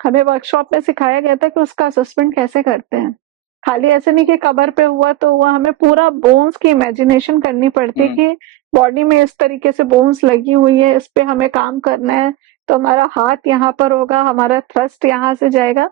हमें वर्कशॉप में सिखाया गया था कि उसका असेसमेंट कैसे करते हैं। खाली ऐसे नहीं कि कबर पे हुआ तो हुआ, हमें पूरा बोन्स की इमेजिनेशन करनी पड़ती है कि बॉडी में इस तरीके से बोन्स लगी हुई है, इस पे हमें काम करना है, तो हमारा हाथ यहाँ पर होगा, हमारा थ्रस्ट यहाँ से जाएगा।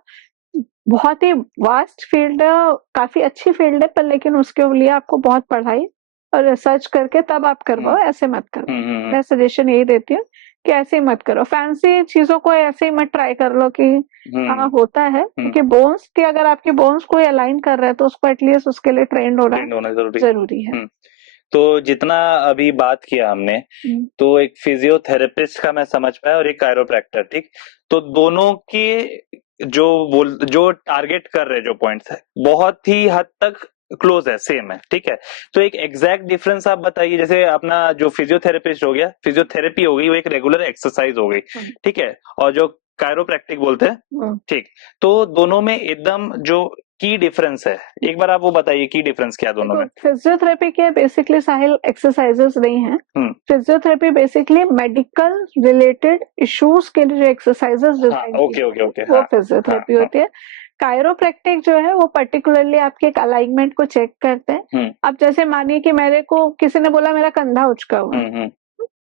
बहुत ही वास्ट फील्ड है, काफी अच्छी फील्ड है, पर लेकिन उसके लिए आपको बहुत पढ़ाई और रिसर्च करके तब आप करवाओ, ऐसे मत करो। मैं सजेशन यही देती हूँ कि ऐसे ही मत करो, फैंसी चीजों को ऐसे ही मत ट्राई कर लो कि हाँ होता है, क्योंकि बोन्स की अगर आपके बोन्स कोई अलाइन कर रहा है तो उसको एटलीस्ट उसके लिए ट्रेंड होना जरूरी है। तो जितना अभी बात किया हमने, तो एक फिजियोथेरेपिस्ट का मैं समझ पाया और एक कायरोप्रैक्टर, ठीक, तो दोनों की जो टारगेट कर रहे जो पॉइंट्स है बहुत ही हद तक क्लोज है, सेम है। ठीक है। तो एक एग्जैक्ट डिफरेंस आप बताइए। जैसे अपना जो फिजियोथेरेपिस्ट हो गया, फिजियोथेरेपी हो गई, वो एक रेगुलर एक्सरसाइज हो गई, ठीक है, और जो कायरोप्रैक्टिक बोलते हैं, ठीक, तो दोनों में एकदम जो की डिफरेंस है, एक बार आप वो बताइए की डिफरेंस क्या दोनों में? फिजियोथेरेपी के बेसिकली साहिल एक्सरसाइजेस नहीं है। Physiotherapy basically medical related issues के लिए जो एक्सरसाइजेस डिजाइन वो फिजियोथेरेपी होती है। कायरोप्रैक्टिक जो है वो पर्टिकुलरली आपके एक अलाइनमेंट को चेक करते हैं। अब जैसे मानिए कि मेरे को किसी ने बोला मेरा कंधा उचका हुआ है,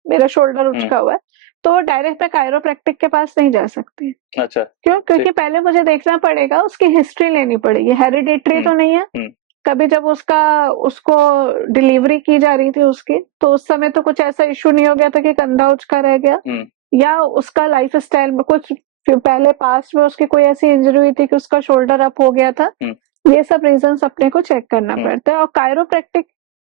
मेरा शोल्डर उचका हुआ है, तो डायरेक्ट मैं कायरोप्रैक्टिक के पास नहीं जा सकती। अच्छा। क्यों? क्योंकि पहले मुझे देखना पड़ेगा, उसकी हिस्ट्री लेनी पड़ेगी। हेरिडिटरी तो नहीं है, कभी जब उसको डिलीवरी की जा रही थी उसकी, तो उस समय तो कुछ ऐसा इश्यू नहीं हो गया था कि कंधा उचका रह गया, या उसका लाइफस्टाइल में कुछ पहले पास्ट में उसकी कोई ऐसी इंजरी हुई थी कि उसका शोल्डर अप हो गया था। ये सब रीजंस अपने को चेक करना पड़ता है। और कायरोप्रैक्टिक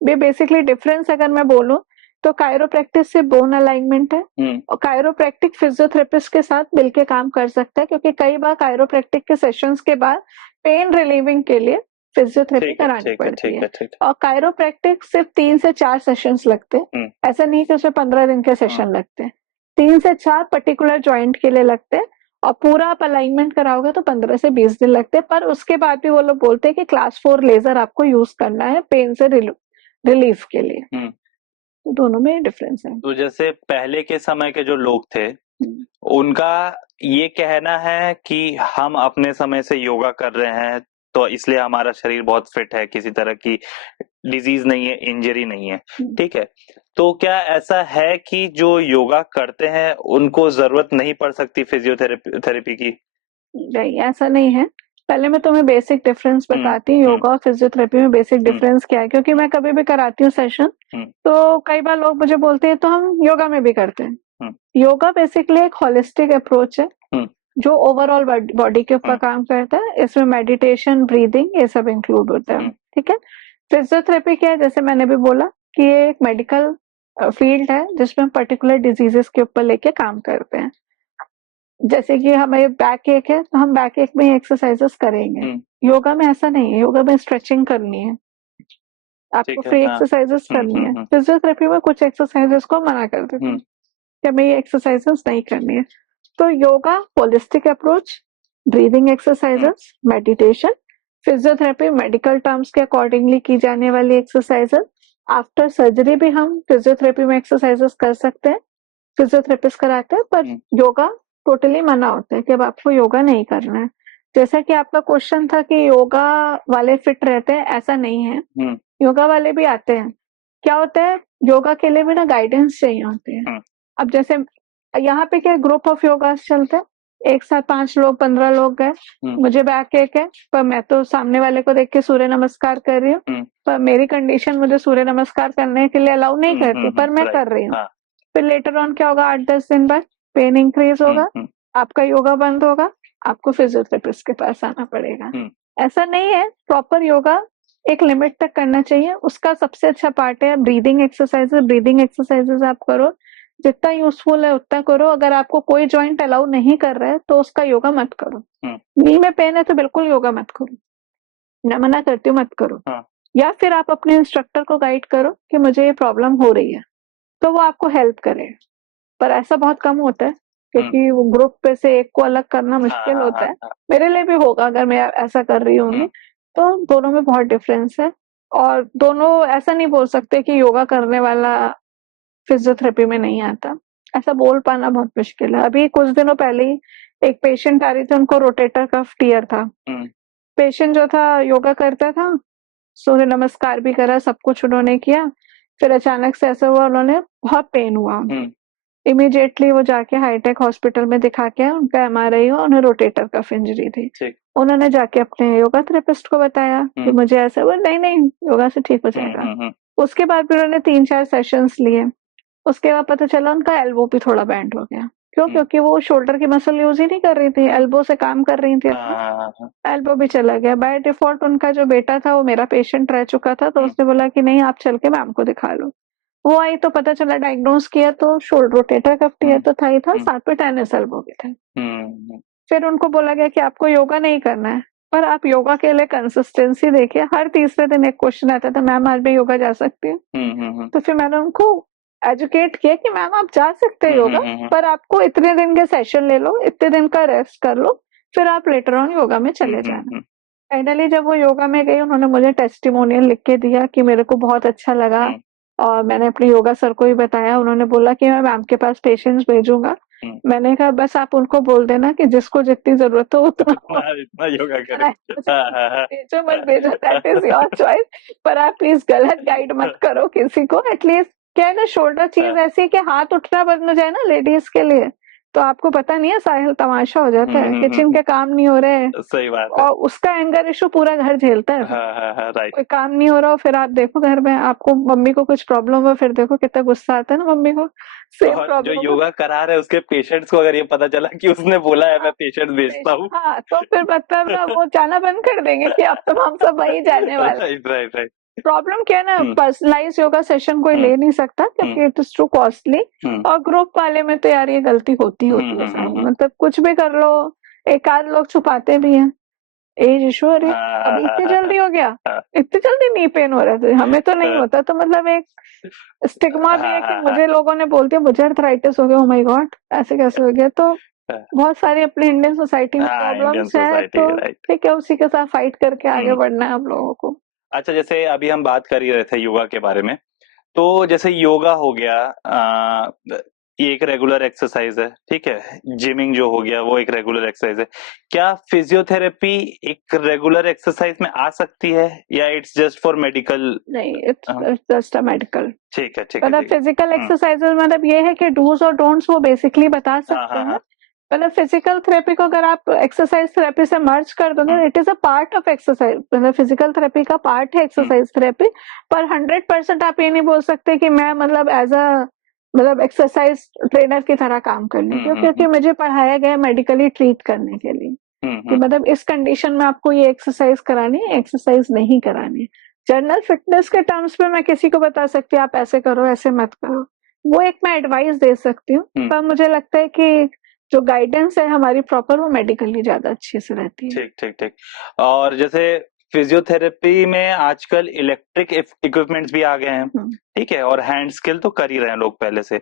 भी बेसिकली डिफरेंस अगर मैं बोलूं तो कायरोप्रैक्टिक से बोन अलाइनमेंट है, और कायरोप्रैक्टिक फिजियोथेरेपिस्ट के साथ मिलके काम कर सकता है, क्योंकि कई बार कायरोप्रैक्टिक के सेशंस के बाद पेन रिलीविंग के लिए फिजियोथेरेपी करानी पड़ती है। और कायरोप्रैक्टिक सिर्फ 3 से 4 सेशंस लगते हैं, ऐसा नहीं कि उसमें 15 दिन के सेशन लगते हैं। 3 से 4 पर्टिकुलर जॉइंट के लिए लगते हैं, और पूरा आप अलाइनमेंट कराओगे तो 15 से 20 दिन लगते हैं। पर उसके बाद भी वो लोग बोलते हैं कि क्लास 4 लेजर आपको यूज करना है पेन से रिलीफ के लिए। तो दोनों में डिफरेंस है। तो जैसे पहले के समय के जो लोग थे उनका ये कहना है कि हम अपने समय से योगा कर रहे हैं तो इसलिए हमारा शरीर बहुत फिट है, किसी तरह की डिजीज नहीं है, इंजरी नहीं है, ठीक है। तो क्या ऐसा है कि जो योगा करते हैं उनको जरूरत नहीं पड़ सकती फिजियोथेरेपी की? नहीं, ऐसा नहीं है। पहले मैं तुम्हें बेसिक डिफरेंस बताती हूँ योगा और फिजियोथेरेपी में बेसिक डिफरेंस क्या है, क्योंकि मैं कभी भी कराती हूँ सेशन तो कई बार लोग मुझे बोलते हैं तो हम योगा में भी करते हैं। योगा बेसिकली एक होलिस्टिक अप्रोच है जो ओवरऑल बॉडी के ऊपर काम करता है। इसमें मेडिटेशन, ब्रीदिंग, ये सब इंक्लूड होता है, ठीक है। फिजियोथेरेपी क्या है, जैसे मैंने भी बोला कि ये एक मेडिकल फील्ड है जिसमें पर्टिकुलर डिजीजेस के ऊपर लेके काम करते हैं। जैसे कि हमें बैक एक है तो हम बैक एक में एक्सरसाइजेस करेंगे। योगा में ऐसा नहीं है, योगा में स्ट्रेचिंग करनी है, आपको फ्री एक्सरसाइजेस करनी है। फिजियोथेरेपी में कुछ एक्सरसाइजेस को मना कर देते हैं कि हमें ये एक्सरसाइजेस नहीं करनी है। तो yoga holistic approach, breathing exercises, meditation, physiotherapy medical terms के अकॉर्डिंगली की जाने वाली एक्सरसाइजेस। आफ्टर सर्जरी भी हम फिजियोथेरेपी में एक्सरसाइजेस कर सकते हैं, फिजियोथेरेपिस्ट कराते हैं, पर योगा टोटली मना होता है कि अब आपको योगा नहीं करना है। जैसा कि आपका क्वेश्चन था कि योगा वाले फिट रहते हैं, ऐसा नहीं है। योगा वाले भी आते हैं। क्या होता है, योगा के लिए भी ना गाइडेंस चाहिए होती है। अब जैसे यहाँ पे क्या ग्रुप ऑफ योगा चलते हैं, एक साथ 5 लोग 15 लोग गए, मुझे बैक एक है पर मैं तो सामने वाले को देख के सूर्य नमस्कार कर रही हूँ, पर मेरी कंडीशन मुझे सूर्य नमस्कार करने के लिए अलाउ नहीं करती, पर मैं कर रही हूँ। फिर लेटर ऑन क्या होगा, 8-10 दिन बाद पेन इंक्रीज होगा, आपका योगा बंद होगा, आपको फिजियोथेरेपिस्ट के पास आना पड़ेगा। ऐसा नहीं है, प्रॉपर योगा एक लिमिट तक करना चाहिए। उसका सबसे अच्छा पार्ट है ब्रीदिंग एक्सरसाइजेस। ब्रीदिंग एक्सरसाइजेस आप करो, जितना यूजफुल है उतना करो। अगर आपको कोई जॉइंट अलाउ नहीं कर रहा है तो उसका योगा मत करो। नी में पेन है तो बिल्कुल योगा मत करो, मैं मना करती हूँ मत करो। या फिर आप अपने इंस्ट्रक्टर को गाइड करो कि मुझे ये प्रॉब्लम हो रही है, तो वो आपको हेल्प करे। पर ऐसा बहुत कम होता है क्योंकि वो ग्रुप पे से एक को अलग करना मुश्किल होता है। मेरे लिए भी होगा अगर मैं ऐसा कर रही हूँ, तो दोनों में बहुत डिफरेंस है। और दोनों ऐसा नहीं बोल सकते कि योगा करने वाला फिजियोथेरेपी में नहीं आता, ऐसा बोल पाना बहुत मुश्किल है। अभी कुछ दिनों पहले ही एक पेशेंट आ रही थी, उनको रोटेटर कफ टीयर था। पेशेंट जो था योगा करता था, सूर्य नमस्कार भी करा, सब कुछ उन्होंने किया, फिर अचानक से ऐसा हुआ उन्होंने बहुत पेन हुआ। इमीडिएटली वो जाके हाईटेक हॉस्पिटल में दिखा के उनका MRI हुआ, उन्हें रोटेटर कफ इंजरी थी। उन्होंने जाके अपने योगा थेरेपिस्ट को बताया कि मुझे ऐसा हुआ, नहीं योगा से ठीक हो जाएगा। उसके बाद फिर उन्होंने 3-4 सेशंस लिए। उसके बाद पता चला उनका एल्बो भी थोड़ा बैंड हो गया। क्यों? क्योंकि वो शोल्डर की मसल यूज ही नहीं कर रही थी, एल्बो से काम कर रही थी। एल्बो भी चला गया। बाय डिफॉल्ट उनका जो बेटा था वो मेरा पेशेंट रह चुका था, तो उसने बोला कि नहीं आप चल के मैम को दिखा लो। वो आई तो पता चला, डायग्नोज किया तो शोल्डर रोटेटर कफ टीयर तो था ही था, साथ में टेनिस एल्बो भी था। फिर उनको बोला गया कि आपको योगा नहीं करना है, पर आप योगा के लिए कंसिस्टेंसी देखिए। हर तीसरे दिन एक क्वेश्चन आता था, मैम आज मैं योगा जा सकती हूँ? तो फिर मैंने उनको एजुकेट किया कि मैम आप जा सकते हैं योगा, पर आपको इतने दिन के सेशन ले लो, इतने दिन का रेस्ट कर लो, फिर आप लेटर ऑन योगा में चले जाना। फाइनली जब वो योगा में गई, उन्होंने मुझे टेस्टिमोनियल लिख के दिया कि मेरे को बहुत अच्छा लगा, और मैंने अपने योगा सर को ही बताया। उन्होंने बोला कि मैं मैम के पास पेशेंट्स भेजूंगा। मैंने कहा बस आप उनको बोल देना कि जिसको जितनी जरूरत हो उतना योगा करें। भेजो मत भेजो, दैट इज योर चॉइस, पर आप प्लीज गलत गाइड मत करो किसी को। एटलीस्ट क्या है ना, शोल्डर चीज ऐसी है कि हाथ उठना बंद हो जाए ना लेडीज के लिए, तो आपको पता नहीं है साहिल, तमाशा हो जाता है, किचन के काम नहीं हो रहे सही बात है। और उसका एंगर इशू पूरा घर झेलता है। हाँ, राइट। कोई काम नहीं हो रहा हो, फिर आप देखो घर में आपको मम्मी को कुछ प्रॉब्लम हो, फिर देखो कितना गुस्सा आता है ना मम्मी को, सेम और जो प्रॉब्लम। योगा करा रहे उसके पेशेंट्स को अगर ये पता चला कि उसने बोला है मैं पेशेंट भेजता हूँ, हाँ, तो फिर मतलब ना वो जाना बंद कर देंगे कि अब तो हम सब वहीं जाने वाले। राइट। प्रॉब्लम क्या है ना, पर्सनलाइज योगा सेशन कोई ले नहीं सकता क्योंकि इट इज टू कॉस्टली, और ग्रुप वाले में तो यार ये गलती होती है सारी, मतलब कुछ भी कर लो, एक आध लोग छुपाते भी हैं एज इशू, अरे अभी इतनी जल्दी हो गया, इतनी जल्दी नी पेन हो रहा है, तो हमें तो नहीं होता, तो मतलब एक स्टिग्मा भी है कि मुझे लोगों ने बोलते हैं मुझे अर्थराइटिस हो गया, ओ माय गॉड ऐसे कैसे हो गया। तो बहुत सारी अपनी इंडियन सोसाइटी में प्रॉब्लम्स है, तो ठीक है उसी के साथ फाइट करके आगे बढ़ना है हम लोगों को। अच्छा, जैसे अभी हम बात कर ही रहे थे योगा के बारे में, तो जैसे योगा हो गया, ये एक रेगुलर एक्सरसाइज है, ठीक है। जिमिंग जो हो गया वो एक रेगुलर एक्सरसाइज है। क्या फिजियोथेरेपी एक रेगुलर एक्सरसाइज में आ सकती है या इट्स जस्ट फॉर मेडिकल? नहीं, इट्स जस्ट अ मेडिकल। ठीक है मतलब फिजिकल एक्सरसाइजेस मतलब ये है कि डूज और डोंट्स वो बेसिकली बता सकते हैं। मतलब फिजिकल थेरेपी को अगर आप एक्सरसाइज थेरेपी से मर्ज कर दो तो it is a part of exercise, मतलब फिजिकल थेरेपी का पार्ट है एक्सरसाइज थेरेपी, पर 100% आप ये नहीं बोल सकते कि मैं मतलब एज अ मतलब एक्सरसाइज ट्रेनर की तरह काम करने के, क्योंकि मुझे पढ़ाया गया मेडिकली ट्रीट करने के लिए कि मतलब इस कंडीशन में आपको ये एक्सरसाइज करानी है, एक्सरसाइज नहीं करानी है। जनरल फिटनेस के टर्म्स में मैं किसी को बता सकती हूँ आप ऐसे करो ऐसे मत करो, वो एक मैं एडवाइस दे सकती हूँ, पर मुझे लगता है कि जो गाइडेंस है हमारी प्रॉपर वो मेडिकली ज्यादा अच्छे से रहती है। ठीक। और जैसे फिजियोथेरेपी में आजकल इलेक्ट्रिक इक्विपमेंट्स भी आ गए हैं, ठीक है, और हैंड स्किल तो कर ही रहे हैं लोग पहले से,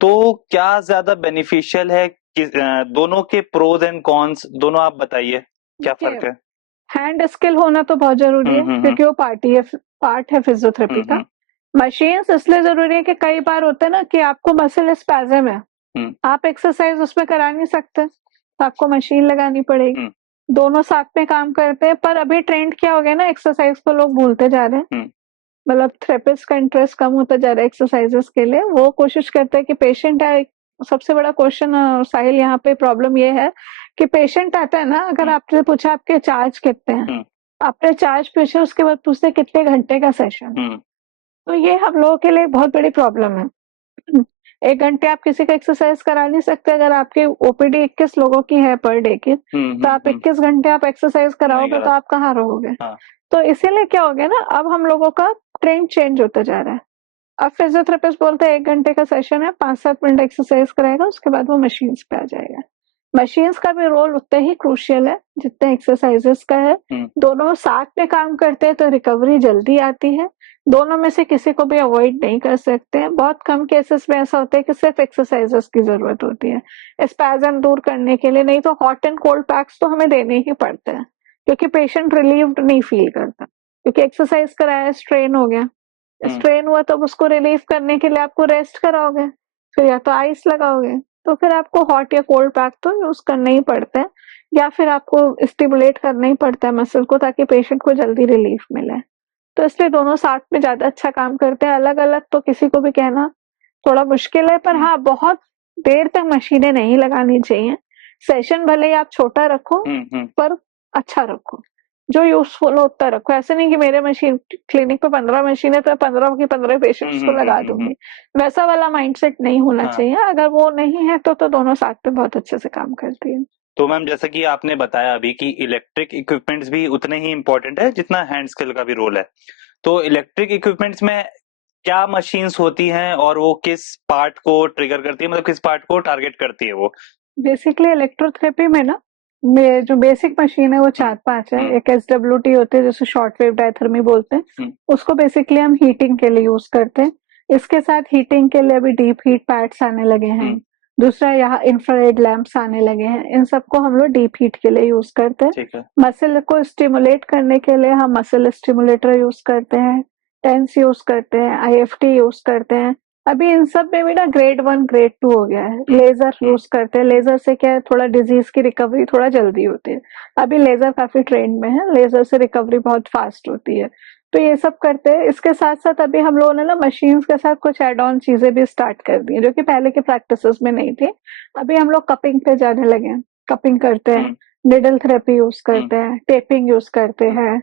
तो क्या ज्यादा बेनिफिशियल है कि दोनों के प्रोज एंड कॉन्स दोनों आप बताइए, क्या फर्क है? हैंड स्किल होना तो बहुत जरूरी है क्योंकि वो पार्ट है फिजियोथेरेपी का। मशीन्स इसलिए जरूरी है कि कई बार होता है ना कि आपको मसल स्पैज़म है, आप एक्सरसाइज उसमें करा नहीं सकते, तो आपको मशीन लगानी पड़ेगी। दोनों साथ में काम करते हैं, पर अभी ट्रेंड क्या हो गया ना, एक्सरसाइज को लोग भूलते जा रहे हैं, मतलब थेरेपिस्ट का इंटरेस्ट कम होता जा रहा है एक्सरसाइजेस के लिए। वो कोशिश करते हैं कि पेशेंट आए, सबसे बड़ा क्वेश्चन साहिल यहाँ पे प्रॉब्लम ये है कि पेशेंट आता है ना, अगर आपने पूछा आपके चार्ज कितने हैं, आपने चार्ज पूछे उसके बाद पूछते कितने घंटे का सेशन, तो ये हम लोगों के लिए बहुत बड़ी प्रॉब्लम है। 1 घंटे आप किसी का एक्सरसाइज करा नहीं सकते, अगर आपके ओपीडी 21 लोगों की है पर डे की, तो आप 21 घंटे आप एक्सरसाइज कराओगे तो आप कहाँ रहोगे। तो इसीलिए क्या हो गया ना, अब हम लोगों का ट्रेंड चेंज होता जा रहा है। अब फिजियोथेरेपिस्ट बोलते हैं 1 घंटे का सेशन है, 5-7 मिनट एक्सरसाइज कराएगा, उसके बाद वो मशीन्स पे आ जाएगा। मशीन्स का भी रोल उतना ही क्रूशियल है जितना एक्सरसाइजेस का है। दोनों साथ में काम करते हैं तो रिकवरी जल्दी आती है। दोनों में से किसी को भी अवॉइड नहीं कर सकते हैं। बहुत कम केसेस में ऐसा होता है कि सिर्फ एक्सरसाइजेस की जरूरत होती है स्पैज़म दूर करने के लिए, नहीं तो हॉट एंड कोल्ड पैक्स तो हमें देने ही पड़ते हैं क्योंकि पेशेंट रिलीव्ड नहीं फील करता, क्योंकि एक्सरसाइज कराया स्ट्रेन हो गया, स्ट्रेन हुआ तो उसको रिलीव करने के लिए आपको रेस्ट कराओगे, फिर या तो आइस लगाओगे, तो फिर आपको हॉट या कोल्ड पैक तो यूज करना ही पड़ता है, या फिर आपको स्टिमुलेट करना ही पड़ता है मसल को ताकि पेशेंट को जल्दी रिलीफ मिले। तो इसलिए दोनों साथ में ज्यादा अच्छा काम करते हैं। अलग अलग तो किसी को भी कहना थोड़ा मुश्किल है, पर हाँ बहुत देर तक मशीनें नहीं लगानी चाहिए। सेशन भले ही आप छोटा रखो पर अच्छा रखो, जो यूजफुल होता रखो। ऐसे नहीं कि मेरे मशीन क्लिनिक पे 15 मशीनें तो 15 की 15 पेशेंट्स को लगा दूंगी, वैसा वाला माइंडसेट नहीं होना चाहिए। अगर वो नहीं है तो दोनों साथ में बहुत अच्छे से काम करती है। तो मैम जैसा कि आपने बताया अभी कि इलेक्ट्रिक इक्विपमेंट्स भी उतने ही इम्पोर्टेंट है जितना हैंड स्किल का भी रोल है, तो इलेक्ट्रिक इक्विपमेंट्स में क्या मशीन्स होती हैं और वो किस पार्ट को ट्रिगर करती है, मतलब किस पार्ट को टारगेट करती है वो? बेसिकली इलेक्ट्रोथेरेपी में ना जो बेसिक मशीन है वो 4-5 है। एक SWT होती है जिसे शॉर्ट वेव डायथर्मी बोलते हैं, उसको बेसिकली हम हीटिंग के लिए यूज करते हैं। इसके साथ हीटिंग के लिए अभी डीप हीट पैड्स आने लगे हैं, दूसरा यहाँ इंफ्रारेड लैंप्स आने लगे हैं, इन सबको हम लोग डीप हीट के लिए यूज करते हैं। मसल को स्टिमुलेट करने के लिए हम मसल स्टिमुलेटर यूज करते हैं, टेंस यूज करते हैं, IFT यूज करते हैं। अभी इन सब में भी ना ग्रेड 1 ग्रेड 2 हो गया है। लेजर यूज करते हैं, लेजर से क्या है थोड़ा डिजीज की रिकवरी थोड़ा जल्दी होती है। अभी लेजर काफी ट्रेंड में है, लेजर से रिकवरी बहुत फास्ट होती है। तो ये सब करते हैं। इसके साथ साथ अभी हम लोगों ने ना मशीन्स के साथ कुछ एड ऑन चीजें भी स्टार्ट कर दी है जो कि पहले के प्रैक्टिसेस में नहीं थी। अभी हम लोग कपिंग पे जाने लगे हैं, कपिंग करते हैं, निडल थेरेपी यूज करते हैं, टेपिंग यूज करते हैं।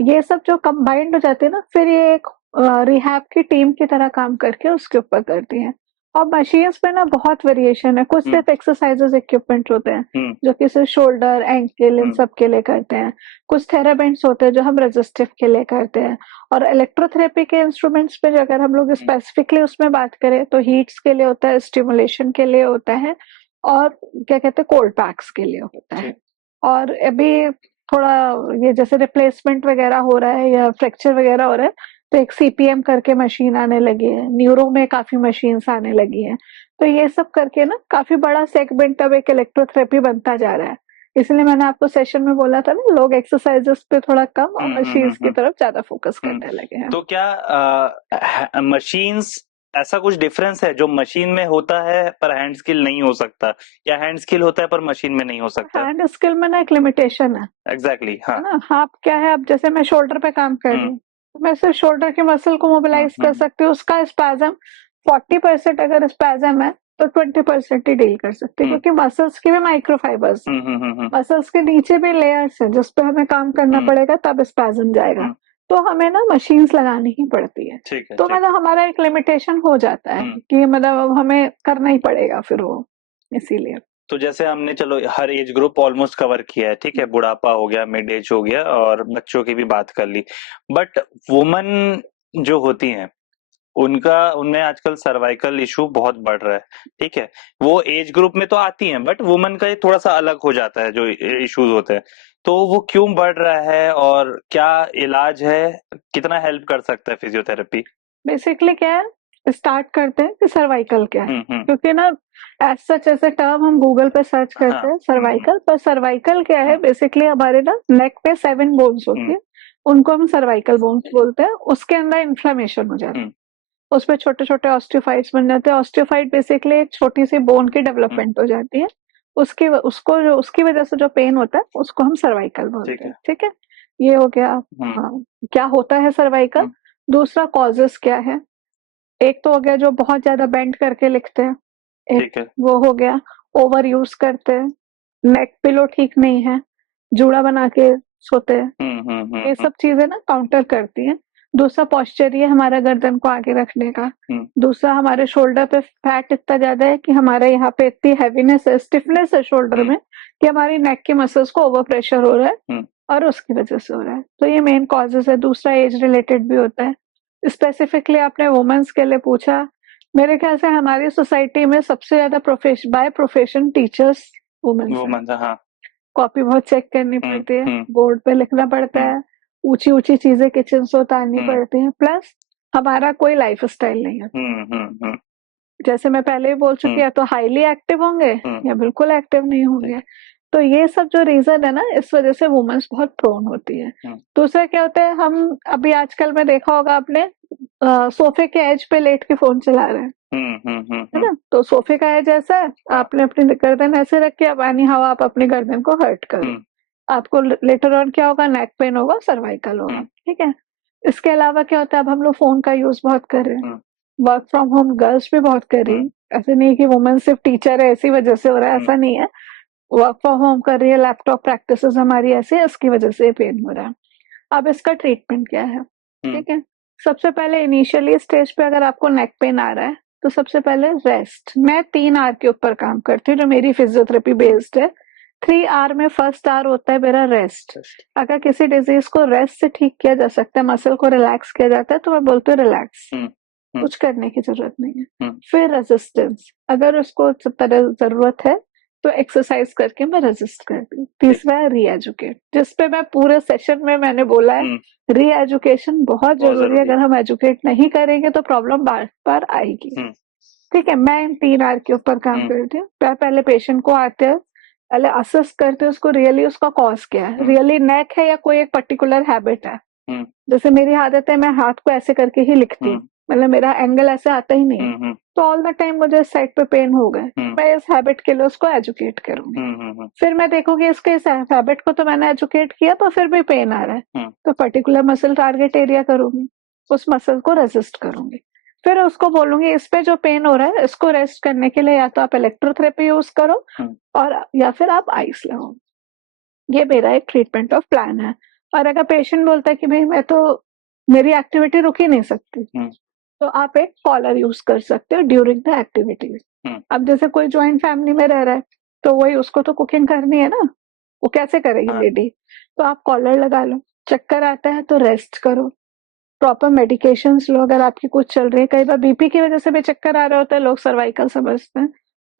ये सब जो कंबाइंड हो जाते हैं ना, फिर ये एक रिहैब की टीम की तरह काम करके उसके ऊपर करती हैं। और मशीन्स में ना बहुत वेरिएशन है, कुछ सिर्फ एक्सरसाइजेस इक्विपमेंट होते हैं जो कि सिर्फ शोल्डर एंकल इन सब के लिए करते हैं। कुछ थेराबेंट्स होते हैं जो हम रेजिस्टिव के लिए करते हैं। और इलेक्ट्रोथेरेपी के इंस्ट्रूमेंट्स पे अगर हम लोग स्पेसिफिकली उसमें बात करें तो हीट्स के लिए होता है, स्टिमुलेशन के लिए होता है, और क्या कहते हैं कोल्ड पैक्स के लिए होता है। और अभी थोड़ा ये जैसे रिप्लेसमेंट वगैरह हो रहा है या फ्रैक्चर वगैरह हो रहा है तो एक सीपीएम करके मशीन आने लगी है, न्यूरो में काफी मशीन्स आने लगी हैं। तो ये सब करके ना काफी बड़ा सेगमेंट अब एक इलेक्ट्रोथेरेपी बनता जा रहा है। इसलिए मैंने आपको सेशन में बोला था ना, लोग एक्सरसाइजेस पे थोड़ा कम और मशीन्स की तरफ ज्यादा फोकस करने लगे हैं। तो क्या मशीन्स ऐसा कुछ डिफरेंस है जो मशीन में होता है पर हैंड स्किल नहीं हो सकता, या हैंड स्किल होता है पर मशीन में नहीं हो सकता? हैंड स्किल में ना एक लिमिटेशन है। एग्जैक्टली, हाँ। है ना, हाँ क्या है, अब जैसे मैं शोल्डर पे काम कर रही हूँ तो मैं सिर्फ शोल्डर के मसल को मोबिलाइज कर सकती हूँ। उसका स्पैजम 40% अगर स्पैजम है तो 20% ही डील कर सकती हूँ, क्योंकि मसल्स की भी माइक्रोफाइबर्स, मसल्स के नीचे भी लेयर्स है जिस पे हमें काम करना पड़ेगा तब स्पैजम जाएगा। तो हमें ना मशीन्स लगानी ही पड़ती है। तो मतलब हमारा एक लिमिटेशन हो जाता है कि मतलब अब हमें करना ही पड़ेगा फिर वो, इसीलिए। तो जैसे हमने चलो हर एज ग्रुप ऑलमोस्ट कवर किया है, ठीक है, बुढ़ापा हो गया, मिड एज हो गया, और बच्चों की भी बात कर ली। बट वुमन जो होती हैं उनमें आजकल सर्वाइकल इशू बहुत बढ़ रहा है, ठीक है। वो एज ग्रुप में तो आती हैं बट वुमन का ये थोड़ा सा अलग हो जाता है जो इश्यूज होते हैं। तो वो क्यों बढ़ रहा है और क्या इलाज है, कितना हेल्प कर सकता है फिजियोथेरेपी? बेसिकली क्या है, स्टार्ट करते हैं कि सर्वाइकल क्या है, क्योंकि ना एज सच ऐसे टर्म हम गूगल पे सर्च करते हैं सर्वाइकल, पर सर्वाइकल क्या है बेसिकली हमारे ना नेक पे 7 बोन्स होती है, उनको हम सर्वाइकल बोन्स बोलते हैं। उसके अंदर इन्फ्लेमेशन हो जाता है, उसपे छोटे छोटे ऑस्टियोफाइट्स बन जाते हैं। ऑस्टियोफाइट बेसिकली एक छोटी सी बोन की डेवलपमेंट हो जाती है, उसकी वजह से जो पेन होता है उसको हम सर्वाइकल बोलते हैं, ठीक है। ये हो गया। हाँ, क्या होता है सर्वाइकल। दूसरा कॉजेस क्या है, एक तो हो गया जो बहुत ज्यादा बेंड करके लिखते हैं, एक वो हो गया ओवर यूज करते हैं, नेक पिलो ठीक नहीं है, जूड़ा बना के सोते हैं, ये सब चीजें ना काउंटर करती हैं। दूसरा पॉस्चर ये हमारा गर्दन को आगे रखने का। दूसरा हमारे शोल्डर पे फैट इतना ज्यादा है कि हमारे यहाँ पे इतनी हैवीनेस है, स्टिफनेस है शोल्डर में कि हमारी नेक के मसल्स को ओवर प्रेशर हो रहा है और उसकी वजह से हो रहा है। तो ये मेन कॉजेज है। दूसरा एज रिलेटेड भी होता है। स्पेसिफिकली आपने वुमेन्स के लिए पूछा, मेरे ख्याल से हमारी सोसाइटी में सबसे ज्यादा बाय प्रोफेशन टीचर्स वुमेन्स, हाँ। कॉपी बहुत चेक करनी पड़ती है, बोर्ड पे लिखना पड़ता है, ऊंची ऊंची चीजें किचन से उतारनी पड़ती हैं, प्लस हमारा कोई लाइफ स्टाइल नहीं है। जैसे मैं पहले ही बोल चुकी है, तो हाईली एक्टिव होंगे या बिल्कुल एक्टिव नहीं होंगे। तो ये सब जो रीजन है ना, इस वजह से वुमेन्स बहुत प्रोन होती है। दूसरा क्या होता है, हम अभी आजकल में देखा होगा आपने, सोफे के एज पे लेट के फोन चला रहे हैं, है ना। तो सोफे का एज ऐसा है, आपने अपनी गर्दन ऐसे रख के, अब एनी हाउ आप अपनी गर्दन को हर्ट करो, आपको लेटर ऑन क्या होगा, नेक पेन होगा, सर्वाइकल होगा, ठीक है। इसके अलावा क्या होता है, अब हम लोग फोन का यूज बहुत कर रहे हैं, वर्क फ्रॉम होम गर्ल्स भी बहुत कर रही है। ऐसे नहीं कि वुमेन सिर्फ टीचर है इसी वजह से हो रहा है, ऐसा नहीं है। वर्क फ्रॉम होम कर रही है, लैपटॉप प्रैक्टिसेस हमारी ऐसी है, इसकी वजह से पेन हो रहा है। अब इसका ट्रीटमेंट क्या है, ठीक है। सबसे पहले इनिशियली स्टेज पे अगर आपको नेक पेन आ रहा है तो सबसे पहले रेस्ट। मैं 3 आर के ऊपर काम करती हूँ जो मेरी फिजियोथेरेपी बेस्ड है। 3 आर में फर्स्ट आर होता है मेरा रेस्ट। अगर किसी डिजीज को रेस्ट से ठीक किया जा सकता है, मसल को रिलैक्स किया जाता है, तो मैं बोलती हूँ रिलैक्स, कुछ करने की जरूरत नहीं है। फिर रेजिस्टेंस, अगर उसको जरूरत है तो एक्सरसाइज करके मैं रेजिस्ट करती हूँ। तीसरा है री एजुकेट, जिसपे मैं पूरे सेशन में मैंने बोला है री एजुकेशन बहुत जरूरी है। अगर हम एजुकेट नहीं करेंगे तो प्रॉब्लम बार बार आएगी, ठीक है। मैं इन 3 आर के ऊपर काम करती हूँ। पहले पेशेंट को आते हैं, पहले असेस करते हैं उसको, रियली उसका कॉज क्या है, रियली नेक है या कोई एक पर्टिकुलर हैबिट है। जैसे मेरी आदत है, मैं हाथ को ऐसे करके ही लिखती हूँ, मतलब मेरा एंगल ऐसे आता ही नहीं है, हम्म, तो ऑल द टाइम मुझे इस साइड पे पेन हो गए, हम्म, मैं इस हैबिट के लिए उसको एजुकेट करूंगी। फिर मैं देखूंगी इसके इस हैबिट को तो मैंने एजुकेट किया, तो फिर भी पेन आ रहा है, तो पर्टिकुलर मसल टारगेट एरिया करूंगी, उस मसल को रेजिस्ट करूंगी, फिर उसको बोलूंगी इस पे जो पेन हो रहा है इसको रेस्ट करने के लिए या तो आप इलेक्ट्रोथेरेपी यूज करो और या फिर आप आइस लगाओ। ये मेरा एक ट्रीटमेंट ऑफ प्लान है। और अगर पेशेंट बोलता है कि भाई मैं तो मेरी एक्टिविटी रुक ही नहीं सकती, तो आप एक कॉलर यूज कर सकते हो ड्यूरिंग द एक्टिविटीज। अब जैसे कोई ज्वाइंट फैमिली में रह रहा है, तो वही उसको तो कुकिंग करनी है ना, वो कैसे करेगी हाँ। लेडी, तो आप कॉलर लगा लो। चक्कर आता है तो रेस्ट करो, प्रॉपर मेडिकेशंस लो अगर आपकी कुछ चल रही है। कई बार बीपी की वजह से भी चक्कर आ रहे होते हैं, लोग सर्वाइकल समझते हैं,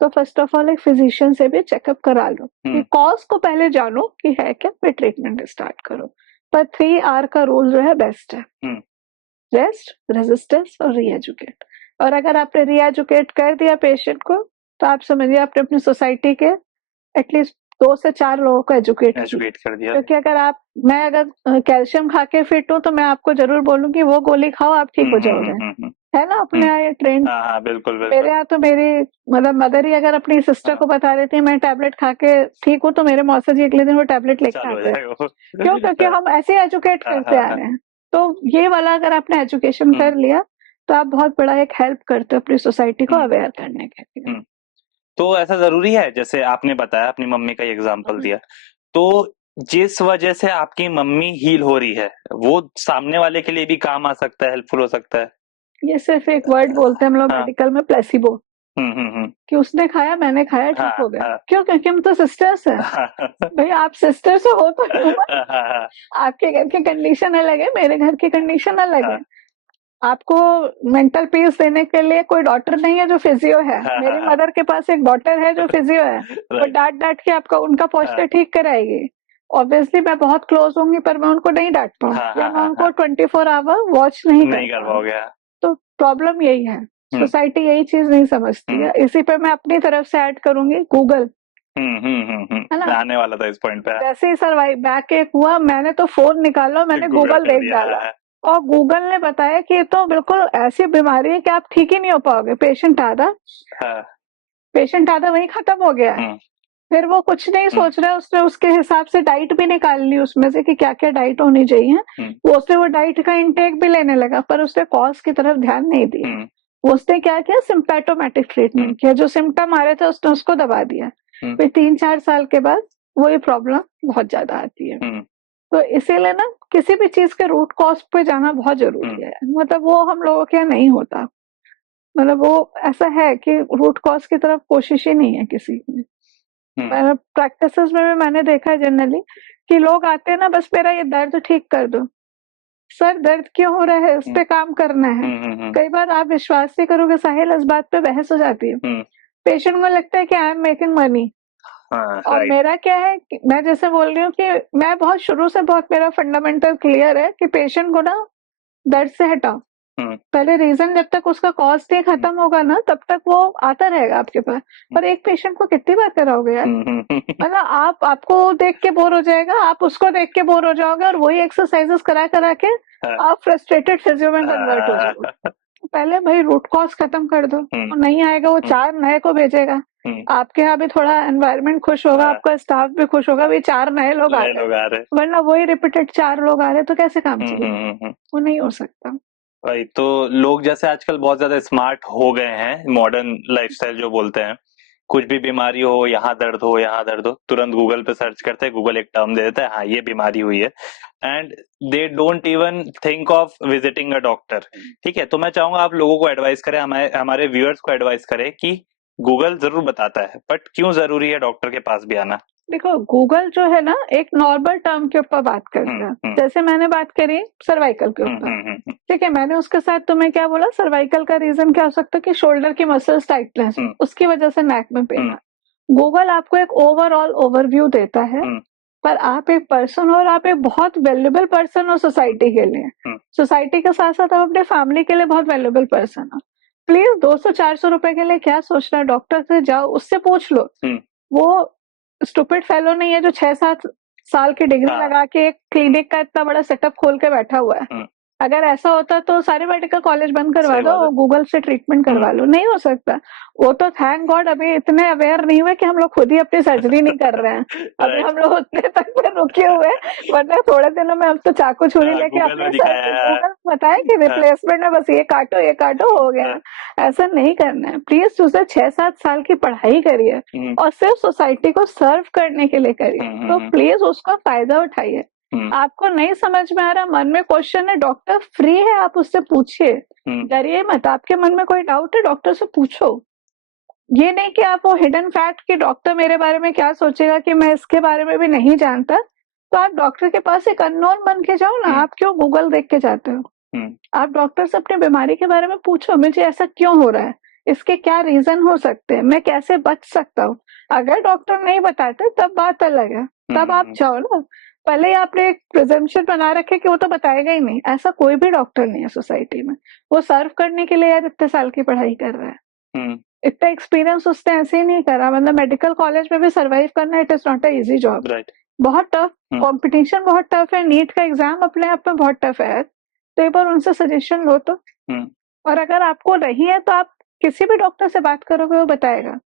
तो फर्स्ट ऑफ ऑल एक फिजिशियन से भी चेकअप करा लो कि कॉज को पहले जानो कि है क्या, फिर ट्रीटमेंट स्टार्ट करो। पर 3R का रूल जो है बेस्ट है, रेस्ट, रेजिस्टेंस और रीएजुकेट। और अगर आपने रीएजुकेट कर दिया पेशेंट को, तो आप समझिए आपने अपनी सोसाइटी के एटलीस्ट 2 से 4 लोगों को एजुकेट कर दिया। क्योंकि मैं अगर कैल्शियम खा के फिट हूँ, तो मैं आपको जरूर बोलूंगी वो गोली खाओ आप ठीक हो जाओगे, है ना, अपने यहाँ ये ट्रेंड। हाँ, बिल्कुल मेरे यहाँ तो मेरी मतलब मदर ही अगर अपनी सिस्टर को बता देती है मैं टैबलेट खा के ठीक हूँ, तो मेरे मौसा जी अगले दिन वो टैबलेट लेके आते हैं। क्यों? क्योंकि हम ऐसे एजुकेट करते आ रहे हैं। तो ये वाला अगर आपने एजुकेशन कर लिया, तो आप बहुत बड़ा एक हेल्प करते हो अपनी सोसाइटी को अवेयर करने के लिए। तो ऐसा जरूरी है, जैसे आपने बताया अपनी मम्मी का एग्जांपल दिया, तो जिस वजह से आपकी मम्मी हील हो रही है वो सामने वाले के लिए भी काम आ सकता है, हेल्पफुल हो सकता है। ये सिर्फ एक वर्ड बोलते हैं हम लोग मेडिकल में, प्लेसिबो, कि उसने खाया मैंने खाया ठीक हो गया। क्यों? क्योंकि हम तो सिस्टर्स हैं। भाई आप सिस्टर्स हो तो ह्यूमन, आपके घर की कंडीशन अलग है, मेरे घर की कंडीशन अलग है। आपको मेंटल पीस देने के लिए कोई डॉक्टर नहीं है जो फिजियो है। मेरी मदर के पास एक डॉक्टर है जो फिजियो है, वो डांट डांट के आपका उनका पोस्टर ठीक कराएगी। ऑब्वियसली मैं बहुत क्लोज होंगी, पर मैं उनको नहीं डांट पाऊँ या मैं उनको 24 आवर वॉच नहीं कर पाऊँ। तो प्रॉब्लम यही है, सोसाइटी यही चीज नहीं समझती है। इसी पे मैं अपनी तरफ से ऐड करूंगी गूगल, है ना, आने वाला था इस पॉइंट पे। जैसे ही सर्वाइव बैक एक हुआ, मैंने तो फोन निकाला, मैंने गूगल देख डाला और गूगल ने बताया कि ये तो बिल्कुल ऐसी बीमारी है कि आप ठीक ही नहीं हो पाओगे। पेशेंट आधा वही खत्म हो गया। फिर वो कुछ नहीं सोच रहा है, उसने उसके हिसाब से डाइट भी निकाल ली उसमें से कि क्या क्या डाइट होनी चाहिए। वो डाइट का इंटेक भी लेने लगा, पर उसने कॉज की तरफ ध्यान नहीं दिया। उसने क्या किया, सिम्पटोमेटिक ट्रीटमेंट किया, जो सिम्टम आ रहे थे उसने उसको दबा दिया। फिर 3-4 साल के बाद वो ये प्रॉब्लम बहुत ज्यादा आती है। तो इसीलिए ना किसी भी चीज के रूट कॉज पे जाना बहुत जरूरी है। मतलब वो हम लोगों के यहाँ नहीं होता, मतलब वो ऐसा है कि रूट कॉज की तरफ कोशिश ही नहीं है किसी की। प्रैक्टिसेस में भी मैंने देखा है जनरली कि लोग आते हैं ना, बस मेरा ये दर्द ठीक कर दो। सर दर्द क्यों हो रहा है, उस पे काम करना है। कई बार आप विश्वास नहीं करोगे साहिल, इस बात पे बहस हो जाती है। पेशेंट को लगता है कि आई एम मेकिंग मनी, और मेरा क्या है, मैं जैसे बोल रही हूँ कि मैं बहुत शुरू से बहुत मेरा फंडामेंटल क्लियर है कि पेशेंट को ना दर्द से हटाओ। पहले रीजन जब तक उसका कॉज नहीं खत्म होगा ना, तब तक वो आता रहेगा आपके पास। पर एक पेशेंट को कितनी बार कराओगे यार, मतलब आपको देख के बोर हो जाएगा, आप उसको देख के बोर हो जाओगे, और वही एक्सरसाइजेस करा करा के आप फ्रस्ट्रेटेड फिजियो में कन्वर्ट हो जाओगे। पहले भाई रूट कॉज खत्म कर दो, तो नहीं आएगा वो 4 नए को भेजेगा। आपके यहाँ भी थोड़ा एनवायरनमेंट खुश होगा, आपका स्टाफ भी खुश होगा, भाई 4 नए लोग आ रहे, वरना वही रिपीटेड 4 लोग आ रहे, तो कैसे काम चलेगा? वो नहीं हो सकता। भाई तो लोग जैसे आजकल बहुत ज्यादा स्मार्ट हो गए हैं, मॉडर्न लाइफस्टाइल जो बोलते हैं, कुछ भी बीमारी हो, यहाँ दर्द हो, तुरंत गूगल पे सर्च करते हैं, गूगल एक टर्म दे देता है, हाँ ये बीमारी हुई है, and they don't even think of visiting a doctor. ठीक है, तो मैं चाहूंगा आप लोगों को एडवाइस करें, हमारे व्यूअर्स को एडवाइस करें कि गूगल जरूर बताता है, बट क्यों जरूरी है डॉक्टर के पास भी आना? देखो गूगल जो है ना, एक नॉर्मल टर्म के ऊपर बात करता है। जैसे मैंने बात करी सर्वाइकल के ऊपर, ठीक है, मैंने उसके साथ तुम्हें क्या बोला, सर्वाइकल का रीजन क्या हो सकता है कि शोल्डर की मसल्स टाइटनेस, उसकी वजह से नेक में पेन है। गूगल आपको एक ओवरऑल ओवरव्यू देता है, पर आप एक पर्सन हो और आप एक बहुत वैल्यूएबल पर्सन हो सोसाइटी के लिए। सोसाइटी के साथ साथ आप अपने फैमिली के लिए बहुत वैल्यूएबल पर्सन हो। प्लीज 200-400 रुपए के लिए क्या सोचना, डॉक्टर से जाओ, उससे पूछ लो। वो स्टूपिड फेलो नहीं है जो 6-7 साल की डिग्री लगा के एक क्लिनिक का इतना बड़ा सेटअप खोल के बैठा हुआ है। अगर ऐसा होता तो सारे मेडिकल कॉलेज बंद करवा सही दो बात है। और गूगल से ट्रीटमेंट करवा लो, नहीं हो सकता। वो तो थैंक गॉड अभी इतने अवेयर नहीं हुए कि हम लोग खुद ही अपनी सर्जरी नहीं कर रहे हैं। अभी राइट। हम लोग उतने तक पे रुके हुए हैं, वरना थोड़े दिनों में हम तो चाकू छुरी लेके गूगल अपने में दिखाया है। गूगल बताए कि रिप्लेसमेंट में बस ये काटो हो गया। ऐसा नहीं करना है प्लीज। दूसरे 6-7 साल की पढ़ाई करिए और सिर्फ सोसाइटी को सर्व करने के लिए करिए, तो प्लीज उसका फायदा उठाइए। आपको नहीं समझ में आ रहा, मन में क्वेश्चन है, डॉक्टर फ्री है, आप उससे पूछिए, डरिए मत। आपके मन में कोई डाउट है, डॉक्टर से पूछो। ये नहीं कि आप वो हिडन फैक्ट कि डॉक्टर मेरे बारे में क्या सोचेगा कि मैं इसके बारे में भी नहीं जानता, तो आप डॉक्टर के पास एक अननोन बन के जाओ ना। आप क्यों गूगल देख के जाते हो? आप डॉक्टर से अपनी बीमारी के बारे में पूछो, मुझे ऐसा क्यों हो रहा है, इसके क्या रीजन हो सकते हैं, मैं कैसे बच सकता हूँ। अगर डॉक्टर नहीं बताते तब बात अलग है, तब आप जाओ ना। पहले ही आपने एक प्रिजम्पशन बना रखे कि वो तो बताएगा ही नहीं। ऐसा कोई भी डॉक्टर नहीं है सोसाइटी में। वो सर्व करने के लिए यार इतने साल की पढ़ाई कर रहा है, इतना एक्सपीरियंस उसने ऐसे ही नहीं करा। मतलब मेडिकल कॉलेज में भी सर्वाइव करना it is not a easy job, बहुत टफ, कंपटीशन बहुत टफ है। नीट का एग्जाम अपने आप में बहुत टफ है, तो एक बार उनसे सजेशन लो तो। और अगर आपको नहीं है तो आप किसी भी डॉक्टर से बात करोगे, वो बताएगा।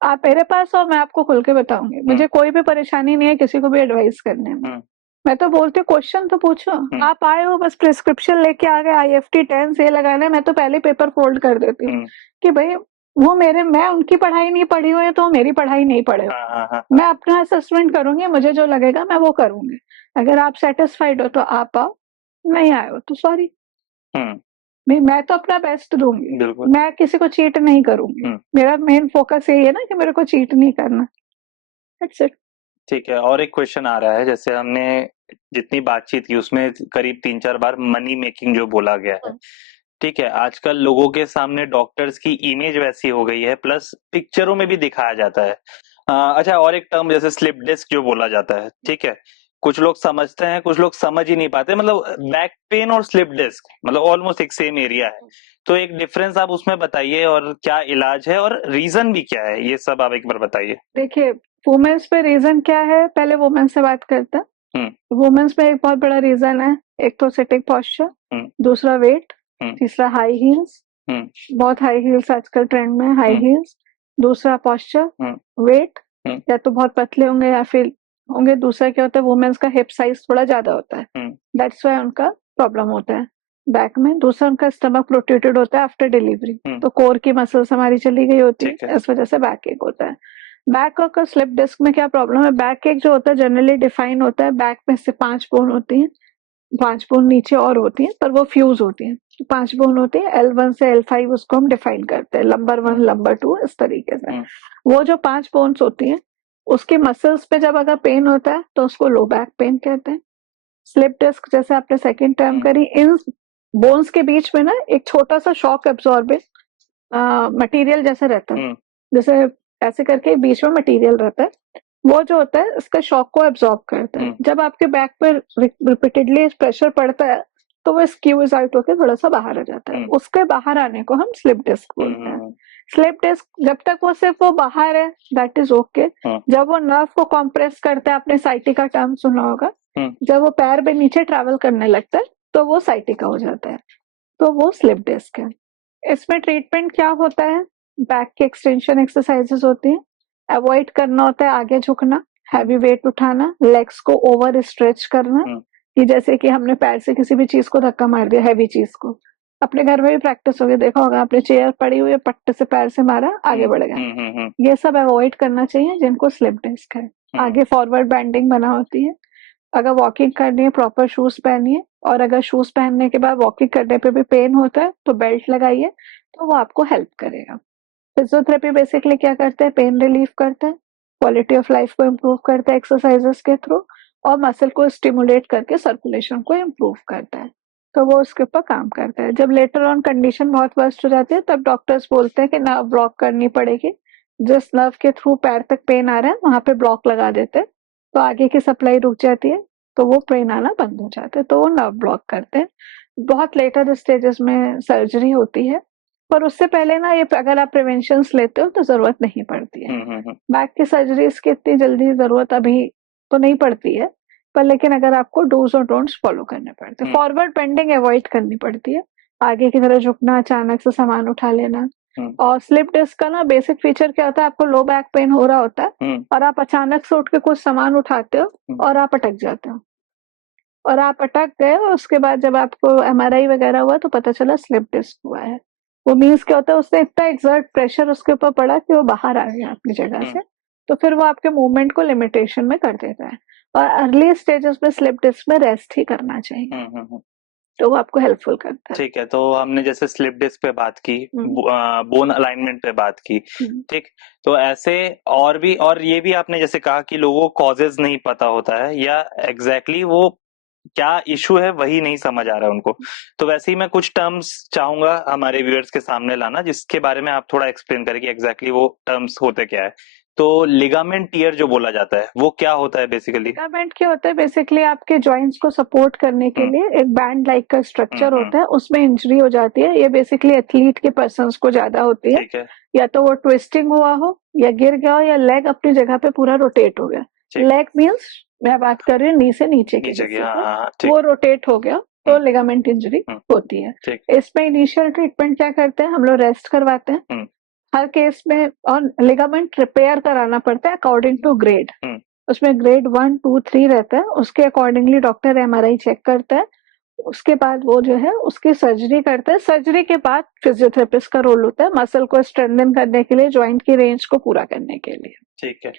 आप मेरे पास हो, मैं आपको खुल के बताऊंगी। मुझे कोई भी परेशानी नहीं है किसी को भी एडवाइस करने में। मैं तो बोलती हूँ क्वेश्चन तो पूछो। आप आए हो बस प्रिस्क्रिप्शन लेके आ गए, IFT 10 से लगाना है, मैं तो पहले पेपर फोल्ड कर देती हूँ कि भाई वो मैं उनकी पढ़ाई नहीं पढ़ी हुई है तो मेरी पढ़ाई नहीं पढ़े हो। मैं अपना असेसमेंट करूंगी, मुझे जो लगेगा मैं वो करूंगी। अगर आप सेटिस्फाइड हो तो आप आओ, नहीं आए हो तो सॉरी। मैं तो अपना बेस्ट दूंगी, मैं किसी को चीट नहीं करूंगी। मेरा मेन फोकस यही है ना कि मेरे को चीट नहीं करना। That's it. ठीक है, और एक क्वेश्चन आ रहा है, जैसे हमने जितनी बातचीत की उसमें करीब 3-4 बार मनी मेकिंग जो बोला गया है, ठीक है, आजकल लोगों के सामने डॉक्टर्स की इमेज वैसी हो गई है, प्लस पिक्चरों में भी दिखाया जाता है। अच्छा, और एक टर्म जैसे स्लिप डिस्क जो बोला जाता है, ठीक है, कुछ लोग समझते हैं, कुछ लोग समझ ही नहीं पाते। मतलब बैक पेन और स्लिप डिस्क मतलब ऑलमोस्ट एक सेम एरिया है, तो एक डिफरेंस आप उसमें बताइए, और क्या इलाज है और रीजन भी क्या है, ये सब आप एक बार बताइए। देखिए, वुमेन्स पे रीजन क्या है, पहले वुमेन्स से बात करते हैं। वुमेन्स में एक बहुत बड़ा रीजन है, एक तो सिटिंग पॉस्चर, दूसरा वेट, तीसरा हाई हील्स। बहुत हाई हील्स आजकल ट्रेंड में, हाई हील्स। दूसरा पॉस्चर, वेट, या तो बहुत पतले होंगे या फिर होंगे। दूसरा क्या होता है, वुमेन्स का हिप साइज थोड़ा ज्यादा होता है, दैट्स व्हाई उनका प्रॉब्लम होता है बैक में। दूसरा उनका स्टमक प्रोट्रूडेड होता है आफ्टर डिलीवरी, तो कोर की मसल्स हमारी चली गई होती है, इस वजह से बैक एक होता है। बैक और स्लिप डिस्क में क्या प्रॉब्लम है, बैक एक जो होता है जनरली डिफाइन होता है, बैक में से 5 बोन होती हैं, 5 बोन नीचे और होती हैं पर वो फ्यूज होती हैं। 5 बोन होती है, L1 से L5 उसको हम डिफाइन करते हैं, लंबर 1 लंबर 2 इस तरीके से। वो जो 5 बोन्स होती हैं उसके मसल्स पे जब अगर पेन होता है तो उसको लो बैक पेन कहते हैं। स्लिप डिस्क जैसे आपने सेकंड टर्म करी, इन बोन्स के बीच में ना एक छोटा सा शॉक एब्जॉर्बिंग मटेरियल जैसा रहता है, जैसे ऐसे करके बीच में मटेरियल रहता है, वो जो होता है इसका शॉक को एब्जॉर्ब करता है। जब आपके बैक पर रिपीटेडली प्रेशर पड़ता है तो वो स्क्यूज आउट होकर थोड़ा सा बाहर आ जाता है, उसके बाहर आने को हम स्लिप डिस्क बोलते हैं। स्लिप डिस्क जब तक वो सिर्फ वो बाहर है दैट इज ओके। जब वो नर्व को कॉम्प्रेस करता है, आपने साइटिका टर्म सुना होगा, जब वो पैर पे नीचे ट्रेवल करने लगता है तो वो साइटिका हो जाता है, तो वो स्लिप डिस्क है। इसमें ट्रीटमेंट क्या होता है, बैक की एक्सटेंशन एक्सरसाइजेस होती हैं, अवॉइड करना होता है आगे झुकना, हैवी वेट उठाना, लेग्स को ओवर स्ट्रेच करना, कि जैसे कि हमने पैर से किसी भी चीज को धक्का मार दिया, हैवी चीज को। अपने घर में भी प्रैक्टिस होगी, देखा होगा आपने, चेयर पड़ी हुई है, पट्टे से पैर से मारा, आगे बढ़ गया। ये सब अवॉइड करना चाहिए जिनको स्लिप डिस्क है। आगे फॉरवर्ड बैंडिंग बना होती है। अगर वॉकिंग करनी है प्रॉपर शूज पहनिए, और अगर शूज पहनने के बाद वॉकिंग करने पे भी पेन होता है तो बेल्ट लगाइए, तो वो आपको हेल्प करेगा। फिजियोथेरेपी बेसिकली क्या करते हैं, पेन रिलीफ करते हैं, क्वालिटी ऑफ लाइफ को इम्प्रूव करता है एक्सरसाइजेस के थ्रू, और मसल को स्टिमुलेट करके सर्कुलेशन को इम्प्रूव करता है, तो वो उसके ऊपर काम करता है। जब लेटर ऑन कंडीशन बहुत वर्स्ट हो जाती है तब डॉक्टर्स बोलते हैं कि नर्व ब्लॉक करनी पड़ेगी। जिस नर्व के थ्रू पैर तक पेन आ रहा है वहां पे ब्लॉक लगा देते हैं, तो आगे की सप्लाई रुक जाती है, तो वो पेन आना बंद हो जाता है, तो वो नर्व ब्लॉक करते हैं। बहुत लेटर स्टेजेस में सर्जरी होती है, पर उससे पहले ना ये अगर आप प्रिवेंशन लेते हो तो जरूरत नहीं पड़ती है। बैक की सर्जरीज की इतनी जल्दी जरूरत अभी तो नहीं पड़ती है, पर लेकिन अगर आपको डूज और डोंट्स फॉलो करने पड़ते हैं, फॉरवर्ड बेंडिंग अवॉइड करनी पड़ती है, आगे की तरह झुकना, अचानक से सामान उठा लेना। और स्लिप डिस्क का ना बेसिक फीचर क्या होता है, आपको लो बैक पेन हो रहा होता है और आप अचानक से उठ के कुछ सामान उठाते हो और आप अटक जाते हो, और आप अटक गए, उसके बाद जब आपको एमआरआई वगैरह हुआ तो पता चला स्लिप डिस्क हुआ है। वो मीन्स क्या होता है, उसने इतना एक्सर्ट प्रेशर उसके ऊपर पड़ा कि वो बाहर आ गया अपनी जगह से, तो फिर वो आपके मूवमेंट को लिमिटेशन में कर देता है। और अर्ली स्टेजेस में स्लिप डिस्क में रेस्ट ही करना चाहिए, तो वो आपको हेल्पफुल करता है। ठीक है, तो हमने जैसे स्लिप डिस्क पे बात की, बोन अलाइनमेंट पे बात की, ठीक, तो ऐसे और ये भी आपने जैसे कहा कि लोगों को कॉजेज नहीं पता होता है या एग्जैक्टली वो क्या इशू है वही नहीं समझ आ रहा है उनको, तो वैसे ही मैं कुछ टर्म्स चाहूंगा हमारे व्यूअर्स के सामने लाना जिसके बारे में आप थोड़ा एक्सप्लेन करें कि एग्जैक्टली वो टर्म्स होते क्या है। तो लिगामेंट टियर जो बोला जाता है वो क्या होता है बेसिकली? लिगामेंट क्या होता है, बेसिकली आपके जॉइंट्स को सपोर्ट करने के लिए एक बैंड लाइक का स्ट्रक्चर होता है, उसमें इंजरी हो जाती है। ये बेसिकली एथलीट के पर्सन्स को ज्यादा होती है, ठीक है, या तो वो ट्विस्टिंग हुआ हो, या गिर गया हो, या लेग अपनी जगह पे पूरा रोटेट हो गया। लेग मीन्स मैं बात कर रही हूँ नी से नीचे के हिस्से पे, वो रोटेट हो गया तो लिगामेंट इंजरी होती है। इसमें इनिशियल ट्रीटमेंट क्या करते हैं, हम लोग रेस्ट करवाते हैं हर केस में, और लिगामेंट रिपेयर कराना पड़ता है अकॉर्डिंग टू ग्रेड। उसमें ग्रेड 1, 2, 3 रहता है, उसके अकॉर्डिंगली डॉक्टर एमआरआई चेक करता है, उसके बाद वो जो है उसकी सर्जरी करता है। सर्जरी के बाद फिजियोथेरेपिस्ट का रोल होता है मसल को स्ट्रेंथन करने के लिए, जॉइंट की रेंज को पूरा करने के लिए। ठीक है,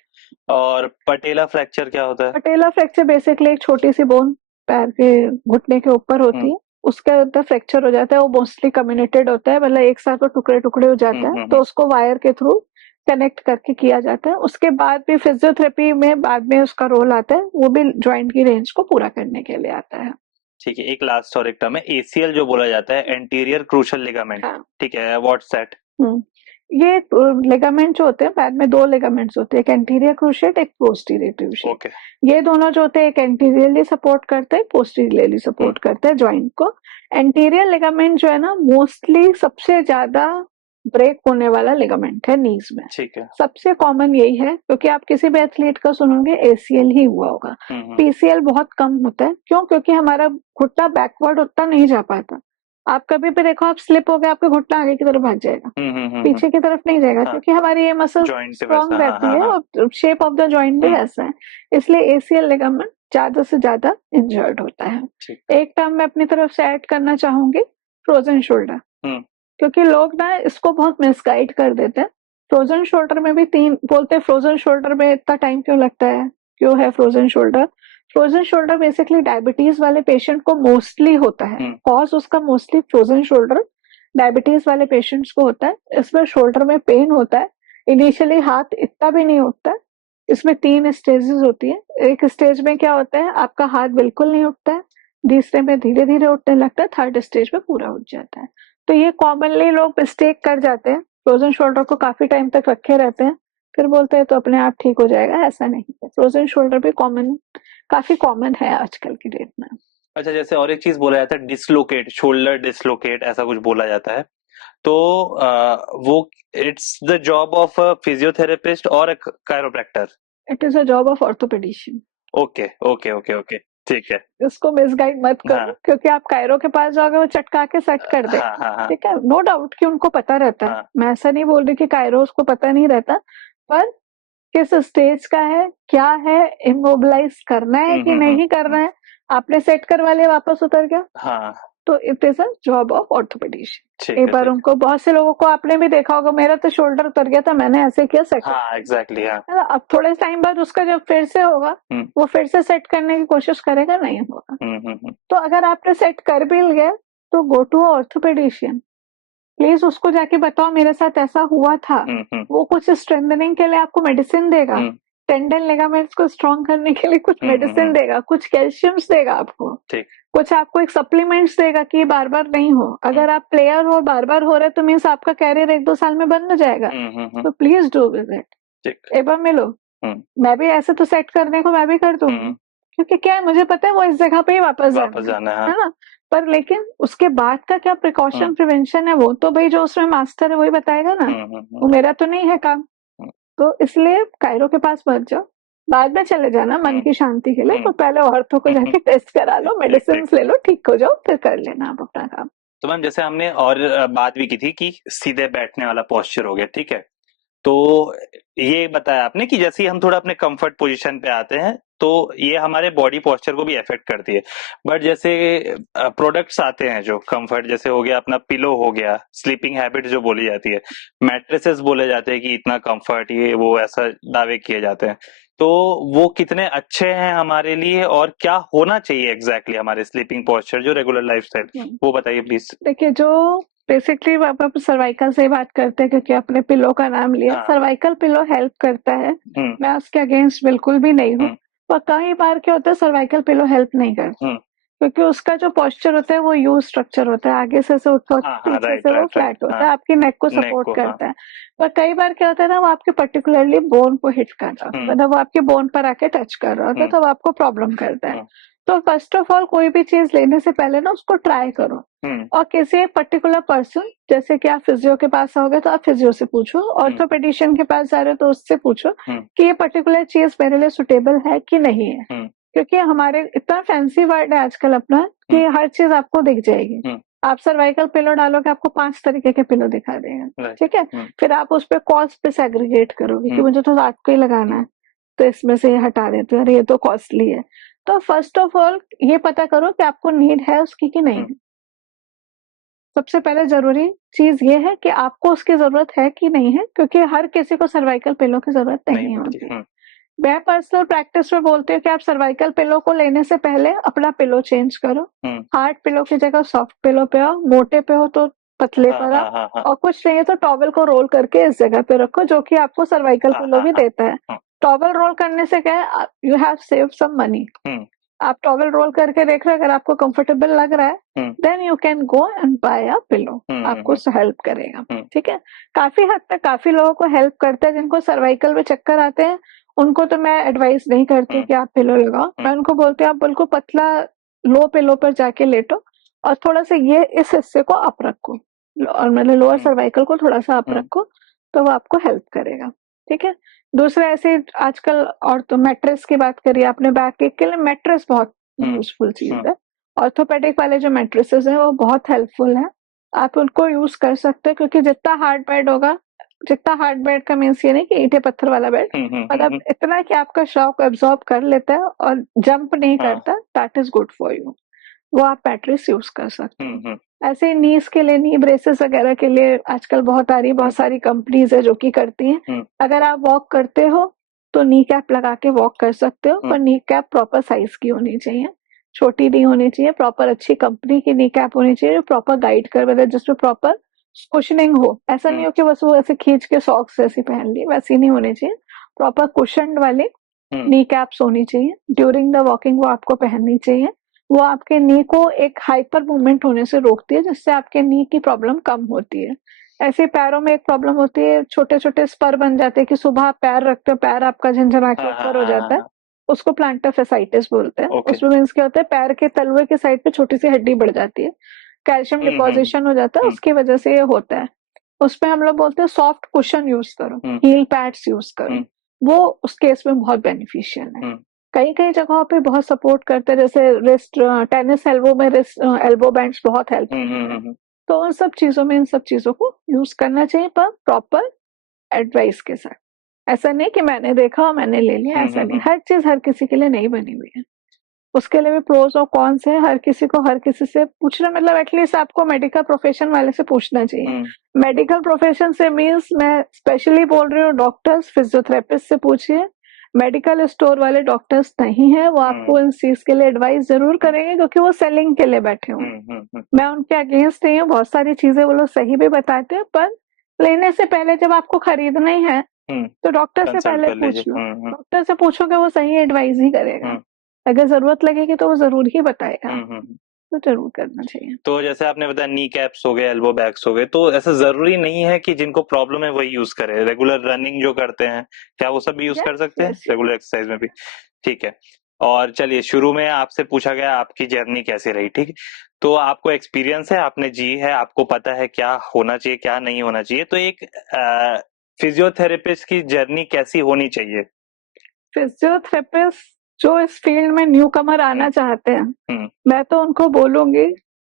और पटेला फ्रैक्चर क्या होता है? पटेला फ्रैक्चर बेसिकली एक छोटी सी बोन पैर के घुटने के ऊपर होती है, उसके अंदर फ्रैक्चर हो जाता है, वो मोस्टली कम्युनिकेटेड होता है, मतलब एक साथ वो टुकड़े टुकड़े हो जाता है, तो उसको वायर के थ्रू कनेक्ट करके किया जाता है। उसके बाद भी फिजियोथेरेपी में बाद में उसका रोल आता है, वो भी जॉइंट की रेंज को पूरा करने के लिए आता है। ठीक है, एक लास्ट और एक टर्म है एसीएल जो बोला जाता है, एंटीरियर क्रूशल लिगामेंट। ठीक है, व्हाट्स दैट? ये लिगामेंट जो होते हैं, पैर में 2 लिगामेंट्स होते हैं, एक एंटीरियर क्रूशिएट, एक पोस्टीरियर क्रूशिएट। ये दोनों जो होते हैं, एक एंटीरियरली सपोर्ट करते हैं, पोस्टीरियरली सपोर्ट करते हैं जॉइंट को। एंटीरियर लिगामेंट जो है ना, मोस्टली सबसे ज्यादा ब्रेक होने वाला लिगामेंट है नीज में। ठीक है, सबसे कॉमन यही है, क्योंकि आप किसी भी एथलीट का सुनोगे एसीएल ही हुआ होगा, पीसीएल बहुत कम होता है। क्यों? क्योंकि हमारा घुटना बैकवर्ड उतना नहीं जा पाता। आप कभी भी देखो, आप स्लिप हो गए, आपका घुटना आगे की तरफ भाग जाएगा, पीछे की तरफ नहीं जाएगा, क्योंकि हमारी ये मसल स्ट्रॉन्ग रहती है और शेप ऑफ द जॉइंट भी वैसा है, इसलिए एसीएल लिगामेंट ज्यादा से ज्यादा इंजर्ड होता है। एक टर्म मैं अपनी तरफ से ऐड करना चाहूंगी, फ्रोजन शोल्डर, क्योंकि लोग ना इसको बहुत मिसगाइड कर देते हैं। फ्रोजन शोल्डर में भी 3 बोलते हैं, फ्रोजन शोल्डर में इतना टाइम क्यों लगता है, क्यों है frozen shoulder? Frozen shoulder basically diabetes वाले पेशेंट को मोस्टली होता है, कॉज उसका मोस्टली फ्रोजन शोल्डर डायबिटीज वाले पेशेंट्स को होता है। इसमें शोल्डर में पेन होता है, इनिशियली हाथ इतना भी नहीं उठता है। इसमें 3 स्टेजेस होती है। एक स्टेज में क्या होता है, आपका हाथ बिल्कुल नहीं उठता है, दूसरे में धीरे धीरे उठने लगता है, थर्ड स्टेज में पूरा उठ जाता है। तो ये कॉमनली लोग मिस्टेक कर जाते हैं, फ्रोजन शोल्डर को काफी टाइम तक रखे रहते हैं, फिर बोलते हैं तो अपने आप ठीक हो जाएगा, ऐसा नहीं है। फ्रोजन शोल्डर भी काफी कॉमन है आजकल की डेट में। अच्छा, जैसे और एक चीज बोला जाता है डिसलोकेट, शोल्डर डिसलोकेट, ऐसा कुछ बोला जाता है, तो वो it's the job of a physiotherapist और chiropractor? It is a job of orthopaedician. Okay okay okay okay, ठीक है, इसको मिसगाइड मत करो, क्योंकि आप कायरो के पास जाओगे वो चटका के सेट कर दे, ठीक है, नो डाउट कि उनको पता रहता है, मैं ऐसा नहीं बोल रही कि कायरो उसको पता नहीं रहता, पर किस स्टेज का है, क्या है, इमोबिलाइज करना है कि नहीं करना है, आपने सेट करवा लिया, वापस उतर गया, तो it is a job of orthopedician. एक बार उनको, बहुत से लोगों को आपने भी देखा होगा, मेरा तो शोल्डर उतर गया था, मैंने ऐसे किया सेट। एग्जैक्टली, अब थोड़े टाइम बाद उसका जब फिर से होगा, वो फिर से सेट करने की कोशिश करेगा, नहीं होगा। तो अगर आपने सेट कर भी लिया तो गो टू ऑर्थोपेडिशियन, प्लीज उसको जाके बताओ मेरे साथ ऐसा हुआ था। वो कुछ स्ट्रेंथनिंग के लिए आपको मेडिसिन देगा, टेंडन लिगामेंट्स को स्ट्रॉन्ग करने के लिए कुछ मेडिसिन देगा, कुछ कैल्शियम्स देगा आपको, कुछ आपको एक सप्लीमेंट्स देगा कि बार बार नहीं हो। अगर आप प्लेयर हो, बार बार हो रहे, तो मीन्स आपका कैरियर 1-2 साल में बंद हो जाएगा। तो प्लीज डू विजिट, एक बार मिलो। मैं भी ऐसे तो सेट करने को मैं भी कर दूंगी, क्योंकि क्या है, मुझे पता है वो इस जगह पे ही वापस जाना है ना, पर लेकिन उसके बाद का क्या प्रिकॉशन प्रिवेंशन है, वो तो भाई जो उसमें मास्टर है वही बताएगा ना, वो मेरा तो नहीं है काम। तो इसलिए कायरो के पास मत जाओ, बाद में चले जाना मन की शांति के लिए, तो पहले औरतों को जाके टेस्ट करा लो, ठीक मेडिसिन ठीक। ले लो, ठीक हो जाओ, फिर कर लेना आप अपना काम। तो मैम जैसे हमने और बात भी की थी कि सीधे बैठने वाला पोस्चर हो गया, ठीक है। तो ये बताया आपने कि जैसे ही हम थोड़ा अपने कंफर्ट पोजीशन पे आते हैं तो ये हमारे बॉडी पोस्चर को भी अफेक्ट करती है। बट जैसे प्रोडक्ट्स आते हैं जो कंफर्ट, जैसे हो गया अपना पिलो, हो गया स्लीपिंग हैबिट जो बोली जाती है, मैट्रेसेस बोले जाते हैं कि इतना कंफर्ट, ये वो ऐसा दावे किए जाते हैं। तो वो कितने अच्छे हैं हमारे लिए और क्या होना चाहिए एग्जैक्टली हमारे स्लीपिंग पोस्चर जो रेगुलर लाइफस्टाइल, वो बताइए प्लीज। देखिए, जो बेसिकली आप सर्वाइकल से ही बात करते हैं क्योंकि आपने पिलो का नाम लिया। हाँ। सर्वाइकल पिलो हेल्प करता है, मैं उसके अगेंस्ट बिल्कुल भी नहीं हूँ, पर कई बार क्या होता है सर्वाइकल पिलो हेल्प नहीं करता क्योंकि उसका जो पोस्चर होता है वो यू स्ट्रक्चर होता है, आगे से उठा होता है, पीछे से वो फ्लैट होता है, आपकी नेक को सपोर्ट करता है। पर कई बार क्या होता है ना, वो आपके पर्टिकुलरली बोन को हिट कर रहा होता है, मतलब वो आपके बोन पर आके टच कर रहा होता है, तो वो आपको प्रॉब्लम करता है। तो फर्स्ट ऑफ ऑल कोई भी चीज लेने से पहले ना उसको ट्राई करो, और किसी एक पर्टिकुलर पर्सन, जैसे कि आप फिजियो के पास आओगे तो आप फिजियो से पूछो, ऑर्थोपेडिशियन के पास जा रहे हो तो उससे पूछो कि ये पर्टिकुलर चीज मेरे लिए सुटेबल है कि नहीं है, क्योंकि हमारे इतना फैंसी वर्ड है आजकल अपना कि हर चीज आपको दिख जाएगी। आप सर्वाइकल पिलो डालोगे आपको 5 तरीके के पिलो दिखा देगा, ठीक है। फिर आप उस पर कॉस्ट पे सेग्रीगेट करोगे कि मुझे तो रात को ही लगाना है, तो इसमें से ये हटा देते हैं, अरे ये तो कॉस्टली है। तो फर्स्ट ऑफ ऑल ये पता करो कि आपको नीड है उसकी कि नहीं है। सबसे पहले जरूरी चीज ये है कि आपको उसकी जरूरत है कि नहीं है, क्योंकि हर किसी को सर्वाइकल पिलो की जरूरत नहीं होती। मैं पर्सनल प्रैक्टिस में बोलती हूँ कि आप सर्वाइकल पिलो को लेने से पहले अपना पिलो चेंज करो, हार्ड पिलो की जगह सॉफ्ट पिलो पे आओ, मोटे पे हो तो पतले पर आओ, और कुछ नहीं है तो टॉवल को रोल करके इस जगह पे रखो जो कि आपको सर्वाइकल पिलो भी देता है। टॉवल रोल करने से क्या है, you have save some money. आप टॉवल रोल करके देख रहे हो, अगर आपको कंफर्टेबल लग रहा है then you can go and buy a pillow, आपको हेल्प करेगा, ठीक है। काफी हद तक काफी लोगों को हेल्प करता है, जिनको सर्वाइकल में चक्कर आते हैं उनको तो मैं एडवाइस नहीं करती कि आप पिलो लगाओ, मैं उनको बोलती हूँ आप बिल्कुल पतला लो पिलो पर जाके लेटो और थोड़ा सा ये इस हिस्से को आप रखो, और मतलब लोअर सर्वाइकल को थोड़ा सा आप रखो, तो वो आपको हेल्प करेगा, ठीक है। दूसरा ऐसे आजकल, और तो मैट्रेस की बात करिए आपने, बैक एक के लिए मैट्रेस बहुत यूजफुल चीज है। ऑर्थोपेडिक वाले जो मैट्रेसेस हैं वो बहुत हेल्पफुल है, आप उनको यूज कर सकते हैं, क्योंकि जितना हार्ड बेड होगा, जितना हार्ड बेड का मीन्स ये नहीं कि ईंटे पत्थर वाला बेड, मतलब इतना कि आपका शॉक एब्जॉर्ब कर लेता है और जंप नहीं करता, that is good for you, वो आप मैट्रेस यूज कर सकते हैं। ऐसे नीज के लिए, नी ब्रेसेस वगैरह के लिए आजकल बहुत आ रही, बहुत सारी कंपनीज है जो कि करती हैं। अगर आप वॉक करते हो तो नी कैप लगा के वॉक कर सकते हो, पर नी कैप प्रॉपर साइज की होनी चाहिए, छोटी नहीं होनी चाहिए, प्रॉपर अच्छी कंपनी की नी कैप होनी चाहिए जो प्रॉपर गाइड कर, मतलब जिसमें प्रॉपर कुशनिंग हो, ऐसा नहीं हो कि बस वो ऐसे खींच के सॉक्स ऐसी पहन ली, वैसी नहीं होनी चाहिए, प्रॉपर कुशन्ड वाली नी कैप्स होनी चाहिए। ड्यूरिंग द वॉकिंग वो आपको पहननी चाहिए, वो आपके नी को एक हाइपर मूवमेंट होने से रोकती है, जिससे आपके नी की प्रॉब्लम कम होती है। ऐसे पैरों में एक प्रॉब्लम होती है, छोटे छोटे स्पर बन जाते हैं कि सुबह आप पैर रखते हो, पैर आपका झंझना के ऊपर हो जाता है, उसको प्लांटर फेसाइटिस बोलते हैं। उसमें मीन्स क्या होता है, पैर के तलवे के साइड पे छोटी सी हड्डी बढ़ जाती है, कैल्शियम डिपोजिशन हो जाता है, उसकी वजह से ये होता है। उसमें हम लोग बोलते हैं सॉफ्ट कुशन यूज करो, हील पैड्स यूज करो, वो उस केस में बहुत बेनिफिशियल है। कई कई जगहों पे बहुत सपोर्ट करते हैं, जैसे रिस्ट, टेनिस एल्बो में रिस्ट एल्बो बैंड्स बहुत हेल्प करते हैं, तो उन सब चीजों में इन सब चीजों को यूज करना चाहिए, पर प्रॉपर एडवाइस के साथ। ऐसा नहीं कि मैंने देखा और मैंने ले लिया, ऐसा नहीं, हर चीज हर किसी के लिए नहीं बनी हुई है, उसके लिए भी प्रोज और कॉन्स है, हर किसी को हर किसी से पूछना, मतलब एटलीस्ट आपको मेडिकल प्रोफेशन वाले से पूछना चाहिए। मेडिकल प्रोफेशन से मीन्स मैं स्पेशली बोल रही हूँ, डॉक्टर्स, फिजियोथेरेपिस्ट से पूछिए, मेडिकल स्टोर वाले डॉक्टर्स नहीं है, वो आपको इन चीज के लिए एडवाइस जरूर करेंगे क्योंकि वो सेलिंग के लिए बैठे हुए। मैं उनके अगेंस्ट नहीं हूँ, बहुत सारी चीजें वो लोग सही भी बताते हैं, पर लेने से पहले जब आपको खरीदना ही है तो डॉक्टर से पहले पूछ लो, डॉक्टर से पूछोगे वो सही एडवाइस ही करेगा, अगर जरूरत लगेगी तो वो जरूर ही बताएगा, तो जरूर करना चाहिए। तो जैसे आपने बताया नी कैप्स हो गए, एल्बो बैग्स हो गए, तो ऐसा जरूरी नहीं है कि जिनको प्रॉब्लम है वही यूज करे, रेगुलर रनिंग जो करते हैं क्या वो सब भी यूज कर सकते हैं रेगुलर एक्सरसाइज में भी? ठीक है। और चलिए, शुरू में आपसे पूछा गया आपकी जर्नी कैसी रही, ठीक है, तो आपको एक्सपीरियंस है, आपने जी है, आपको पता है क्या होना चाहिए क्या नहीं होना चाहिए, तो एक फिजियोथेरेपिस्ट की जर्नी कैसी होनी चाहिए? फिजियोथेरेपिस्ट जो इस फील्ड में न्यू कमर आना चाहते हैं, मैं तो उनको बोलूंगी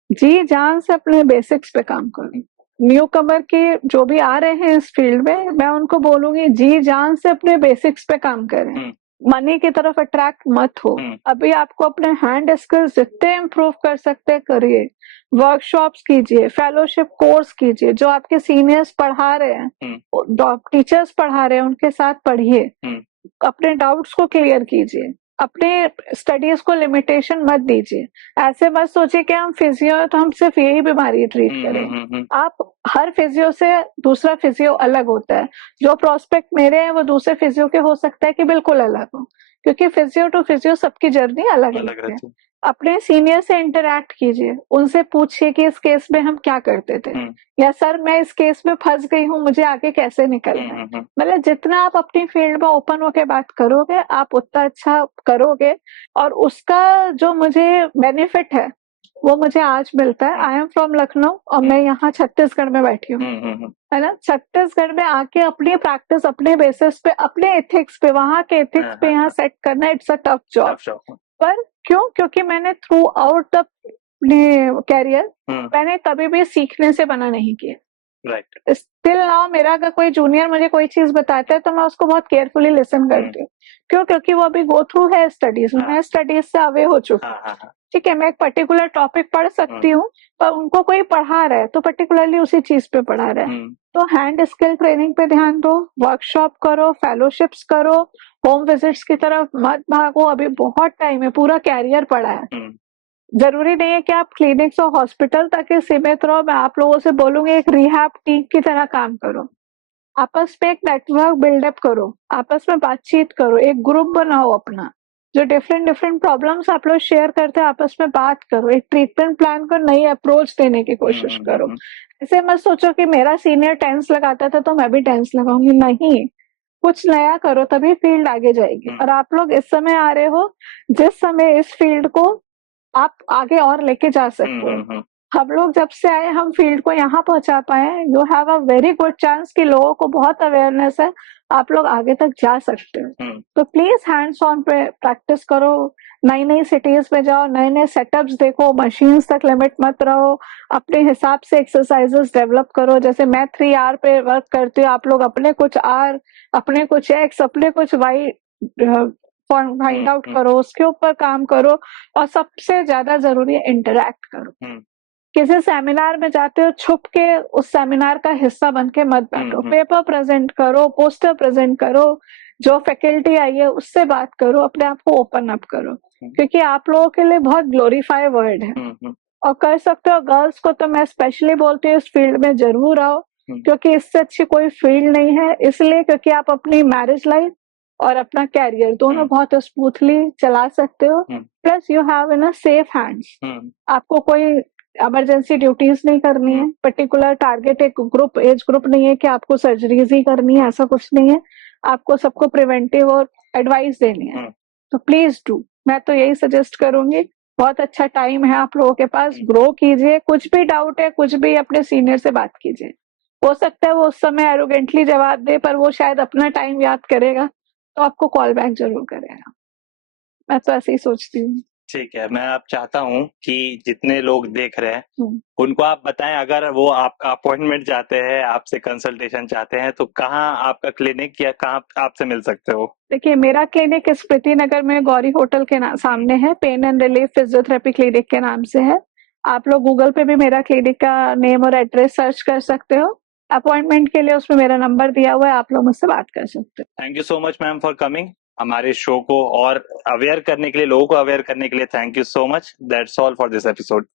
जी जान से अपने बेसिक्स पे काम करो। न्यू कमर के जो भी आ रहे हैं इस फील्ड में, मैं उनको बोलूंगी जी जान से अपने बेसिक्स पे काम करें। मनी की तरफ अट्रैक्ट मत हो। अभी आपको अपने हैंड स्किल्स जितने इम्प्रूव कर सकते हैं करिए। वर्कशॉप्स कीजिए, फेलोशिप कोर्स कीजिए, जो आपके सीनियर्स पढ़ा रहे हैं, टीचर्स पढ़ा रहे हैं, उनके साथ पढ़िए। अपने डाउट्स को क्लियर कीजिए। अपने स्टडीज को लिमिटेशन मत दीजिए। ऐसे मत सोचिए कि हम फिजियो है तो हम सिर्फ यही बीमारी ट्रीट करें। आप हर फिजियो से दूसरा फिजियो अलग होता है। जो प्रोस्पेक्ट मेरे हैं वो दूसरे फिजियो के हो सकता है कि बिल्कुल अलग हो, क्योंकि फिजियो टू फिजियो सबकी जर्नी अलग अलग है। अपने सीनियर से इंटरैक्ट कीजिए, उनसे पूछिए कि इस केस में हम क्या करते थे, या सर मैं इस केस में फंस गई हूँ, मुझे आगे कैसे निकलना है। मतलब जितना आप अपनी फील्ड में ओपन होकर बात करोगे, आप उतना अच्छा करोगे। और उसका जो मुझे बेनिफिट है वो मुझे आज मिलता है। आई एम फ्रॉम लखनऊ और मैं यहाँ छत्तीसगढ़ में बैठी हूँ, है ना। छत्तीसगढ़ में आके अपनी प्रैक्टिस अपने बेसिस पे, अपने एथिक्स पे, वहाँ के एथिक्स पे यहाँ सेट करना, इट्स अ टफ जॉब। पर क्यों? क्योंकि मैंने थ्रू आउट द कैरियर मैंने कभी भी सीखने से मना नहीं किया। राइट। स्टिल नाउ मेरा अगर कोई जूनियर मुझे कोई चीज बताता है तो मैं उसको बहुत केयरफुली लिसन करती हूँ। क्यों? क्योंकि वो अभी गो थ्रू है स्टडीज में, मैं स्टडीज से अवे हो चुकी हूँ। ठीक है, मैं एक पर्टिकुलर टॉपिक पढ़ सकती हूँ, पर उनको कोई पढ़ा रहा है तो पर्टिकुलरली उसी चीज पे पढ़ा रहा है। तो हैंड स्किल ट्रेनिंग पे ध्यान दो, वर्कशॉप करो, फेलोशिप्स करो, होम विजिट्स की तरफ मत भागो। अभी बहुत टाइम है, पूरा कैरियर पड़ा है। जरूरी नहीं है कि आप क्लिनिक्स और हॉस्पिटल तक ही सीमित रहो। मैं आप लोगों से बोलूंगी एक रिहैब टीम की तरह काम करो। आपस में एक नेटवर्क बिल्डअप करो, आपस में बातचीत करो, एक ग्रुप बनाओ अपना। जो डिफरेंट प्रॉब्लम्स आप लोग शेयर करते हैं, आपस में बात करो, एक ट्रीटमेंट प्लान को नई अप्रोच देने की कोशिश करो। ऐसे मत सोचो कि मेरा सीनियर टेंस लगाता था तो मैं भी टेंस लगाऊंगी। नहीं, कुछ नया करो, तभी फील्ड आगे जाएगी। और आप लोग इस समय आ रहे हो जिस समय इस फील्ड को आप आगे और लेके जा सकते हो। हम लोग जब से आए, हम फील्ड को यहाँ पहुंचा पाए। You have a very good chance कि लोगों को बहुत अवेयरनेस है, आप लोग आगे तक जा सकते हो। तो प्लीज हैंड्स ऑन पे प्रैक्टिस करो, नई नई सिटीज में जाओ, नए नए सेटअप्स देखो, मशीन्स तक लिमिट मत रहो, अपने हिसाब से एक्सरसाइजेस डेवलप करो। जैसे मैं 3R पे वर्क करती हूँ, आप लोग अपने कुछ R, अपने कुछ X, अपने कुछ Y फाइंड आउट करो, उसके ऊपर काम करो। और सबसे ज्यादा जरूरी है इंटरैक्ट करो। किसी सेमिनार में जाते हो, छुप के उस सेमिनार का हिस्सा बन के मत बैठो। पेपर प्रेजेंट करो, पोस्टर प्रेजेंट करो, जो फैकल्टी आई है उससे बात करो, अपने आप को ओपन अप करो, क्योंकि आप लोगों के लिए बहुत ग्लोरीफाई वर्ड है। और कर सकते हो। गर्ल्स को तो मैं स्पेशली बोलती हूँ इस फील्ड में जरूर आओ, क्योंकि इससे अच्छी कोई फील्ड नहीं है। इसलिए क्योंकि आप अपनी मैरिज लाइफ और अपना कैरियर दोनों बहुत स्मूथली चला सकते हो। Plus you have in a safe hands. आपको कोई इमरजेंसी ड्यूटीज नहीं करनी है, पर्टिकुलर टारगेट एक ग्रुप, एज ग्रुप नहीं है कि आपको सर्जरीज ही करनी है, ऐसा कुछ नहीं है। आपको सबको प्रिवेंटिव और एडवाइस देनी है। तो प्लीज डू, मैं तो यही सजेस्ट करूंगी। बहुत अच्छा टाइम है आप लोगों के पास, ग्रो कीजिए। कुछ भी डाउट है, कुछ भी अपने सीनियर से बात कीजिए। हो सकता है वो उस समय एरोगेंटली जवाब दे, पर वो शायद अपना टाइम याद करेगा तो आपको कॉल बैक जरूर करेगा। मैं तो ऐसे ही सोचती हूँ। ठीक है, मैं आप चाहता हूँ कि जितने लोग देख रहे हैं उनको आप बताएं, अगर वो आपका अपॉइंटमेंट चाहते हैं, आपसे कंसल्टेशन चाहते हैं, तो कहाँ आपका क्लिनिक या कहाँ आपसे मिल सकते हो? देखिए, मेरा क्लिनिक स्मृति नगर में गौरी होटल के सामने है। Pain and relief physiotherapy clinic के नाम से है। आप लोग गूगल पे भी मेरा क्लिनिक का नेम और एड्रेस सर्च कर सकते हो। अपॉइंटमेंट के लिए उसमें मेरा नंबर दिया हुआ है, आप लोग मुझसे बात कर सकते हो। Thank you so much ma'am for coming हमारे शो को और अवेयर करने के लिए, लोगों को अवेयर करने के लिए। Thank you so much. That's all for this episode.